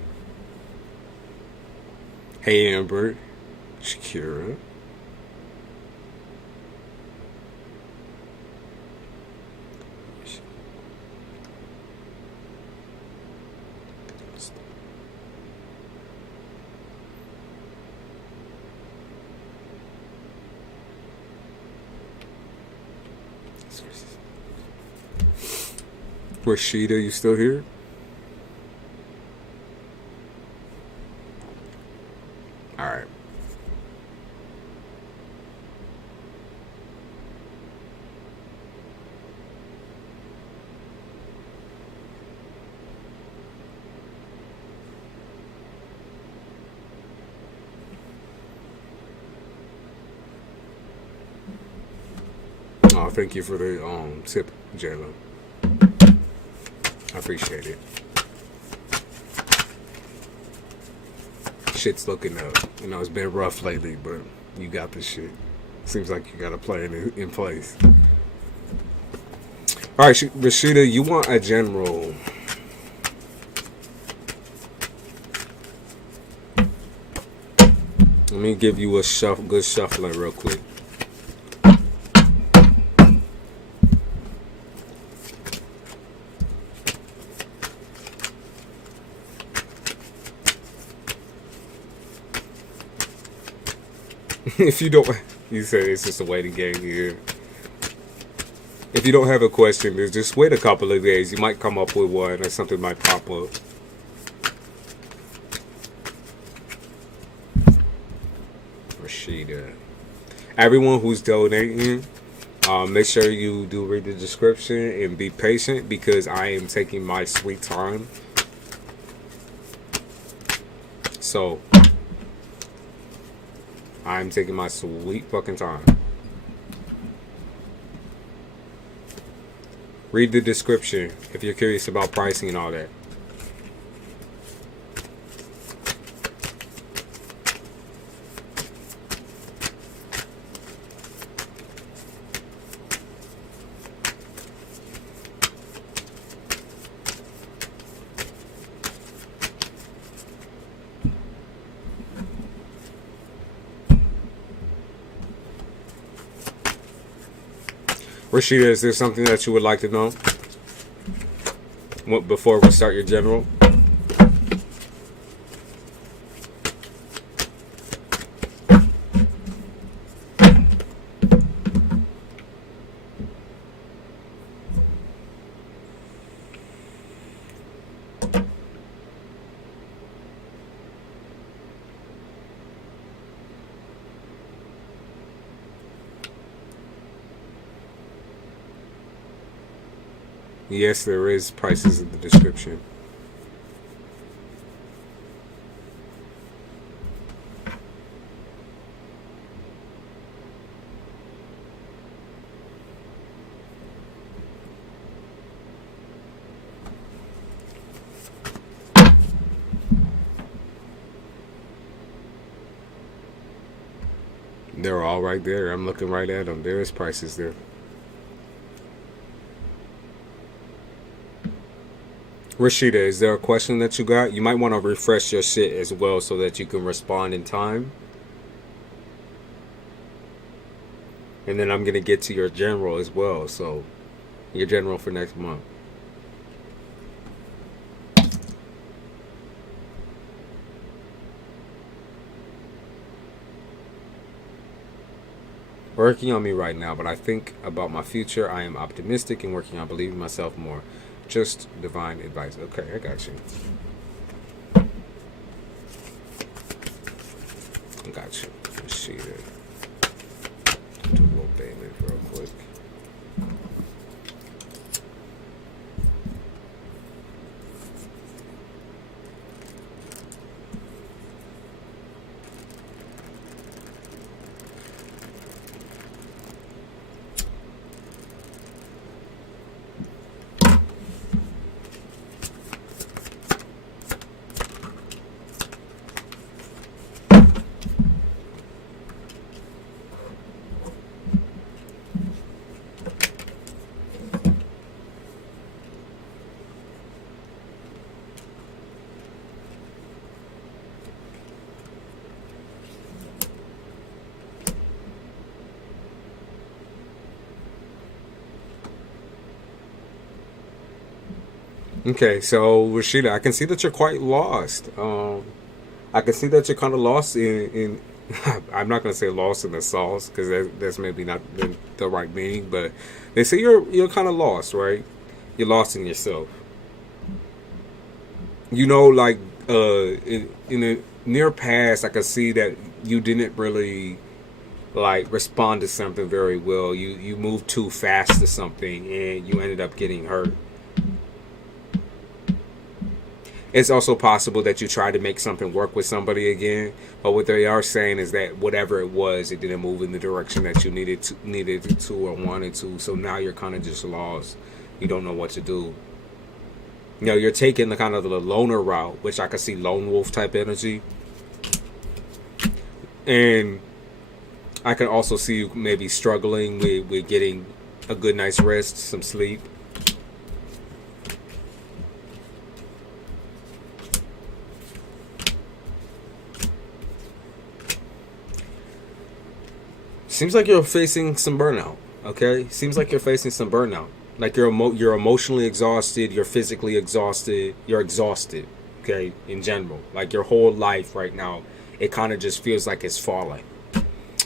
Hey, Amber. Shakira. Rashida, you still here? Alright. Oh, thank you for the tip, Jayla. I appreciate it. Shit's looking up. You know, it's been rough lately, but you got this shit. Seems like you got a plan in place. All right, Rashida, you want a general. Let me give you a good shuffling real quick. If you don't, you said it's just a waiting game here. If you don't have a question, just wait a couple of days. You might come up with one, or something might pop up. Rashida. Everyone who's donating, make sure you do read the description and be patient, because I am taking my sweet time. So, I'm taking my sweet fucking time. Read the description if you're curious about pricing and all that. Rashida, is there something that you would like to know before we start your general? Yes, there is prices in the description. They're all right there. I'm looking right at them. There is prices there. Rashida, is there a question that you got? You might want to refresh your shit as well so that you can respond in time. And then I'm going to get to your general as well. So, your general for next month. Working on me right now, but I think about my future. I am optimistic and working on believing myself more. Just divine advice. Okay, I got you. I got you. Let's see that. Do a little payment real quick. Okay, so Rashida, I can see that you're quite lost. I can see that you're kind of lost in I'm not gonna say lost in the sauce because that's maybe not the right meaning, but they say you're kind of lost, right? You're lost in yourself. You know, like in the near past, I could see that you didn't really like respond to something very well. You moved too fast to something, and you ended up getting hurt. It's also possible that you tried to make something work with somebody again, but what they are saying is that whatever it was, it didn't move in the direction that you needed to or wanted to. So now you're kind of just lost. You don't know what to do. You know, you're taking the kind of the loner route, which I could see lone wolf type energy, and I can also see you maybe struggling with getting a good night's rest, some sleep. Seems like you're facing some burnout, okay? Seems like you're facing some burnout. Like you're emotionally exhausted, you're physically exhausted, you're exhausted, okay, in general. Like your whole life right now, it kind of just feels like it's falling.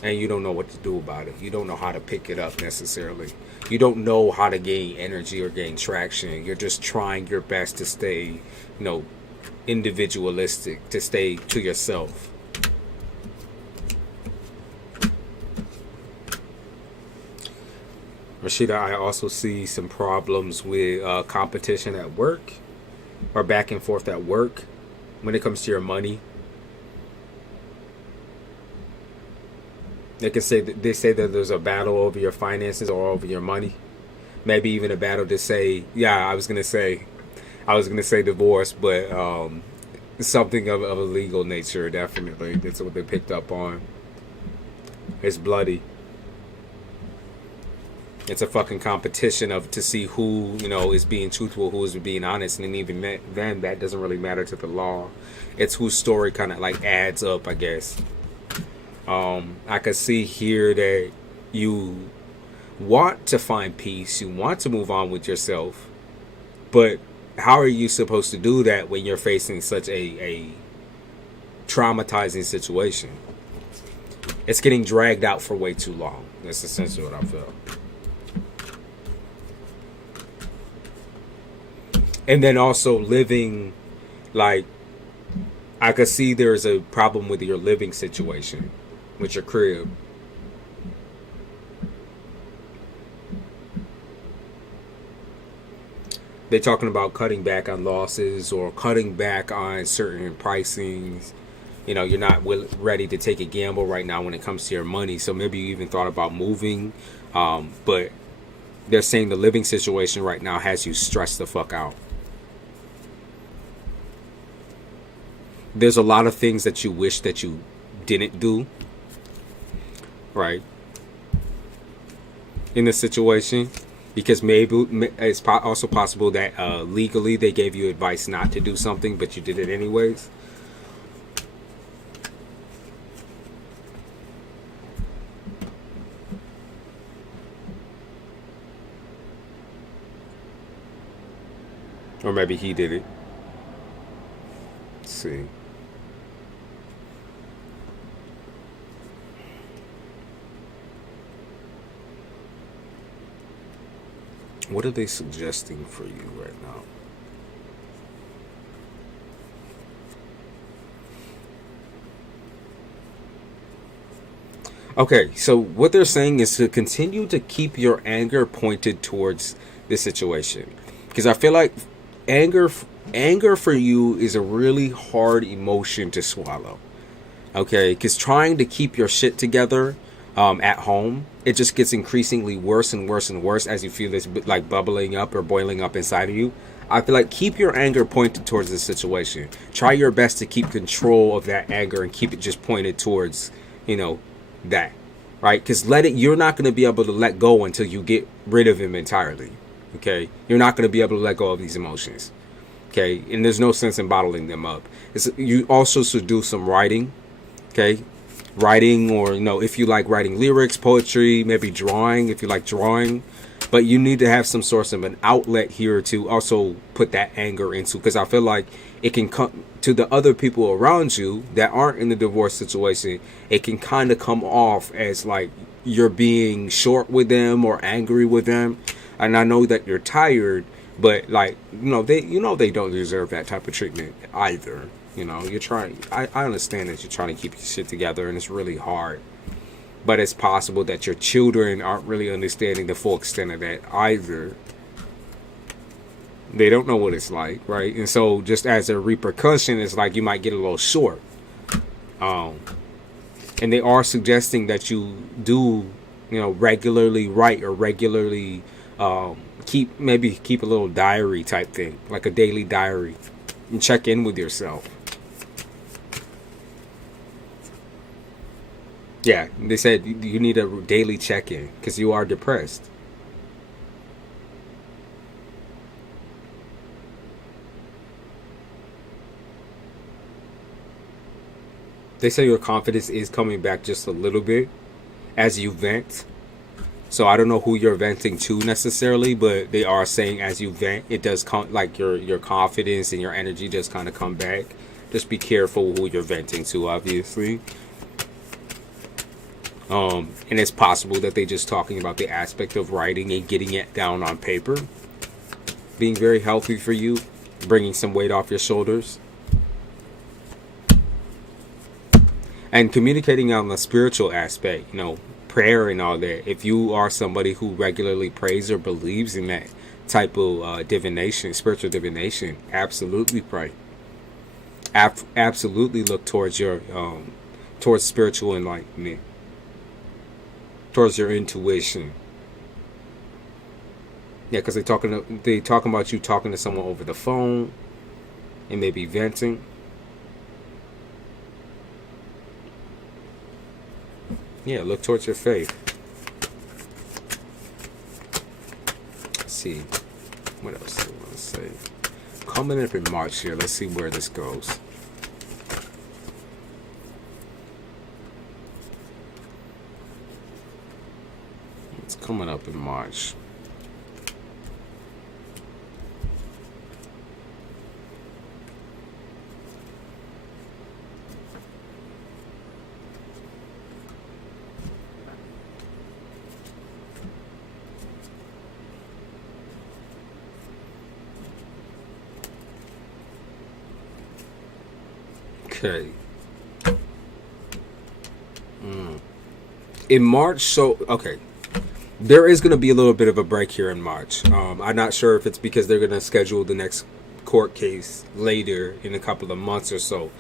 And you don't know what to do about it. You don't know how to pick it up necessarily. You don't know how to gain energy or gain traction. You're just trying your best to stay, individualistic, to stay to yourself. Rashida, I also see some problems with competition at work or back and forth at work when it comes to your money. They say that there's a battle over your finances or over your money. Maybe even a battle to say, I was gonna say divorce, but something of a legal nature. Definitely, that's what they picked up on. It's bloody. It's a fucking competition to see who, is being truthful, who is being honest. And even then, that doesn't really matter to the law. It's whose story kind of like adds up, I guess. I could see here that you want to find peace. You want to move on with yourself. But how are you supposed to do that when you're facing such a traumatizing situation? It's getting dragged out for way too long. That's essentially what I feel. And then also living, like, I could see there's a problem with your living situation, with your crib. They're talking about cutting back on losses or cutting back on certain pricings. You know, you're not ready to take a gamble right now when it comes to your money. So maybe you even thought about moving. But they're saying the living situation right now has you stressed the fuck out. There's a lot of things that you wish that you didn't do, right, in this situation, because maybe it's also possible that legally they gave you advice not to do something, but you did it anyways. Or maybe he did it. Let's see. What are they suggesting for you right now? Okay, so what they're saying is to continue to keep your anger pointed towards this situation. Because I feel like anger for you is a really hard emotion to swallow. Okay, because trying to keep your shit together at home, it just gets increasingly worse and worse and worse as you feel this like bubbling up or boiling up inside of you. I feel like keep your anger pointed towards the situation. Try your best to keep control of that anger and keep it just pointed towards, that, right? Because you're not going to be able to let go until you get rid of him entirely. Okay, you're not going to be able to let go of these emotions. Okay, and there's no sense in bottling them up. You also should do some writing. Okay, writing, or if you like writing lyrics, poetry, maybe drawing if you like drawing. But you need to have some sort of an outlet here to also put that anger into, because I feel like it can come to the other people around you that aren't in the divorce situation. It can kind of come off as like you're being short with them or angry with them. And I know that you're tired, but like, they don't deserve that type of treatment either. You're trying, I understand that you're trying to keep your shit together and it's really hard. But it's possible that your children aren't really understanding the full extent of that either. They don't know what it's like, right? And so just as a repercussion, it's like you might get a little short. And they are suggesting that you do, regularly write or regularly keep a little diary type thing, like a daily diary, and check in with yourself. Yeah, they said you need a daily check-in because you are depressed. They say your confidence is coming back just a little bit as you vent. So I don't know who you're venting to necessarily, but they are saying as you vent, it does come like your confidence and your energy does kind of come back. Just be careful who you're venting to, obviously. And it's possible that they're just talking about the aspect of writing and getting it down on paper being very healthy for you, bringing some weight off your shoulders, and communicating on the spiritual aspect, prayer and all that. If you are somebody who regularly prays or believes in that type of divination, spiritual divination, absolutely pray. Absolutely look towards your towards spiritual enlightenment, towards your intuition. Yeah, because they talking about you talking to someone over the phone and maybe venting. Yeah, look towards your faith. Let's see. What else do I want to say? Coming up in March here. Let's see where this goes. It's coming up in March. Okay. In March, so, okay. There is going to be a little bit of a break here in March. I'm not sure if it's because they're going to schedule the next court case later in a couple of months or so.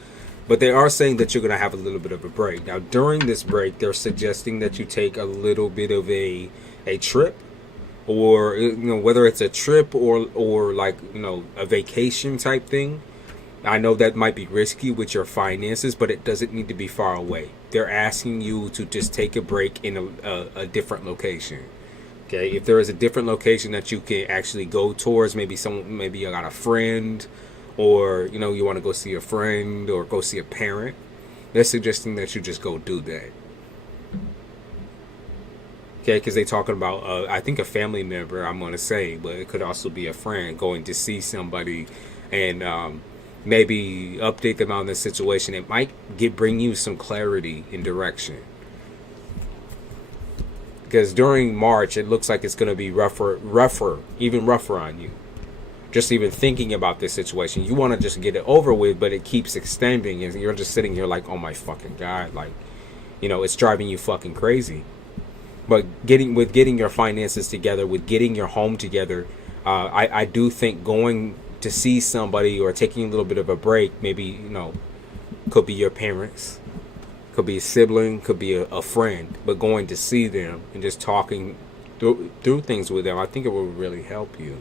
But they are saying that you're going to have a little bit of a break. Now, during this break, they're suggesting that you take a little bit of a trip, or whether it's a trip or like a vacation type thing. I know that might be risky with your finances, but it doesn't need to be far away. They're asking you to just take a break in a different location. Okay, if there is a different location that you can actually go towards, maybe you got a friend, or you want to go see a friend or go see a parent, they're suggesting that you just go do that. Okay, because they're talking about I think a family member, I'm going to say, but it could also be a friend going to see somebody and maybe update them on the situation. It might bring you some clarity and direction. Because during March, it looks like it's going to be even rougher on you. Just even thinking about this situation, you want to just get it over with, but it keeps extending, and you're just sitting here like, oh my fucking God, like, it's driving you fucking crazy. But getting your finances together, with getting your home together, I do think going to see somebody or taking a little bit of a break, maybe, could be your parents, could be a sibling, could be a friend, but going to see them and just talking through things with them, I think it will really help you.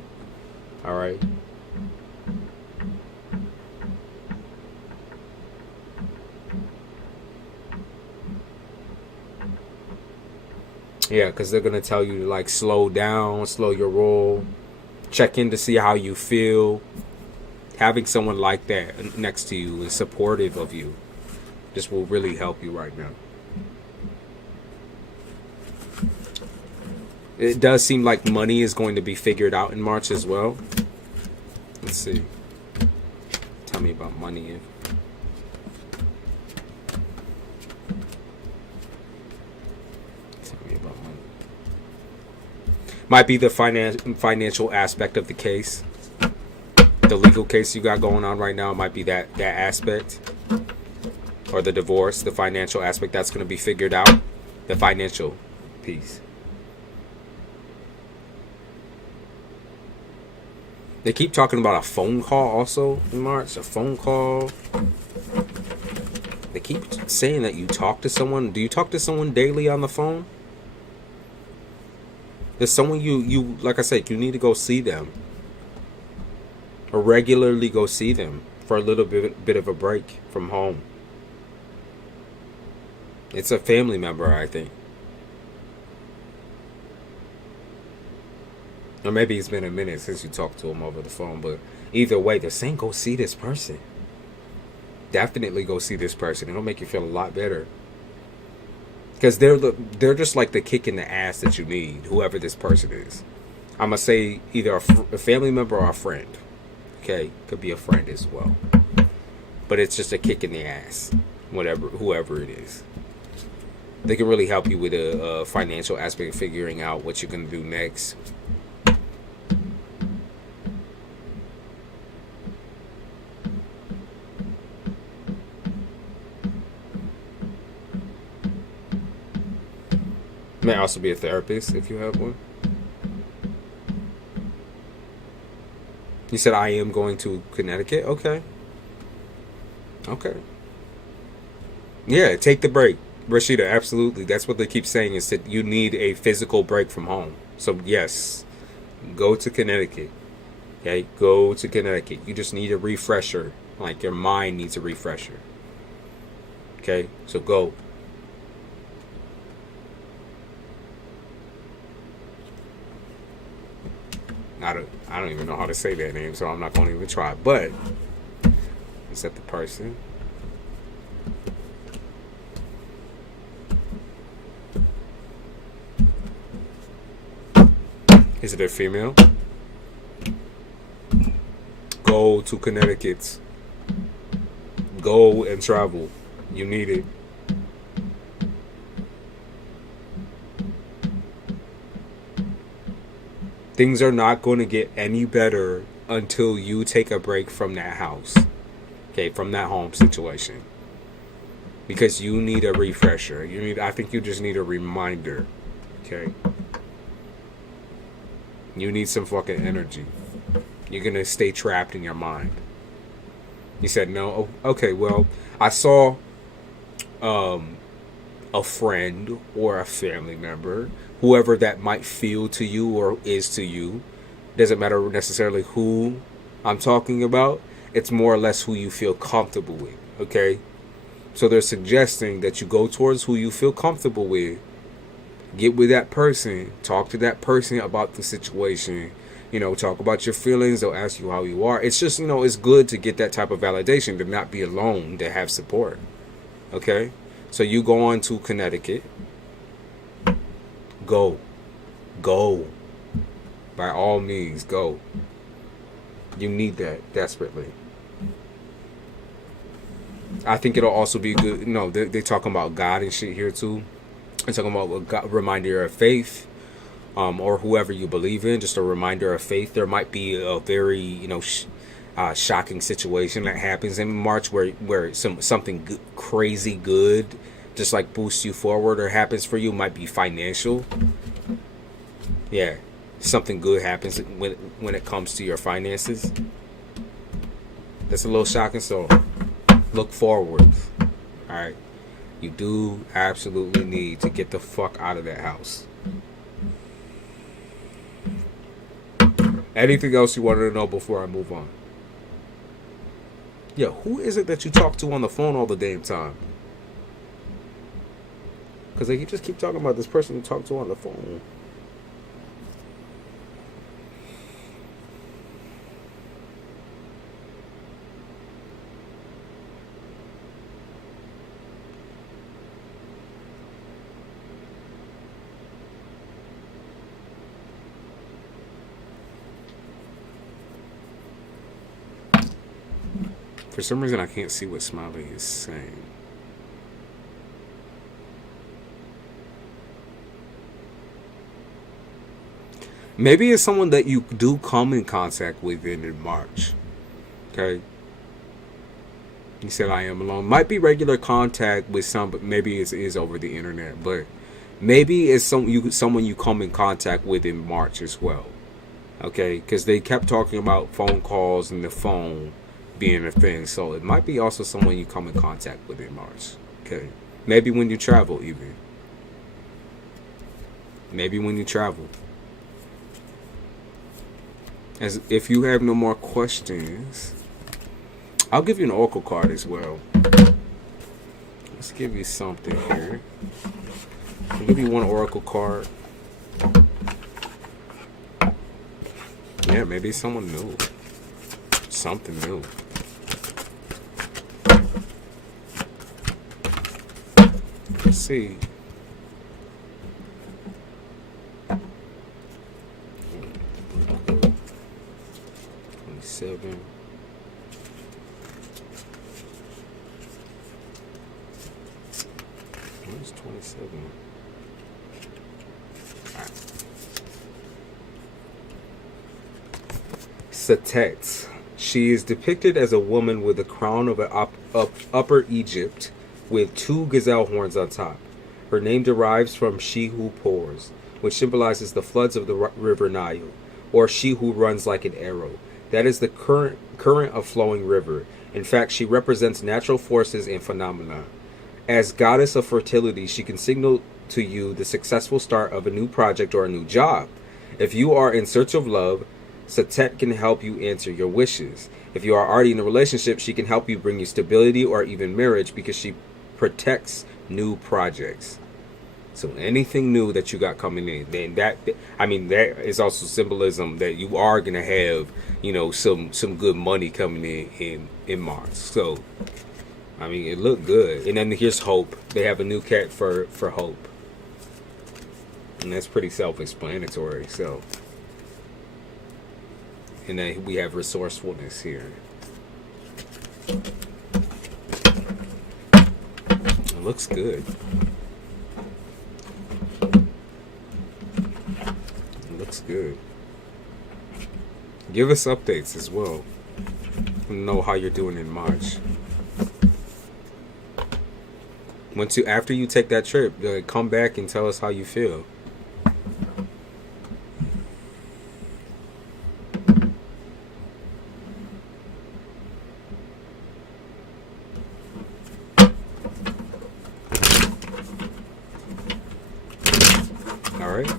All right. Yeah, because they're going to tell you to like slow down, slow your roll, check in to see how you feel. Having someone like that next to you and supportive of you just will really help you right now. It does seem like money is going to be figured out in March as well. Let's see. Tell me about money. Tell me about money. Might be the financial aspect of the case. The legal case you got going on right now might be that aspect. Or the divorce, the financial aspect that's going to be figured out. The financial piece. They keep talking about a phone call also in March. A phone call. They keep saying that you talk to someone. Do you talk to someone daily on the phone? There's someone you like I said, you need to go see them. Or regularly go see them for a little bit of a break from home. It's a family member, I think. Or maybe it's been a minute since you talked to them over the phone, but either way, they're saying go see this person. Definitely go see this person. It'll make you feel a lot better. Because they're just like the kick in the ass that you need, whoever this person is. I'm going to say either a family member or a friend. Okay? Could be a friend as well. But it's just a kick in the ass. Whoever it is. They can really help you with a financial aspect of figuring out what you're going to do next. May also be a therapist if you have one. You said I am going to Connecticut? Okay. Yeah, take the break. Rashida, absolutely. That's what they keep saying, is that you need a physical break from home. So yes, go to Connecticut. Okay, go to Connecticut. You just need a refresher. Like your mind needs a refresher. Okay, so go. I don't even know how to say that name, so I'm not going to even try. But is that the person? Is it a female? Go to Connecticut. Go and travel. You need it. Things are not going to get any better until you take a break from that house. Okay, from that home situation. Because you need a refresher. I think you just need a reminder. Okay? You need some fucking energy. You're gonna stay trapped in your mind. You said no. Okay, well, I saw a friend or a family member, whoever that might feel to you or is to you. Doesn't matter necessarily who I'm talking about. It's more or less who you feel comfortable with. Okay? So they're suggesting that you go towards who you feel comfortable with. Get with that person. Talk to that person about the situation. You know, talk about your feelings. They'll ask you how you are. It's just, you know, it's good to get that type of validation, to not be alone, to have support. Okay? So you go on to Connecticut. Go. Go. By all means, go. You need that desperately. I think it'll also be good. You know, they're talking about God and shit here too. They're talking about a God, reminder of faith, or whoever you believe in. Just a reminder of faith. There might be a very, you know, shocking situation that happens in March where something good, crazy good just like boosts you forward or happens for you. Might be financial. Yeah, something good happens when it comes to your finances. That's a little shocking, so look forward. Alright, you do absolutely need to get the fuck out of that house. Anything else you wanted to know before I move on? Yeah, who is it that you talk to on the phone all the damn time? Because they just keep talking about this person you talk to on the phone. For some reason, I can't see what Smiley is saying. Maybe it's someone that you do come in contact with in March. Okay? He said, I am alone. Might be regular contact with some, but maybe it is over the internet. But maybe it's someone you come in contact with in March as well. Okay? Because they kept talking about phone calls and the phone being a thing, so it might be also someone you come in contact with in March. Okay, maybe when you travel, even maybe when you travel. As if you have no more questions, I'll give you an oracle card as well. Let's give you something here. I'll give you one oracle card. Yeah, maybe someone new, something new. Let's see. Seven. Where's 27? Right. Satet. She is depicted as a woman with a crown of Upper Egypt with two gazelle horns on top. Her name derives from she who pours, which symbolizes the floods of the river Nile, or she who runs like an arrow. That is the current of flowing river. In fact, she represents natural forces and phenomena. As goddess of fertility, she can signal to you the successful start of a new project or a new job. If you are in search of love, Satet can help you answer your wishes. If you are already in a relationship, she can help you bring you stability or even marriage because she protects new projects. So anything new that you got coming in, then that is also symbolism that you are gonna have, you know, some good money coming in March. So I mean, it looked good. And then here's hope. They have a new cat for hope, and that's pretty self-explanatory. So, and then we have resourcefulness here. It looks good. Looks good. Give us updates as well. Know how you're doing in March. After you take that trip, come back and tell us how you feel. right?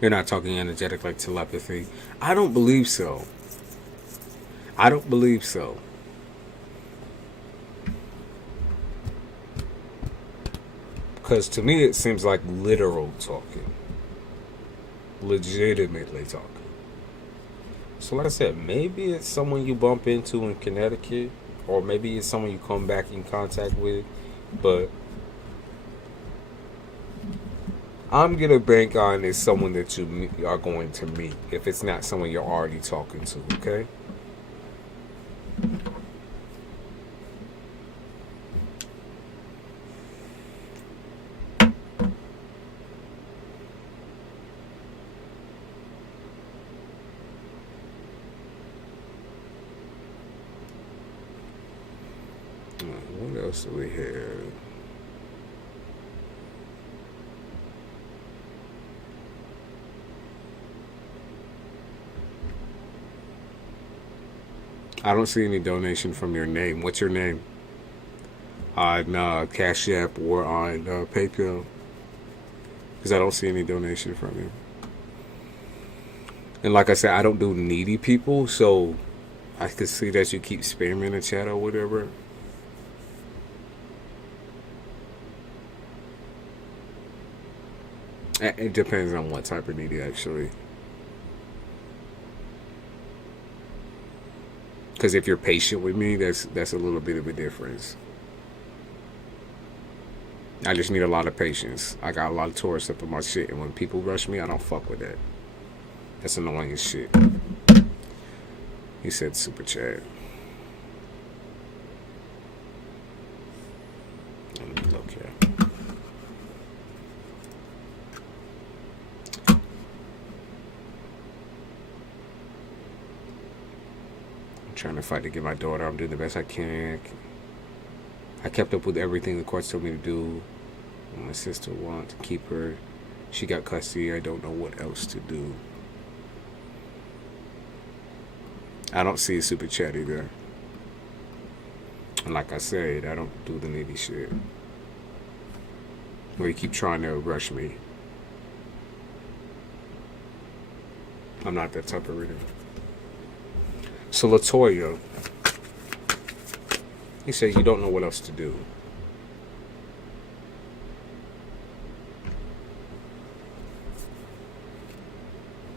You're not talking energetic like telepathy. I don't believe so. I don't believe so. Because to me, it seems like literal talking. Legitimately talking. So like I said, maybe it's someone you bump into in Connecticut. Or maybe it's someone you come back in contact with. But I'm going to bank on is someone that you are going to meet. If it's not someone you're already talking to, okay? What else do we have? I don't see any donation from your name. What's your name? On CASHAPP or on PayPal. Because I don't see any donation from you. And like I said, I don't do needy people, so I could see that you keep spamming the chat or whatever. It depends on what type of needy, actually. Because if you're patient with me, that's a little bit of a difference. I just need a lot of patience. I got a lot of Taurus up in my shit, and when people rush me, I don't fuck with that. That's annoying as shit. He said super chat. Let me look here. Trying to fight to get my daughter. I'm doing the best I can. I kept up with everything the courts told me to do. My sister wants to keep her. She got custody. I don't know what else to do. I don't see a super chat either. And like I said, I don't do the needy shit. Where you keep trying to rush me. I'm not that type of reader. So Latoya, he said you don't know what else to do.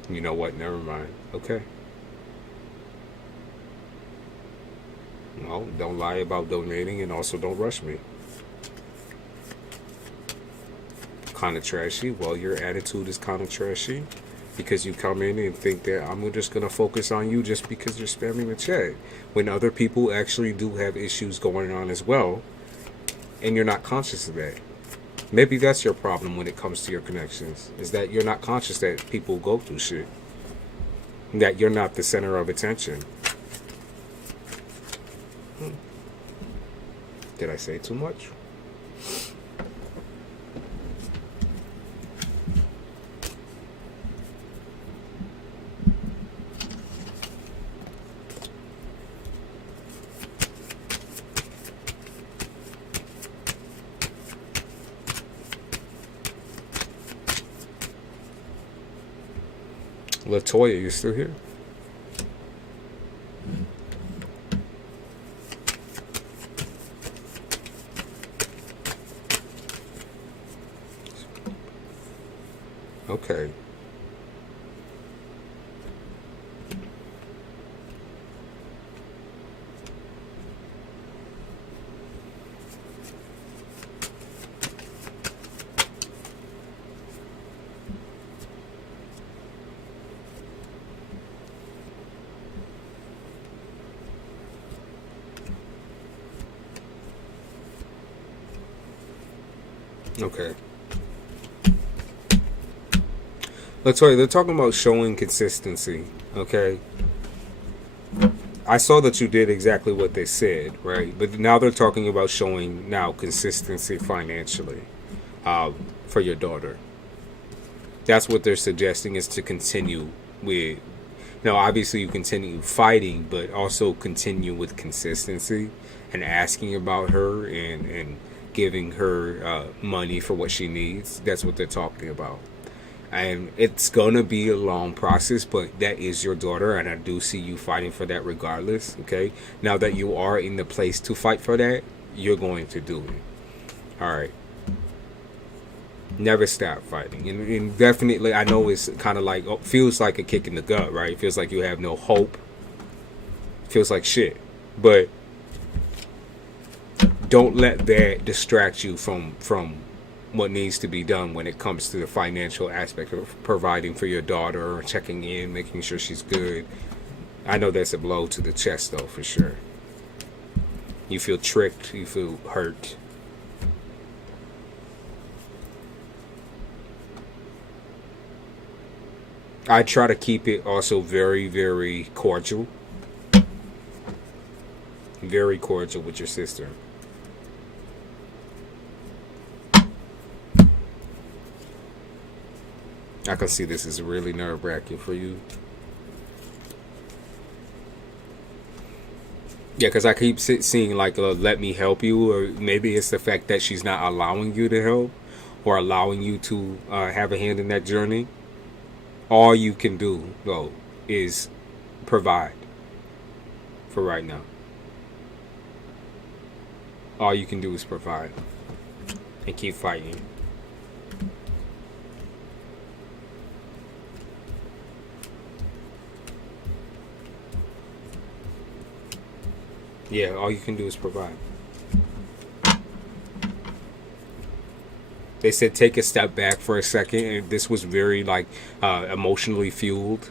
You know what? Never mind. Okay. Well, don't lie about donating, and also don't rush me. Kind of trashy. Well, your attitude is kind of trashy. Because you come in and think that I'm just going to focus on you just because you're spamming the chat. When other people actually do have issues going on as well. And you're not conscious of that. Maybe that's your problem when it comes to your connections. Is that you're not conscious that people go through shit. That you're not the center of attention. Did I say too much? Latoya, you still here? Okay. Okay. Latoya, they're talking about showing consistency. Okay. I saw that you did exactly what they said, right? But now they're talking about showing now consistency financially for your daughter. That's what they're suggesting, is to continue with. Now, obviously, you continue fighting, but also continue with consistency and asking about her and giving her money for what she needs. That's what they're talking about. And it's going to be a long process, but that is your daughter, and I do see you fighting for that regardless, okay? Now that you are in the place to fight for that, you're going to do it. All right. Never stop fighting. And definitely, I know it's kind of like, feels like a kick in the gut, right? It feels like you have no hope. It feels like shit. But don't let that distract you from what needs to be done when it comes to the financial aspect of providing for your daughter, checking in, making sure she's good. I know that's a blow to the chest, though, for sure. You feel tricked. You feel hurt. I try to keep it also very, very cordial. Very cordial with your sister. I can see this is really nerve-wracking for you. Yeah, because I keep seeing like, let me help you, or maybe it's the fact that she's not allowing you to help or allowing you to have a hand in that journey. All you can do, though, is provide for right now. All you can do is provide and keep fighting. Yeah, all you can do is provide. They said take a step back for a second, and this was very like emotionally fueled.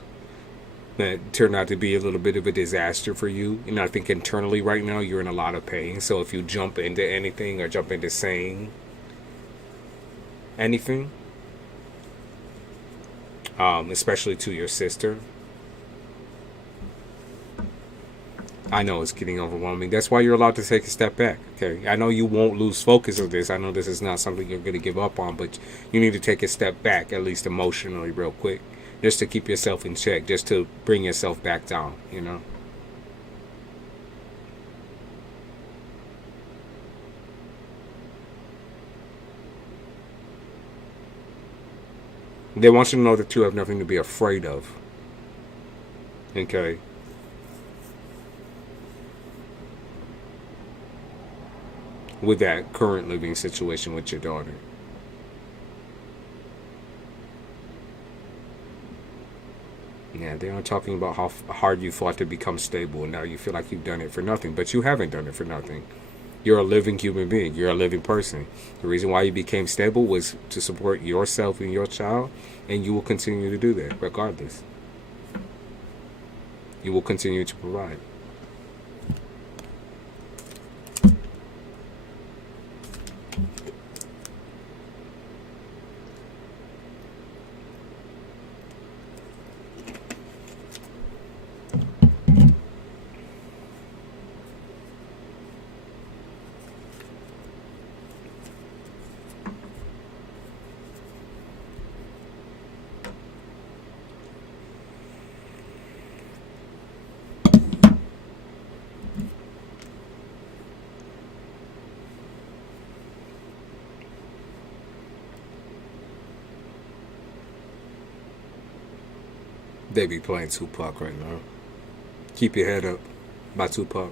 That turned out to be a little bit of a disaster for you. And I think internally right now you're in a lot of pain. So if you jump into anything or jump into saying anything, especially to your sister, I know it's getting overwhelming. That's why you're allowed to take a step back. Okay, I know you won't lose focus of this. I know this is not something you're going to give up on, but you need to take a step back, at least emotionally, real quick, just to keep yourself in check, just to bring yourself back down, you know? They want you to know that you have nothing to be afraid of. Okay? With that current living situation with your daughter. Yeah, they are talking about how hard you fought to become stable, and now you feel like you've done it for nothing, but you haven't done it for nothing. You're a living human being. You're a living person. The reason why you became stable was to support yourself and your child, and you will continue to do that regardless. You will continue to provide. They be playing Tupac right now. Keep Your Head Up by Tupac.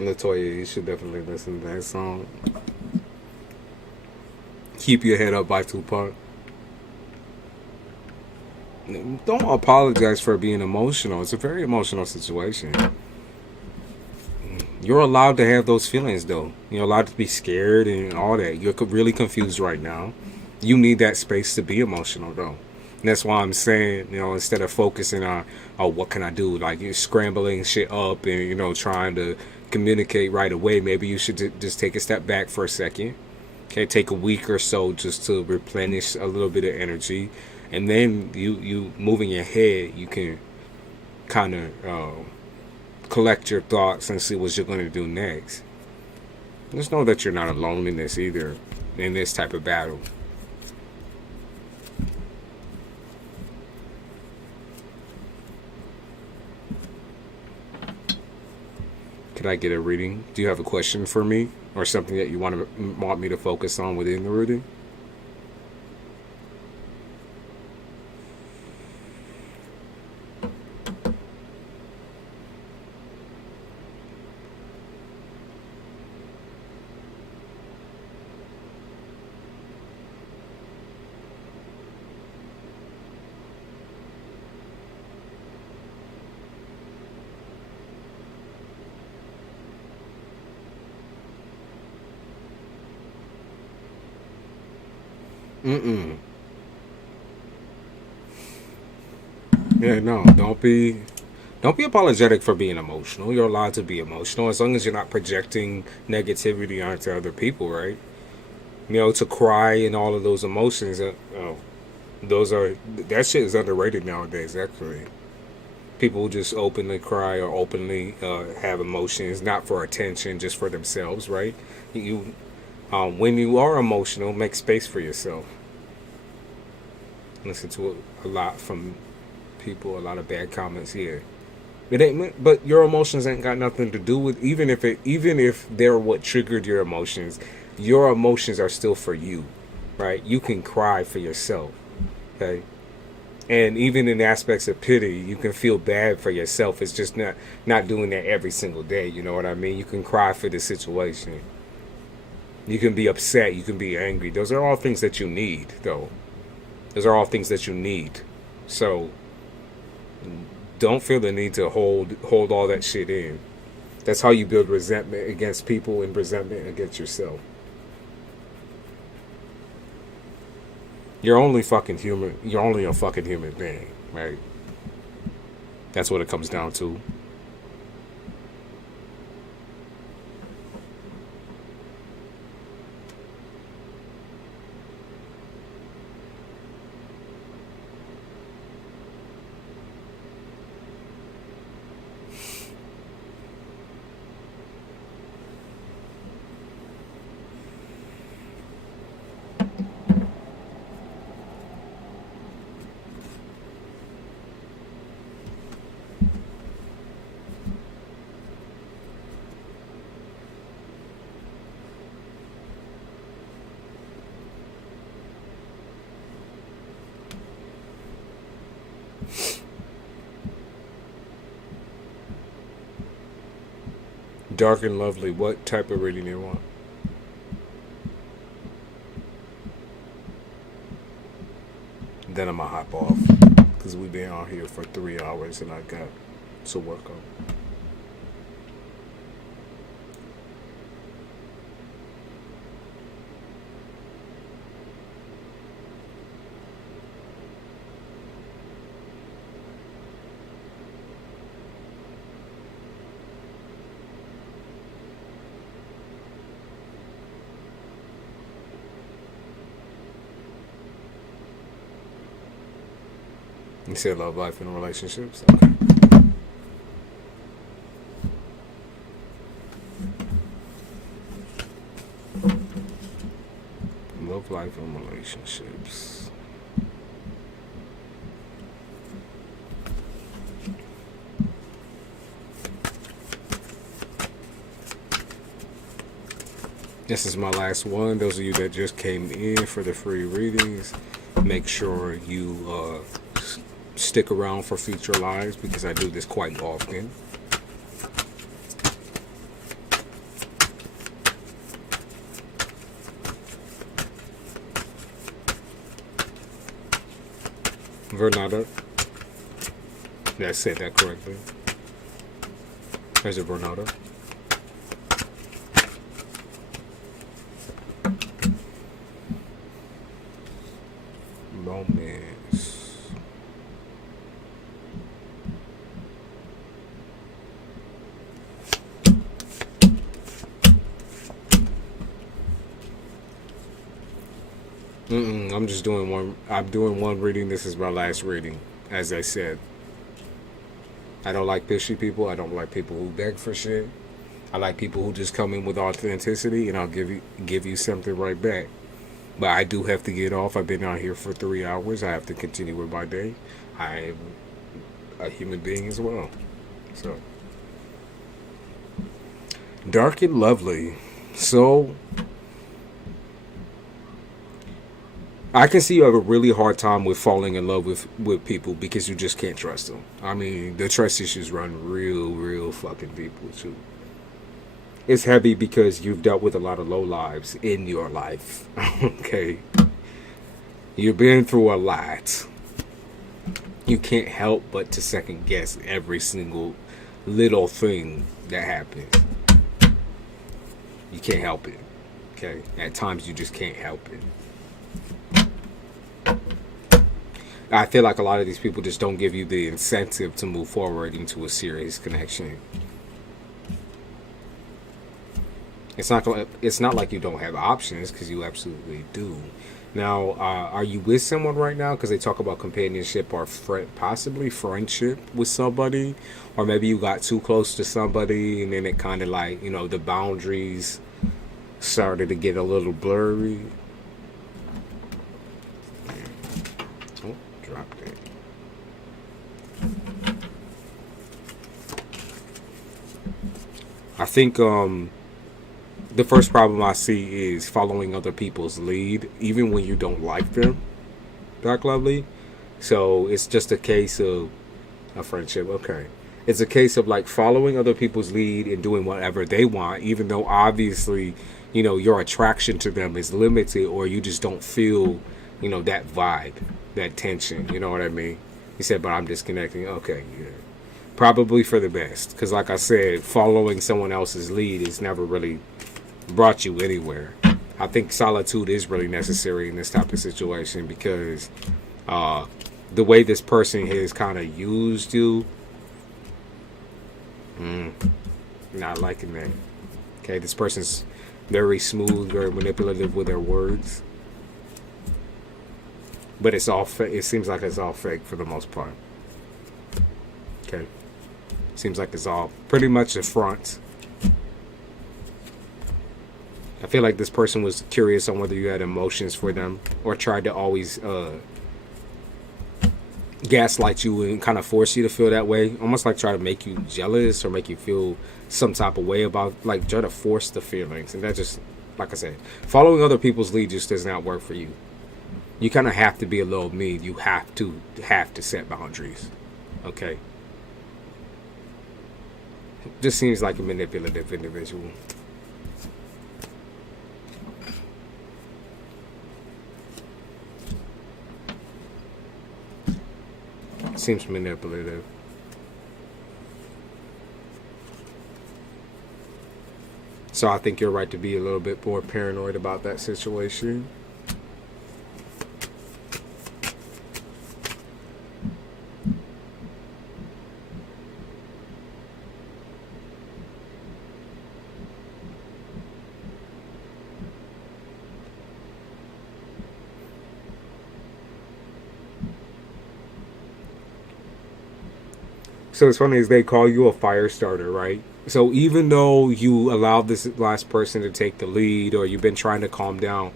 Latoya, you should definitely listen to that song. Keep Your Head Up by Tupac. Don't apologize for being emotional. It's a very emotional situation. You're allowed to have those feelings, though. You're allowed to be scared and all that. You're really confused right now. You need that space to be emotional, though. And that's why I'm saying, instead of focusing on, oh, what can I do? Like, you're scrambling shit up and, trying to communicate right away. Maybe you should just take a step back for a second. Okay, take a week or so just to replenish a little bit of energy. And then you moving your head, you can kind of collect your thoughts and see what you're going to do next. Just know that you're not alone in this either, in this type of battle. Could I get a reading? Do you have a question for me or something that you want me to focus on within the reading? Mm-mm. Yeah, no, don't be apologetic for being emotional. You're allowed to be emotional as long as you're not projecting negativity onto other people, right? To cry and all of those emotions, that shit is underrated nowadays, actually. People just openly cry or openly have emotions, not for attention, just for themselves, right? When you are emotional, make space for yourself. Listen to a lot from people, a lot of bad comments here. It ain't, but your emotions ain't got nothing to do with, even if they're what triggered your emotions are still for you, right? You can cry for yourself, okay? And even in aspects of pity, you can feel bad for yourself. It's just not doing that every single day. You know what I mean? You can cry for the situation. You can be upset. You can be angry. Those are all things that you need, though. Those are all things that you need. So don't feel the need to hold all that shit in. That's how you build resentment against people and resentment against yourself. You're only fucking human. You're only a fucking human being, right? That's what it comes down to. Dark and lovely. What type of reading do you want? Then I'm gonna hop off because we've been on here for 3 hours and I got to work on. You said love, life, and relationships? Okay. Love, life, and relationships. This is my last one. Those of you that just came in for the free readings, make sure you stick around for future lives because I do this quite often. Vernada. Did I say that correctly? There's a Vernada. Romance. I'm just doing one. I'm doing one reading. This is my last reading. As I said, I don't like fishy people. I don't like people who beg for shit. I like people who just come in with authenticity, and I'll give you something right back. But I do have to get off. I've been out here for 3 hours. I have to continue with my day. I'm a human being as well. So, dark and lovely. So, I can see you have a really hard time with falling in love with people because you just can't trust them. I mean, the trust issues run real fucking deep with you. It's heavy because you've dealt with a lot of low lives in your life. Okay. You've been through a lot. You can't help but to second guess every single little thing that happens. You can't help it. Okay. At times you just can't help it. I feel like a lot of these people just don't give you the incentive to move forward into a serious connection. It's not like you don't have options, because you absolutely do. Now, are you with someone right now? Because they talk about companionship or possibly friendship with somebody. Or maybe you got too close to somebody and then it kind of like, you know, the boundaries started to get a little blurry. Oh, dropped it. I think the first problem I see is following other people's lead, even when you don't like them, Dark Lovely. So it's just a case of a friendship. Okay. It's a case of like following other people's lead and doing whatever they want, even though obviously, you know, your attraction to them is limited, or you just don't feel, you know, that vibe, that tension. You know what I mean? He said, but I'm disconnecting. Okay, yeah. Probably for the best. Because like I said, following someone else's lead is never really brought you anywhere. I think solitude is really necessary in this type of situation, because the way this person has kind of used you, not liking that. Okay, this person's very smooth, very manipulative with their words, but it's all it seems like it's all fake for the most part. Okay, seems like it's all pretty much a front. I feel like this person was curious on whether you had emotions for them, or tried to always gaslight you and kind of force you to feel that way. Almost like try to make you jealous or make you feel some type of way about, like try to force the feelings. And that just, like I said, following other people's lead just does not work for you. You kind of have to be a little mean. You have to set boundaries. Okay? Just seems like a manipulative individual. Seems manipulative. So I think you're right to be a little bit more paranoid about that situation. So it's funny, is they call you a fire starter, right? So even though you allowed this last person to take the lead, or you've been trying to calm down,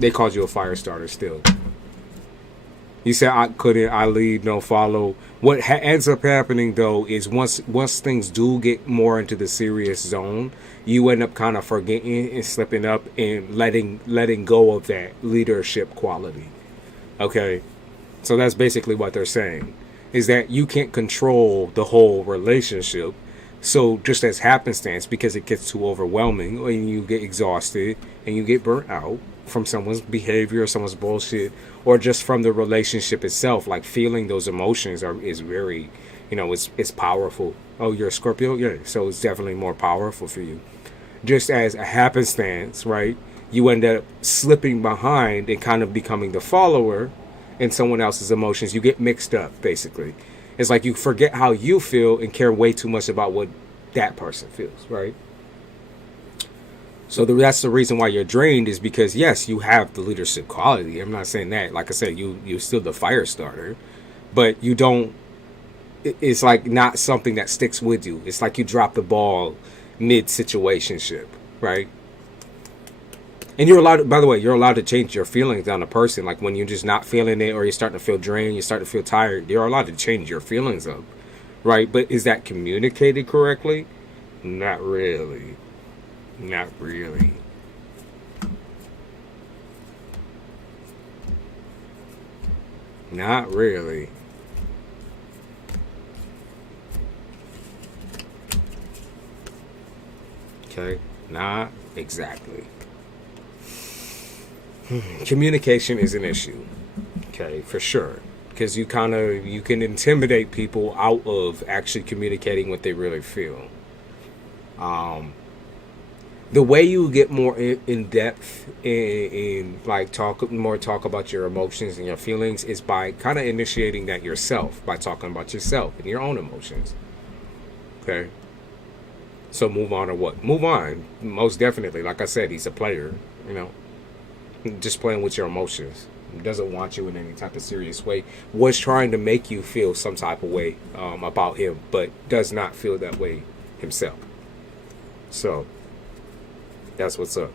they called you a fire starter still. You said, I lead, no follow. What ends up happening, though, is once things do get more into the serious zone, you end up kind of forgetting and slipping up and letting go of that leadership quality. Okay? So that's basically what they're saying, is that you can't control the whole relationship. So just as happenstance, because it gets too overwhelming and you get exhausted and you get burnt out from someone's behavior, someone's bullshit, or just from the relationship itself. Like feeling those emotions is very, it's powerful. Oh, you're a Scorpio? Yeah. So it's definitely more powerful for you. Just as a happenstance, right? You end up slipping behind and kind of becoming the follower in someone else's emotions. You get mixed up, basically. It's like you forget how you feel and care way too much about what that person feels, right? So that's the reason why you're drained, is because, yes, you have the leadership quality. I'm not saying that. Like I said, you're still the fire starter, but you don't, it's like not something that sticks with you. It's like you drop the ball mid-situationship, right? And you're allowed, by the way, you're allowed to change your feelings on a person. Like when you're just not feeling it, or you're starting to feel drained, you start to feel tired, you're allowed to change your feelings up, right? But is that communicated correctly? Not really. Not really. Not really. Okay, not exactly. Communication is an issue. Okay, for sure. Because you can intimidate people out of actually communicating what they really feel. The way you get more in depth in like talk about your emotions and your feelings is by kind of initiating that yourself, by talking about yourself and your own emotions. Okay. So move on, or what? Move on. Most definitely. Like I said, he's a player, just playing with your emotions. He doesn't want you in any type of serious way. Was trying to make you feel some type of way about him, but does not feel that way himself. So that's what's up.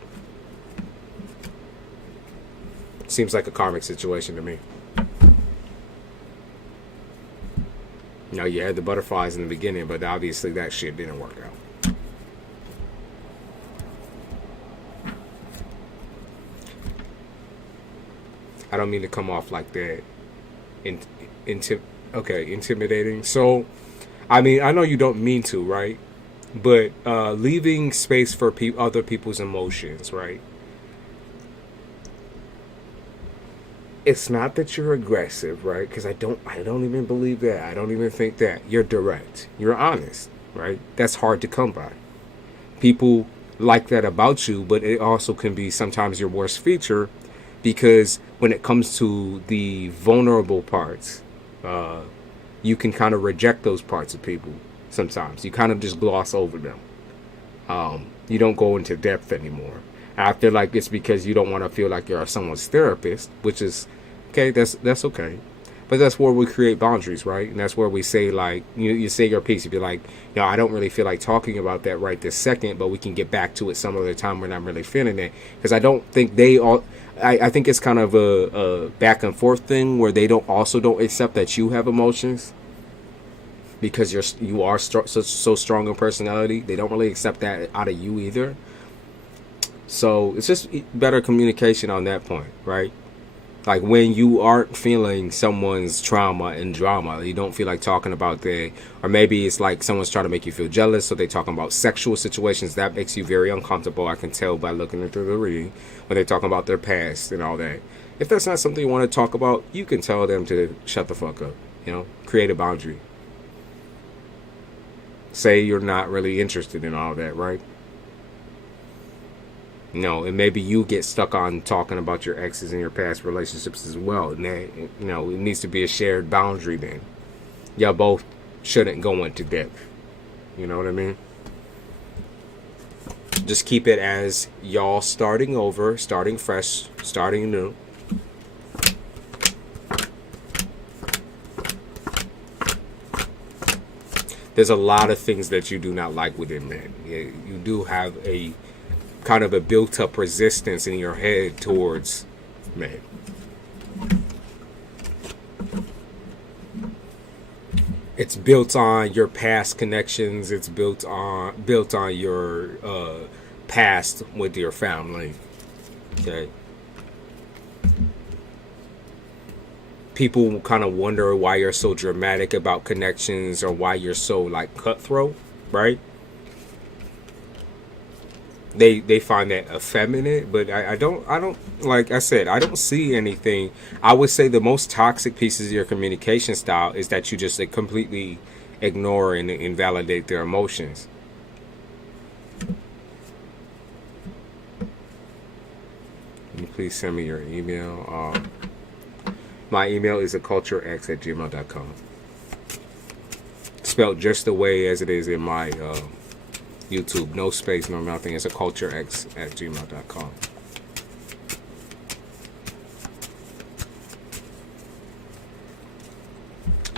Seems like a karmic situation to me. You had the butterflies in the beginning, but obviously that shit didn't work out. I don't mean to come off like that. Intimidating. So, I mean, I know you don't mean to, right? But leaving space for other people's emotions, right? It's not that you're aggressive, right? Because I don't even believe that. I don't even think that. You're direct. You're honest, right? That's hard to come by. People like that about you, but it also can be sometimes your worst feature, because when it comes to the vulnerable parts, you can kind of reject those parts of people sometimes. You kind of just gloss over them. You don't go into depth anymore. I feel like it's because you don't want to feel like you're someone's therapist, which is okay. That's okay. But that's where we create boundaries, right? And that's where we say, like, you say your piece. You be like, I don't really feel like talking about that right this second, but we can get back to it some other time when I'm really feeling it. Because I don't think they all. I think it's kind of a back and forth thing where they don't accept that you have emotions, because you are so strong in personality. They don't really accept that out of you either. So it's just better communication on that point, right? Like when you aren't feeling someone's trauma and drama, you don't feel like talking about that. Or maybe it's like someone's trying to make you feel jealous, so they're talking about sexual situations. That makes you very uncomfortable. I can tell by looking into the reading when they're talking about their past and all that. If that's not something you want to talk about, you can tell them to shut the fuck up. Create a boundary. Say you're not really interested in all that, right? And maybe you get stuck on talking about your exes and your past relationships as well. And that, it needs to be a shared boundary then. Y'all both shouldn't go into depth. You know what I mean? Just keep it as y'all starting over, starting fresh, starting new. There's a lot of things that you do not like within men. You do have a kind of a built-up resistance in your head towards men. It's built on your past connections. It's built on your past with your family. Okay. People kind of wonder why you're so dramatic about connections, or why you're so like cutthroat, right? They find that effeminate, but I don't, like I said, I don't see anything. I would say the most toxic pieces of your communication style is that you just completely ignore and invalidate their emotions. Can you please send me your email? My email is occulturex@gmail.com. Spelled just the way as it is in my YouTube. No space, no nothing. It's occulturex@gmail.com.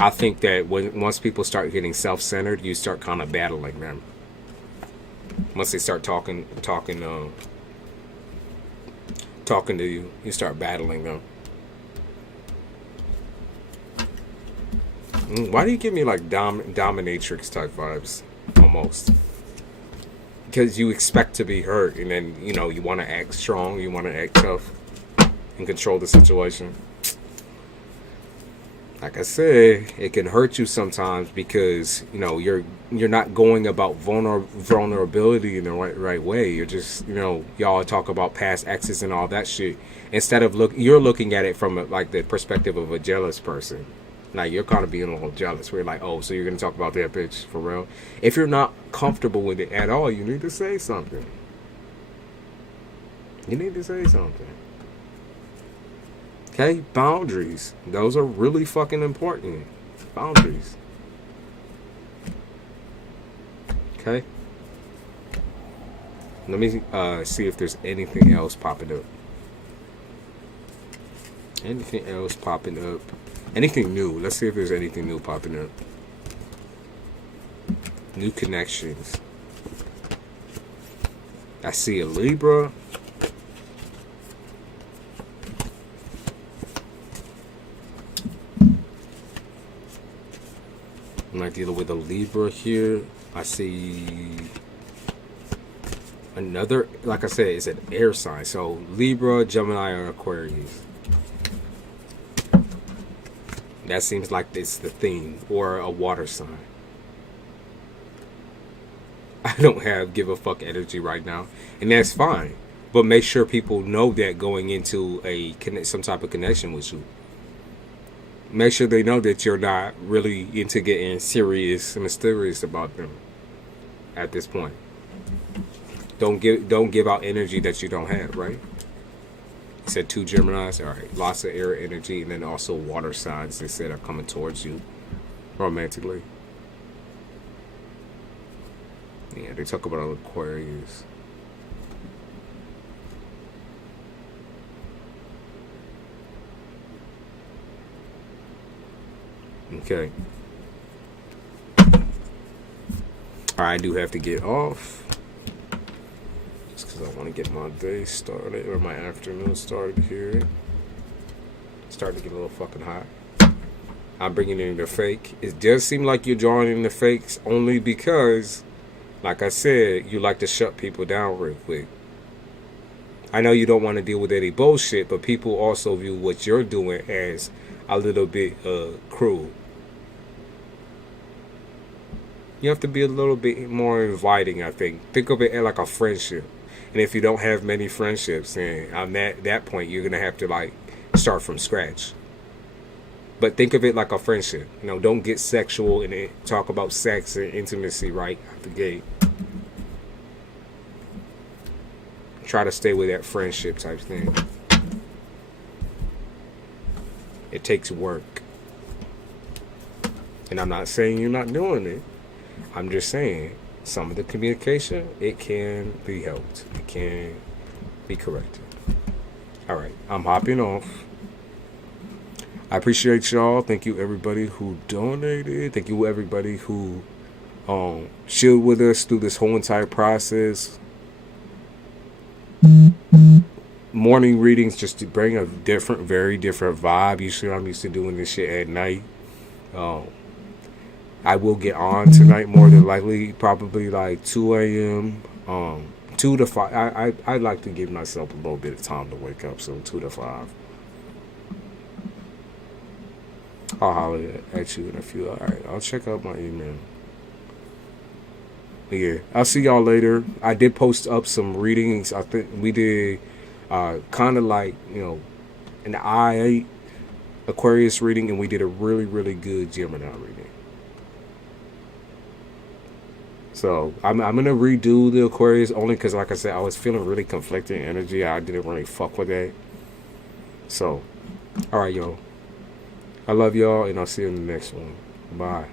I think that once people start getting self-centered, you start kind of battling them. Once they start talking to you, you start battling them. Why do you give me like dominatrix type vibes, almost? Because you expect to be hurt, and then you want to act strong, you want to act tough, and control the situation. Like I said, it can hurt you sometimes because you're not going about vulnerability in the right way. You're just y'all talk about past exes and all that shit instead of you're looking at it from like the perspective of a jealous person. Like you're kind of being a little jealous. We're like, oh, so you're gonna talk about that bitch for real? If you're not comfortable with it at all, you need to say something. You need to say something. Okay, boundaries. Those are really fucking important. Boundaries. Okay. Let me see if there's anything else popping up. Anything else popping up? Anything new? Let's see if there's anything new popping up. New connections. I see a Libra. I'm not dealing with a Libra here. I see another, like I said, it's an air sign. So Libra, Gemini, or Aquarius. That seems like it's the theme. Or a water sign. I don't have give a fuck energy right now. And that's fine. But make sure people know that going into some type of connection with you. Make sure they know that you're not really into getting serious and mysterious about them at this point. Don't give out energy that you don't have, right? You said 2 Geminis, all right. Lots of air energy, and then also water signs. They said are coming towards you romantically. Yeah, they talk about Aquarius. Okay. I do have to get off. Just because I want to get my day started, or my afternoon started here. Starting to get a little fucking hot. I'm bringing in the fake. It does seem like you're drawing in the fakes only because, like I said, you like to shut people down real quick. I know you don't want to deal with any bullshit, but people also view what you're doing as a little bit cruel. You have to be a little bit more inviting, I think. Think of it as like a friendship. And if you don't have many friendships, then on that point, you're going to have to like start from scratch. But think of it like a friendship. Don't get sexual and talk about sex and intimacy right out the gate. Try to stay with that friendship type thing. It takes work. And I'm not saying you're not doing it. I'm just saying some of the communication, it can be helped. It can be corrected. All right, I'm hopping off. I appreciate y'all. Thank you everybody who donated. Thank you everybody who chilled with us through this whole entire process. Morning readings just to bring a very different vibe. Usually I'm used to doing this shit at night. I will get on tonight more than likely, probably like 2 a.m. 2 to 5. I like to give myself a little bit of time to wake up, so 2 to 5. I'll holler at you in a few. All right, I'll check out my email. Yeah, I'll see y'all later. I did post up some readings. I think we did kind of like, an I Aquarius reading, and we did a really, really good Gemini reading. So I'm gonna redo the Aquarius only because, like I said, I was feeling really conflicting energy. I didn't really fuck with that. So, all right, y'all. I love y'all, and I'll see you in the next one. Bye.